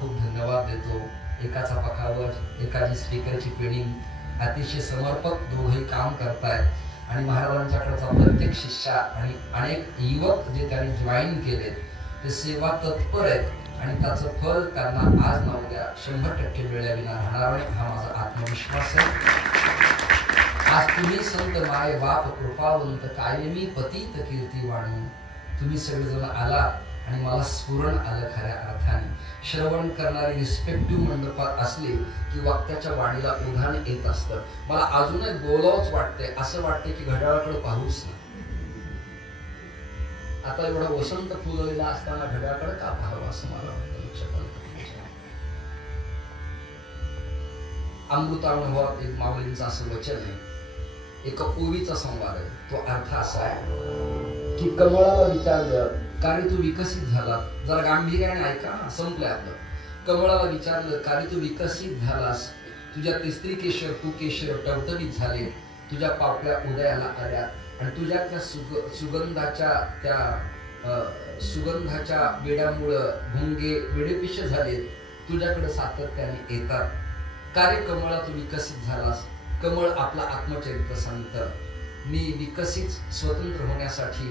खूप धन्यवाद देतो. एकाचा पखावर, एकाची स्पीकरची पेडिंग, अतिशय समर्पक दोघेही काम करतायत आणि महाराजांच्याकडचा प्रत्येक शिष्य आणि अनेक युवक जे त्यांनी जॉईन केले ते सेवा तत्पर आहेत आणि त्याचं फल त्यांना आज ना उद्या 100% मिळाविना राहणार नाही, हा माझा आत्मविश्वास आहे. आज तुम्ही संत माय बाप कृपावंत कायमी पतित कीर्तिवाणी, तुम्ही सगळेजण आला आणि मला स्फुरण आलं खऱ्या अर्थाने. श्रवण करणारी रिस्पेक्टिव्ह मंडपात असली की वक्त्याच्या वाणीला उधाण येत असतं. मला अजूनही बोलावंच वाटतंय, असं वाटतंय की घड्याळाकडे पाहूच ना. आता एवढा वसंत फुललेला असताना घड्याळाकडे का पाहावं असं मला वाटतं. अमृतानुभवात एक माऊलींचं असं वचन आहे, एका ओवीचा संवाद आहे. तो अर्थ असा आहे की कमळाला विचारलं का रे तू विकसित झाला, जरा गांभीर्याने ऐका ना, संपलंय आपलं. कमळाला विचारलं का रे तू विकसित झालास, तुझ्या तिसरी केशर तू केशर टवटवीत झाले, तुझ्या पापल्या उदयाला आल्या आणि तुझ्या त्या सुगंधाच्या बेडामुळं भुंगे वेडेपिश झाले, तुझ्याकडे सातत्याने येतात. का रे कमळा तू विकसित झालास. कमळ आपला आत्मचरित्र सांगतं, मी विकसित स्वतंत्र होण्यासाठी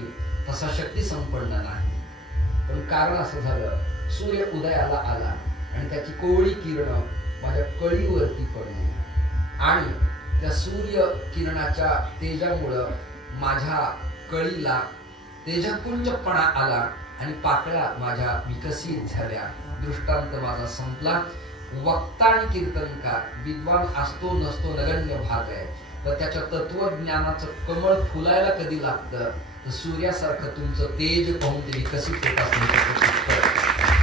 तसा शक्ती संपन्न नाही, पण कारण असं झालं, सूर्य उदयाला आला आणि त्याची कोवळी किरण माझ्या कळीवरती पडली आणि त्या सूर्य किरणाच्या तेजामुळं माझ्या कळीला तेजपुंजपणा आला आणि पाकळ्या माझ्या विकसित झाल्या. दृष्टांत माझा संपला. वक्ता आणि कीर्तनकार विद्वान असतो नसतो नगण्य भाग आहे, तर त्याच्या तत्वज्ञानाचं कमळ फुलायला कधी लागतं तर सूर्यासारखं तुमचं तेज पाहून ते विकसित होत असतं.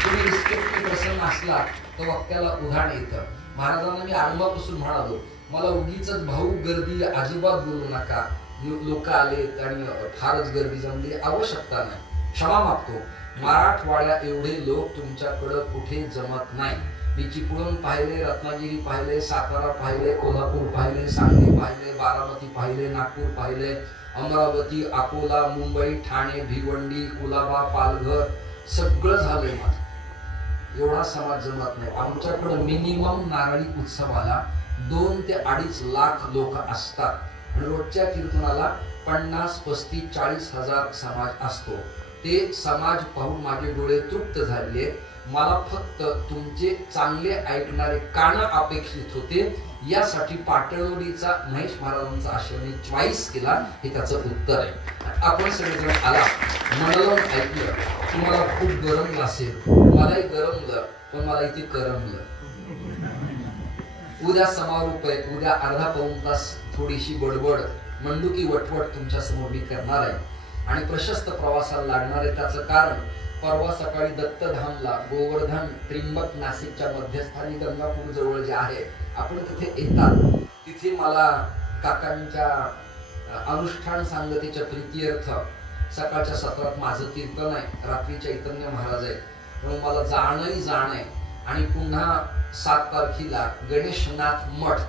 तुम्ही रिस्पेक्टफुल प्रसन्न असला तर वक्त्याला उधाण येतं. महाराजांना मी आरंभापासून म्हणालो, मला उगीच भाऊ गर्दी अजिबात बोलू नका, लोक आलेत आणि फारच गर्दी जमली, आवश्यकता नाही, क्षमा मागतो. मराठवाड्या एवढे लोक तुमच्याकडं कुठे जमत नाही. मी चिपळूण पाहिले, रत्नागिरी पाहिले, सातारा पाहिले, कोल्हापूर पाहिले, सांगली पाहिले, बारामती पाहिले, नागपूर पाहिले, अमरावती, अकोला, मुंबई, ठाणे, भिवंडी, कुलाबा, पालघर, सगळं झालंय माझं. एवढा समाज जमत नाही. आमच्याकडे मिनिमम नारळी उत्सवाला 2 ते 2.5 लाख लोक असतात आणि रोजच्या कीर्तनाला 50, 35, 40 हजार समाज असतो. ते समाज पाहून माझे डोळे तृप्त झाले. मला फक्त तुमचे चांगले ऐकणारे कान अपेक्षित होते, यासाठी पाटणवडीचा महेश महाराजांचा आश्रम चॉईस केला, हे त्याचं उत्तर आहे. आपण सगळेजण आला, मंडलम ऐकलं, तुम्हाला खूप गरमलं असेल, मलाही गरमलं, पण मला इथे करमलं. उद्या समारोप आहे, उद्या अर्धा पाऊण तास थोडीशी बडबड मंडुकी वटवट तुमच्या समोर मी करणार आहे आणि प्रशस्त प्रवासाला लागणार आहे. त्याचं कारण परवा सकाळी दत्तधामला गोवर्धन त्रिंबक नाशिकच्या मध्यस्थानी गंगापूर जवळ जे आहे, आपण तिथे येतात. तिथे मला काकांच्या अनुष्ठान सांगतेच्या प्रीत्यर्थ सकाळच्या सत्रात माझं कीर्तन आहे, रात्री चैतन्य महाराज आहे, म्हणून मला जाणंही जाण आहे. आणि पुन्हा 7 तारखेला गणेशनाथ मठ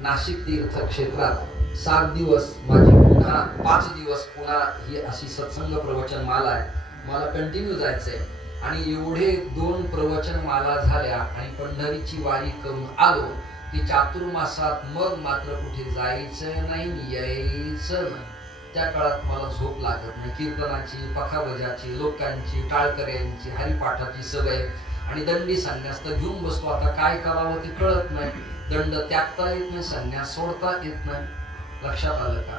नाशिक तीर्थ क्षेत्रात 7 दिवस माझी पुन्हा 5 दिवस पुन्हा ही अशी सत्संग प्रवचन माला आहे. मला कंटिन्यू जायचंय आणि एवढे 2 प्रवचन माला झाल्या आणि पंढरीची वारी करून आलो की चातुर्मासात मग मात्र कुठे जायचं नाही, यायचं नाही. त्या काळात मला झोप लागत नाही. कीर्तनाची, पखावजाची, लोकांची, टाळकऱ्यांची, हरिपाठाची सवय आणि दंडी संन्यास तर घेऊन बसतो. आता काय करावं ते कळत नाही. दंड त्यागता येत नाही, संन्यास सोडता येत नाही. लक्षात आलं का?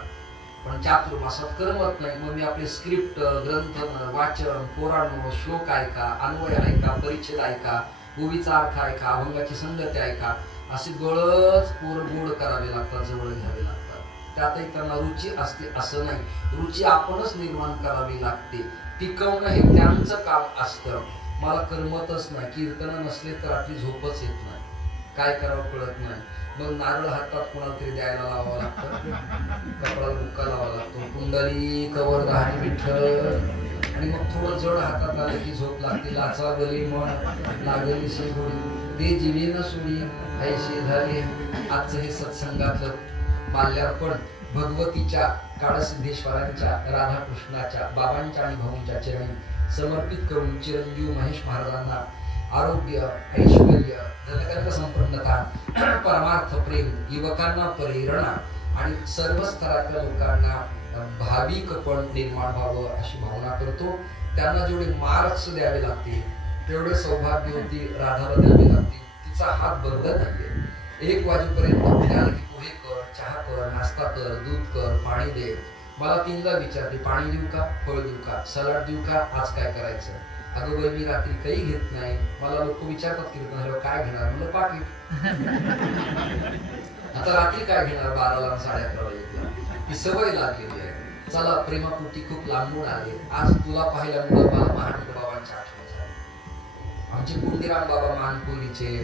पण चातुर्मासात करमत नाही. मग मी आपले स्क्रिप्ट, ग्रंथ वाचन, पुराण, श्लोक ऐका, अन्वय ऐका, परिच्छेद ऐका, ओवीचा अर्थ ऐका, अभंगाची संगती ऐका, असे गळच पोरगोड करावे लागतात, जवळ घ्यावे लागतात. त्यातही त्यांना रुची असते असं नाही. रुची आपणच निर्माण करावी लागते. टिकवणं हे त्यांचं काम असतं. मला करमतच नाही. कीर्तन नसले तर रात्री झोपच येत नाही. काय करावं कळत नाही. मग नारळ हातात कोणाला तरी द्यायला लावावं लागतं, कपडाला बुक्का लावावा लागतो, कुंडली कवर राहणी विठ्ठल, आणि मग थोडं जड हातात आलं की झोप लागते. लाचा गली मन लागली शेगोडी ते जीवेनं सोडी ऐशी झाली. आजचं हे सत्संगातलं माल्यार्पण भगवतीच्या, काळसिद्धेश्वरांच्या, राधाकृष्णाच्या, बाबांच्या आणि भाऊंच्या चरणी समर्पित करून चिरंजीव महेश महाराजांना आरोग्य, ऐश्वर्य, धनकनक संपन्नता, परमार्थ प्रेम, युवकांना प्रेरणा आणि सर्व स्तरातल्या लोकांना भाविकपण निर्माण व्हावं अशी भावना करतो. त्यांना जेवढे मार्क्स द्यावे लागतील तेवढे सौभाग्यवती राधाला द्यावे लागतील. तिचा हात बंद नाहीये. 1 वाजेपर्यंत उद्याला की पोहे कर, चहा कर, नाश्ता कर, दूध कर, पाणी दे. मला 3ला विचारते, पाणी देऊ का, फळ देऊ का, सलाड देऊ का, आज काय करायचं. अगं बाई, मी रात्री काही घेत नाही. मला लोक विचारतात कीर्तन झाल्यावर काय घेणार, म्हणलं पाकिट. आता रात्री काय घेणार 12ला आणि 11:30 ही सवय लागलेली आहे. चला, प्रेमापोटी खूप लांबून आले. आज तुला पाहिल्यामुळे मला महानंद बाबांची आठवण झाली. आमचे कुंडीराम बाबा मानपुरीचे